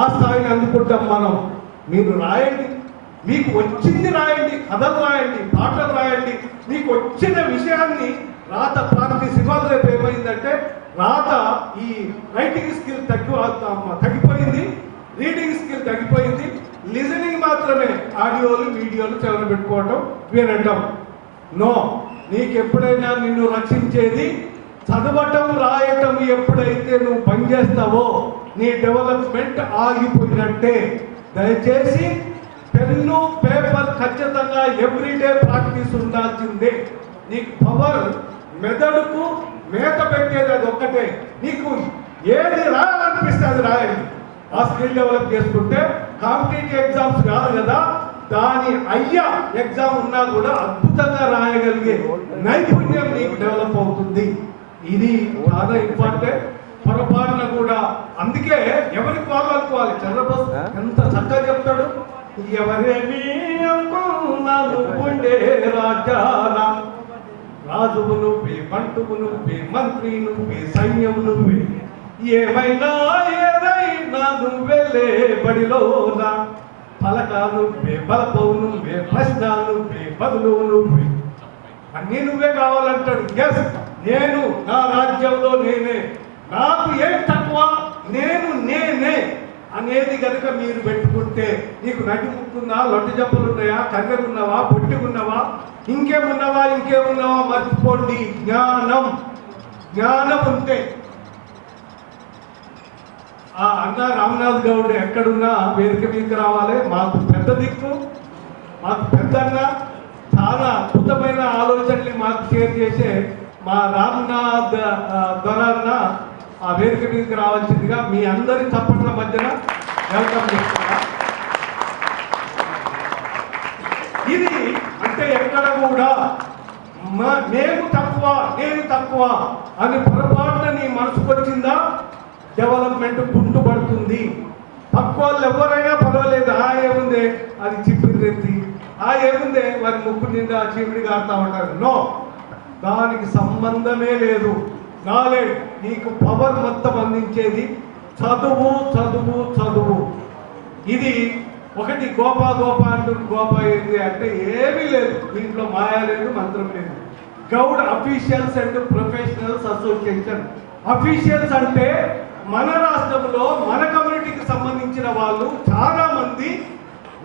ఆ స్థాయిని అందుకుంటాం మనం. మీరు రాయండి, మీకు వచ్చింది రాయండి, కథలు రాయండి, పాటలు రాయండి. మీకు వచ్చిన విషయాన్ని రాత ప్రాక్టీస్. ఇవాళ రేపు ఏమైందంటే రాత ఈ రైటింగ్ స్కిల్ తగ్గిపోయింది, రీడింగ్ స్కిల్ తగ్గిపోయింది, లిజనింగ్ మాత్రమే ఆడియోలు వీడియోలు చెవులు పెట్టుకోవటం వినటం. నో, నీకు ఎప్పుడైనా నిన్ను రక్షించేది చదవటం రాయటం. ఎప్పుడైతే నువ్వు పనిచేస్తావో నీ డెవలప్మెంట్ ఆగిపోయినట్టే. దయచేసి పెన్ను పేపర్ ఖచ్చితంగా ఎవ్రీడే ప్రాక్టీస్ ఉండాల్సిందే. నీకు పవర్, మెదడుకు మేత పెట్టేది అది ఒక్కటే. నీకు ఏది రాయాలనిపిస్తే అది రాయండి. ఆ స్కిల్ డెవలప్ చేసుకుంటే కాంపిటేటివ్ ఎగ్జామ్స్ కాదు కదా, దాని ఎగ్జామ్ ఉన్నా కూడా అద్భుతంగా రాయగలిగే నైపుణ్యం నీకు డెవలప్ అవుతుంది. ఇది చాలా ఇంపార్టెంట్. పొరపాటున కూడా అందుకే ఎవరికి వాళ్ళు అనుకోవాలి. చంద్రబాబు ఎంత చక్కగా చెప్తాడు, ఎవరేమీ అనుకున్నాను ఉండే రాజానా, రాజువు నువ్వే, బంటువు నువ్వే, మంత్రి నువ్వే, సైన్యం నువ్వే, ఏమైనా ఏదైనా నువ్వెళ్ళే బడిలోనా, పలక నువ్వే, బలపవు నువ్వే, ప్రశ్న నువ్వే, బదులు నువ్వే, అన్నీ నువ్వే కావాలంటాడు. ఎస్, నేను నా రాజ్యంలో నేనే, నాకు ఏం తక్కువ, నేనే అనేది కనుక మీరు పెట్టుకుంటే నీకు నటి ముక్కుందా, లొట్టి జబ్బులు ఉన్నాయా, కన్నెలున్నావా, పొట్టిగున్నావా, ఇంకేమున్నావా మర్చిపోండి. జ్ఞానం ఉంటే ఆ అన్న రామనాథ్ గౌడ్ ఎక్కడున్నా వేదిక మీదకి రావాలి. మాకు పెద్ద దిక్కు, మాకు పెద్దన్న, చాలా అద్భుతమైన ఆలోచనలు మాకు షేర్ చేసే మా రామనాథ్ దొరన్న ఆ వేదిక మీదకి రావాల్సిందిగా మీ అందరి చప్పట్ల మధ్యన వెల్కమ్ చేస్తున్నా. ఇది అంటే ఎక్కడ కూడా నేను తక్కువ అని పొరపాటున నీ మనసుకు వచ్చిందా డెవలప్మెంట్ కుంటుపడుతుంది. పక్క వాళ్ళు ఎవరైనా పర్వాలేదు, ఏముందే అది చిప్పిరెత్తి, ఏముందే వారి ముక్కు నిండా చీమిడి కారుతా ఉంటారు. నో, దానికి సంబంధమే లేదు. నాలెడ్జ్, నీకు పవర్ మొత్తం అందించేది చదువు. ఇది ఒకటి గోపా అంటూ గోపా ఏంటి అంటే ఏమీ లేదు, దీంట్లో మాయా లేదు, మంత్రం లేదు. Goud officials and professionals association. Officials అంటే మన రాష్ట్రంలో మన కమ్యూనిటీకి సంబంధించిన వాళ్ళు చాలా మంది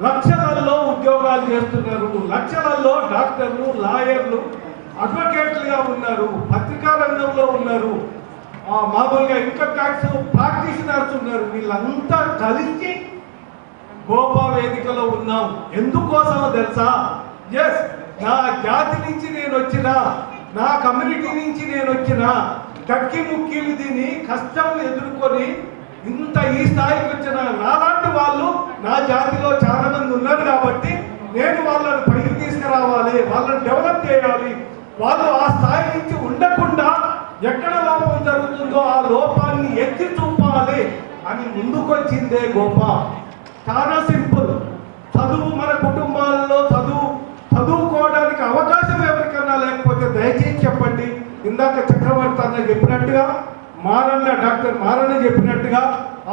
లక్షలలో ఉద్యోగాలు చేస్తున్నారు, లక్షలలో డాక్టర్లు, లాయర్లు, అడ్వకేట్లుగా ఉన్నారు, పత్రికా రంగంలో ఉన్నారు, మామూలుగా ఇన్కమ్ ట్యాక్స్ ప్రాక్టీషనర్స్ ఉన్నారు. వీళ్ళంతా కలిసి గోపా వేదికలో ఉన్నాం. ఎందుకోసమో తెలుసా? ఎస్, నా జాతి నుంచి నేను వచ్చిన, నా కమ్యూనిటీ నుంచి నేను వచ్చిన, కక్కి ముక్కిలు దీని కష్టం ఎదుర్కొని ఇంత ఈ స్థాయికి వచ్చిన నాలాంటి వాళ్ళు నా జాతిలో చాలా మంది ఉన్నారు కాబట్టి నేను వాళ్ళని పైకి తీసుకురావాలి, వాళ్ళని డెవలప్ చేయాలి. వాళ్ళు ఆ స్థాయి నుంచి ఉండకుండా ఎక్కడ లోపం జరుగుతుందో ఆ లోపాన్ని ఎత్తి చూపాలి అని ముందుకొచ్చిందే గోపా. చాలా సింపుల్. చదువు మన కుటుంబాల్లో చదువుకోవడానికి అవకాశం ఎవరికన్నా లేకపోతే దయచేసి చెప్పండి. ఇందాక చక్రవర్తి అన్న చెప్పినట్టుగా, డాక్టర్ మారన్న చెప్పినట్టుగా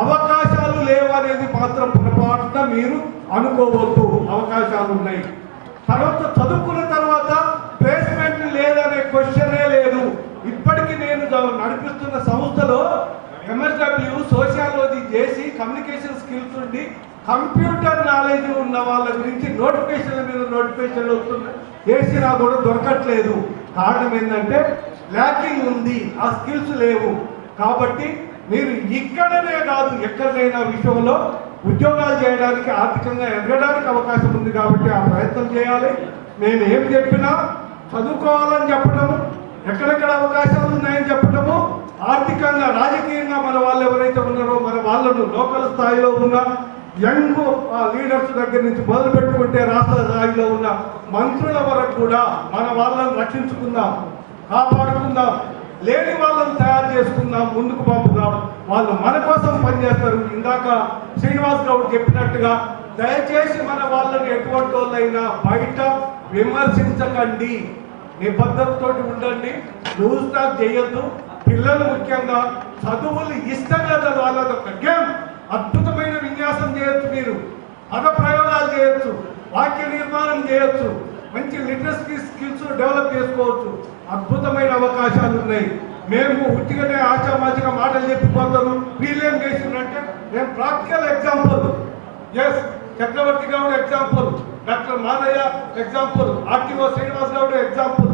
అవకాశాలు లేవనేది మాత్రం పొరపాటున మీరు అనుకోవద్దు. అవకాశాలు ఉన్నాయి. తర్వాత చదువుకున్న తర్వాత ప్లేస్మెంట్ లేదనే క్వశ్చనే లేదు. ఇప్పటికీ నేను నడిపిస్తున్న సంస్థలో MSW సోషియాలజీ చేసి కమ్యూనికేషన్ స్కిల్స్ ఉండి కంప్యూటర్ నాలెడ్జ్ ఉన్న వాళ్ళ గురించి నోటిఫికేషన్ల మీద నోటిఫికేషన్లు వస్తున్నాయి, చేసినా కూడా దొరకట్లేదు. కారణం ఏంటంటే ల్యాకింగ్ ఉంది, ఆ స్కిల్స్ లేవు. కాబట్టి మీరు ఇక్కడనే కాదు ఎక్కడైనా విషయంలో ఉద్యోగాలు చేయడానికి, ఆర్థికంగా ఎదగడానికి అవకాశం ఉంది. కాబట్టి ఆ ప్రయత్నం చేయాలి. మేము ఏం చెప్పినా చదువుకోవాలని చెప్పడము, ఎక్కడెక్కడ అవకాశాలు ఉన్నాయని చెప్పడము, ఆర్థికంగా రాజకీయంగా మన వాళ్ళు ఎవరైతే ఉన్నారో మన వాళ్ళను లోకల్ స్థాయిలో ఉన్న యంగ్ లీడర్స్ దగ్గర నుంచి మొదలు పెట్టుకుంటే రాష్ట్ర స్థాయిలో ఉన్న మంత్రుల వరకు కూడా మన వాళ్ళని రక్షించుకుందాం, కాపాడుకుందాం, లేని వాళ్ళని తయారు చేసుకుందాం, ముందుకు పంపుదాం. వాళ్ళు మన కోసం పనిచేస్తారు. ఇందాక శ్రీనివాస్ గౌడ్ చెప్పినట్టుగా దయచేసి మన వాళ్ళని ఎటువంటి వాళ్ళైనా బయట విమర్శించకండి, నిబద్ధతతో ఉండండి, లూజ్ టాక్ చేయొద్దు. పిల్లలు ముఖ్యంగా చదువులు ఇష్టంగా చదవాలి. అదొక గేమ్. అద్భుతమైన విన్యాసం చేయొచ్చు, మీరు పద ప్రయోగాలు చేయొచ్చు, వాక్య నిర్మాణం చేయొచ్చు, మంచి లిటరసీ స్కిల్స్ డెవలప్ చేసుకోవచ్చు. అద్భుతమైన అవకాశాలు ఉన్నాయి. మేము ఉట్టిగానే ఆచామాచిగా మాటలు చెప్పిపోతాము. వీళ్ళేం చేసిందంటే నేను practical example. Yes, Chakravarthi Goud example, doctor Madaiah example, RTO Srinivas Goud example,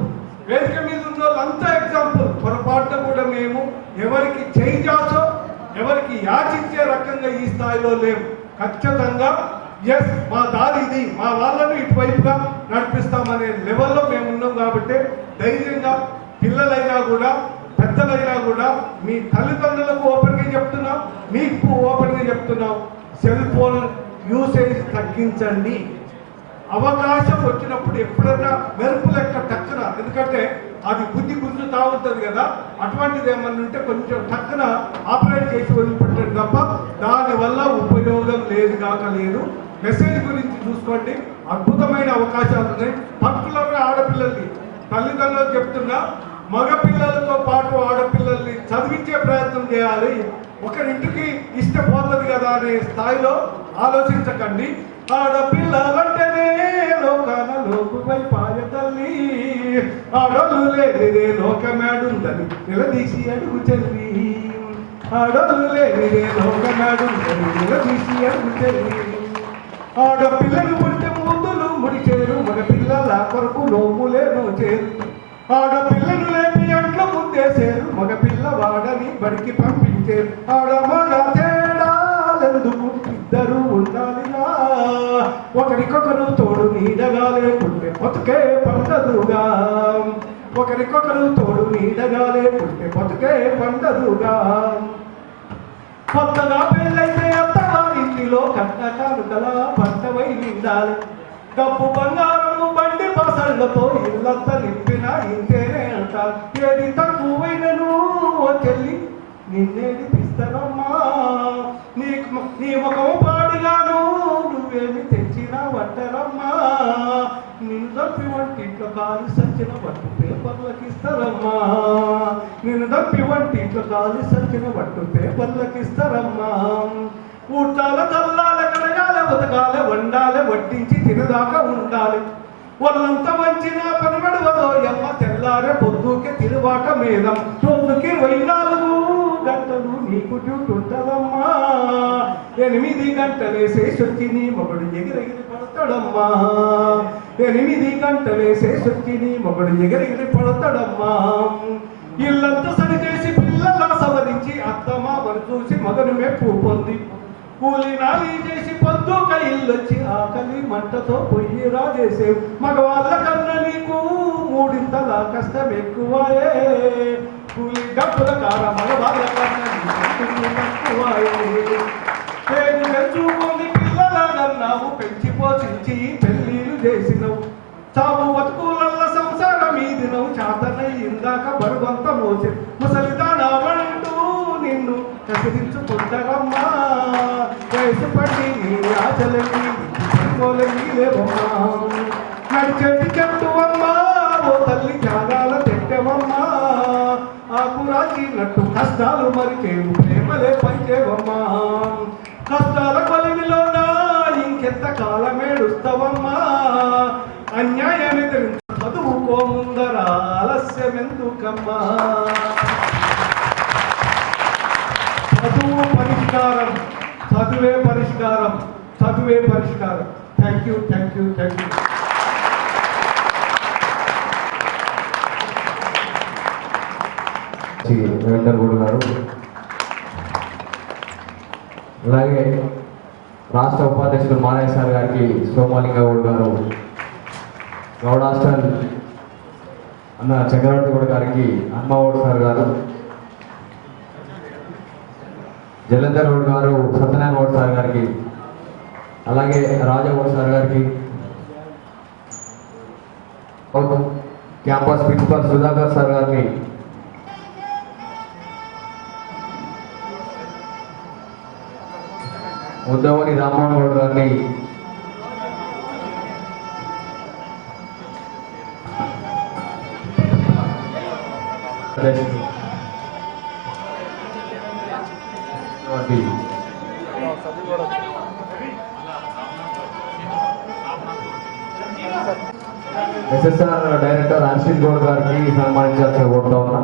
వేదిక మీద ఉన్న వాళ్ళంతా ఎగ్జాంపుల్. పొరపాటున కూడా మేము ఎవరికి చేయించాల్సో ఎవరికి యాచించే రకంగా ఈ స్థాయిలో లేవు. ఖచ్చితంగా ఎస్, మా దారి ఇది, మా వాళ్ళను ఇటువైపుగా నడిపిస్తామనే లెవెల్లో మేము ఉన్నాం. కాబట్టి ధైర్యంగా పిల్లలైనా కూడా పెద్దలైనా కూడా మీ తల్లిదండ్రులకు ఓపెన్గా చెప్తున్నాం, మీకు ఓపెన్గా చెప్తున్నాం, సెల్ ఫోన్ యూసేజ్ తగ్గించండి. అవకాశం వచ్చినప్పుడు ఎప్పుడైనా మెరుపు లెక్క టక్కున, ఎందుకంటే అది బుద్ధి గుంజుతా ఉంటుంది కదా, అటువంటిది ఏమన్నా ఉంటే కొంచెం టక్కున ఆపరేట్ చేసి వదిలిపెట్టండి తప్ప దానివల్ల ఉపయోగం లేదు కాక లేదు. మెసేజ్ గురించి చూసుకోండి, అద్భుతమైన అవకాశాలు ఉన్నాయి. పర్టికులర్గా ఆడపిల్లల్ని తల్లిదండ్రులు చెప్తున్నా, మగపిల్లలతో పాటు ఆడపిల్లల్ని చదివించే ప్రయత్నం చేయాలి. ఒకరింటికి ఇష్టపోతుంది కదా అనే స్థాయిలో ఆలోచించకండి. ఆడపిల్లలంటేనే లోకాన లోకువై పాయ తల్లి, ఆడోళ్ళు లేనిదే లోకమేడుందని నిలదీసి అడుగు చెల్లి, ఆడోళ్ళు లేనిదే లోకమేడుందని నిలదీసి అడుగు చెల్లి. ఆడపిల్లలు పుడితే ముందులు ముడిచేరు, మగ పిల్లల కొరకు లోపులేను చేరు. ఆడపిల్లను లేపి అంట్లో ముందేసేరు, మగ పిల్లవాడని బడికి పంపించేరు. ఆడమగ తేడాలెందుకు, ఇద్దరు ఉండాలిగా, ఒకరికొకరు తోడు నీడగా లేకుంటే బతుకే పండదుగా, ఒకరికొకరు తోడు నీడగా లేకుంటే బతుకే పండదుగా. కొత్తగా పెళ్ళైతే అత్తవారింటిలో కట్న కానుకల పంటవై నిండాలి. డబ్బు బంగారం బండి పసళ్ళతో ఇల్లంతా నింపిన ఇంతేనే అంటారు. ఏది తక్కువైనను ఓ చెల్లి నిన్నేడిపిస్తానమ్మా, నీ ముఖం పాడుగాను నువ్వేమి తెచ్చినా వట్టరమ్మా, నిన్ను తప్పి వంటింట్లో కాలు సంచిన పట్టు పేపర్లకి ఇస్తారమ్మా, నిన్ను తప్పి వంటింట్లో కాలు సంచిన పట్టు పేపర్లకి ఇస్తారమ్మా. ఊటాల చల్లాల కడగా బతకాలి, వండాలి, వడ్డించి తినదాకా ఉండాలి. వాళ్ళంతా వంచిన పని నడవదో ఎమ్మ తెల్లారే పొద్దుకే తిరువాట మీద రోజుకి 24 గంటలు నీకు డ్యూటీ ఉంటుందమ్మా. 8 గంటలేసేసొచ్చిని మొగడు ఎగిరెగిరి పడతాడమ్మా. 8 గంటలేసేసొచ్చిని మొగడు ఎగిరెగిరి పడతాడమ్మా. ఇల్లంతా సరిచేసి పిల్లల సవరించి అత్తమామను చూసి మగను మెప్పు పొంది కూలి నాలి చేసి పొద్దుక ఇల్లొచ్చి ఆకలి మంటతో పొయ్యి రాజేసే మగవాళ్ళ కన్నా నీకు 3 కష్టం ఎక్కువాయే. కూలి డబ్బుల కార మగవాళ్ళ కన్నా తక్కువాయే. పేరు పెంచుకొని పిల్లల కన్నావు పెంచి పోషించి పెళ్ళిళ్ళు చేసినవు. చావు బతుకులల్ల సంసారం మీదినవు చాతనై ఇందాక బరువంత మోసే ముసలిదానమంటూ నిన్ను కసిరించుకుంటారమ్మా. వయసు పట్టి నీ ఆచలని లేవమ్మా. నడిచెట్టు చెట్టు అమ్మా ఓ తల్లి త్యాగాల తెట్టవమ్మా. ఆకు రాచినట్టు కష్టాలు మరికేవు ప్రేమలే పంచేవమ్మా. కష్టాల కొలిమిలోనా ఇంకెంత కాలమేడుస్తావమ్మా. అన్యాయం ఎదిరించి చదువుకో ముందర ఆలస్యమెందుకమ్మా. చదువు పరిష్కారం, చదువే పరిష్కారం, చదువే పరిష్కారం. Thank you, thank you, thank you. Ravinder Goud గారు, అలాగే రాష్ట్ర ఉపాధ్యక్షులు మారయ్య సార్ గారికి, సోమలింగ గౌడ్ గారు, గౌడ్ హాస్టల్ అన్న చక్రవర్తి గౌడ్ గారికి, హన్మగౌడ్ సార్ గారు, జలంధర్ గౌడ్ గారు, సత్యనారాయణ గౌడ్ సార్ గారికి, అలాగే రాజగౌడ్ సార్ గారికి, క్యాంపస్ ప్రిన్సిపల్ సుధాకర్ సార్ గారిని, ఉద్దవని రామ్మోహన్ గౌడ్ గారిని, ఎస్ఎస్ఆర్ డైరెక్టర్ ఆశీష్ గౌడ్ గారికి సన్మానించాల్సి కోరుతా ఉన్నా.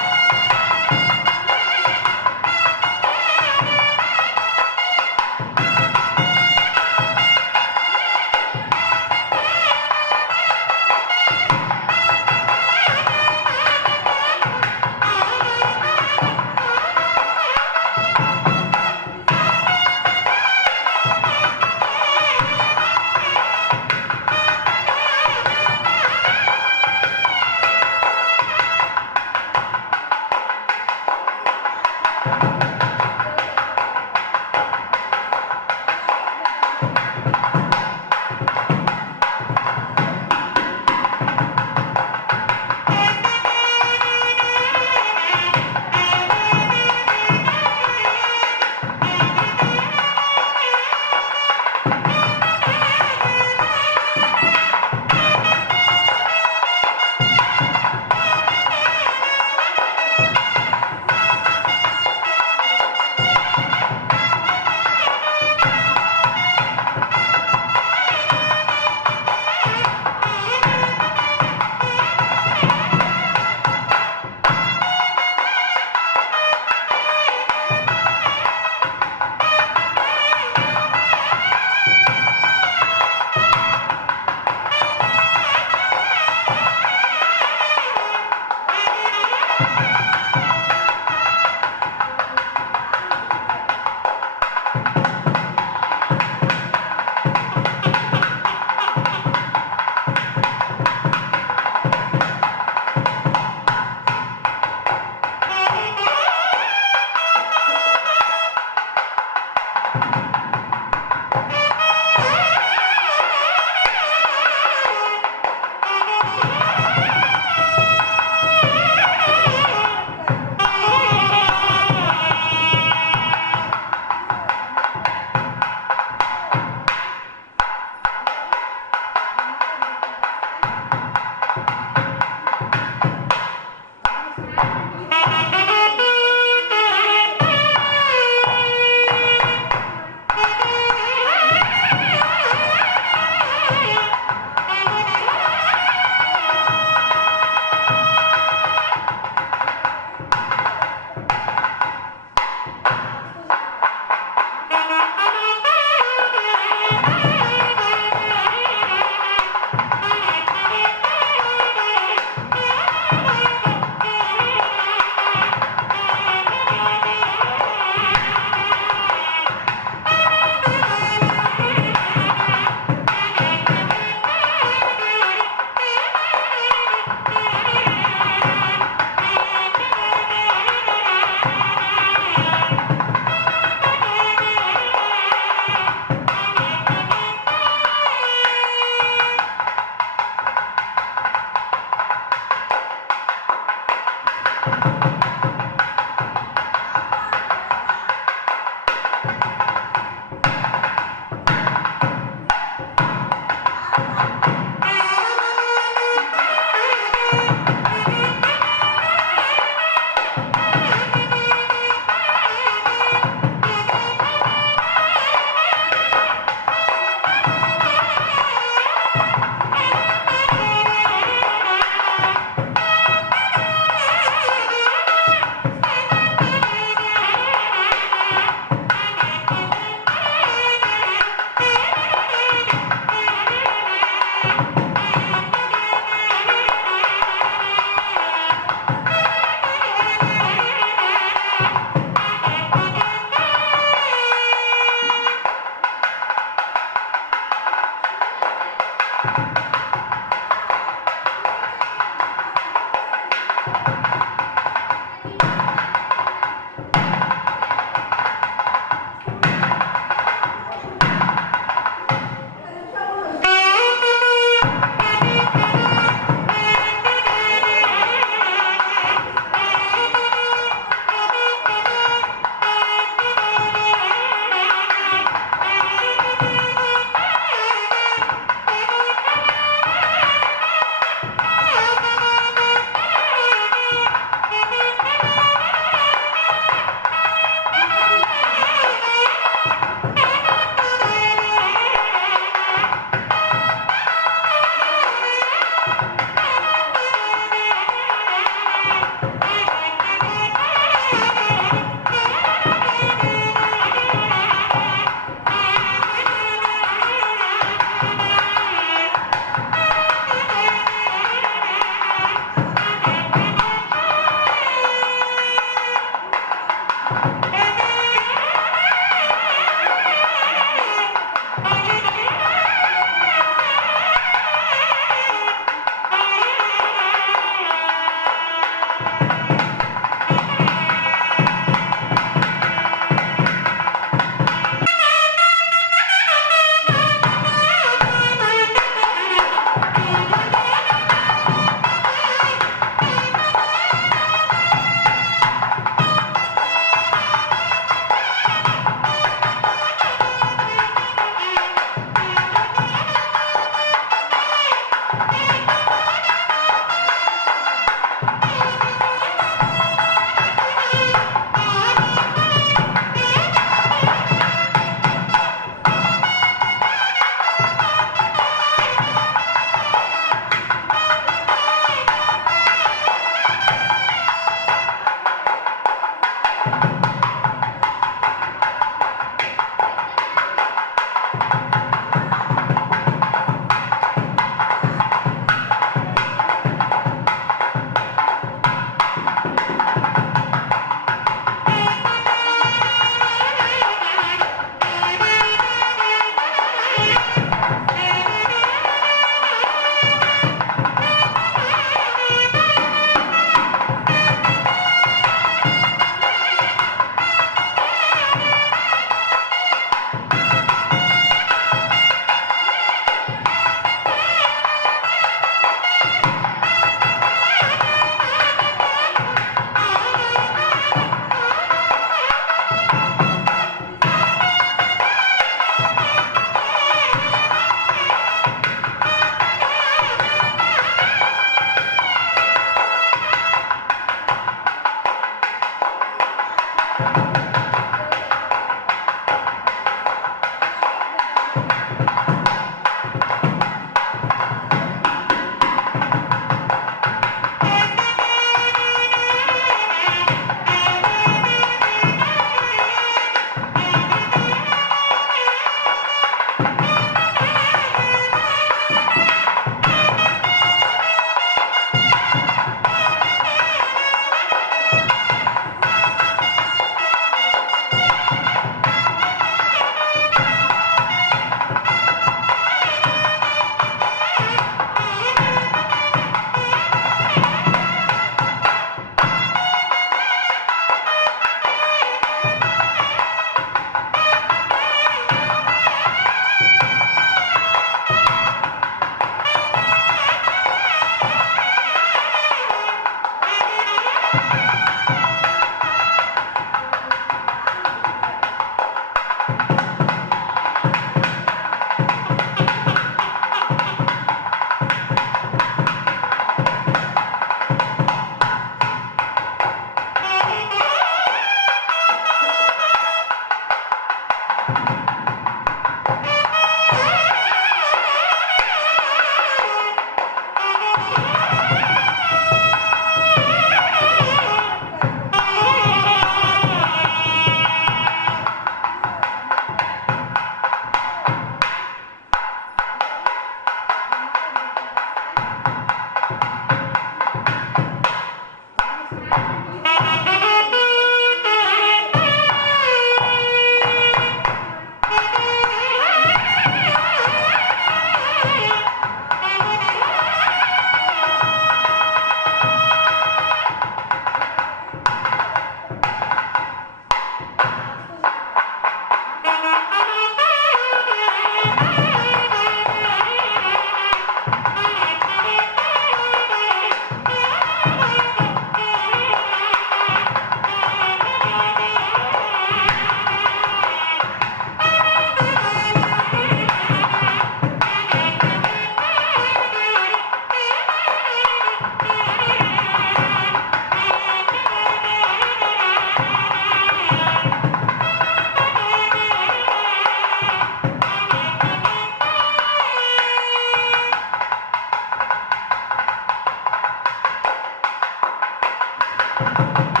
Thank you.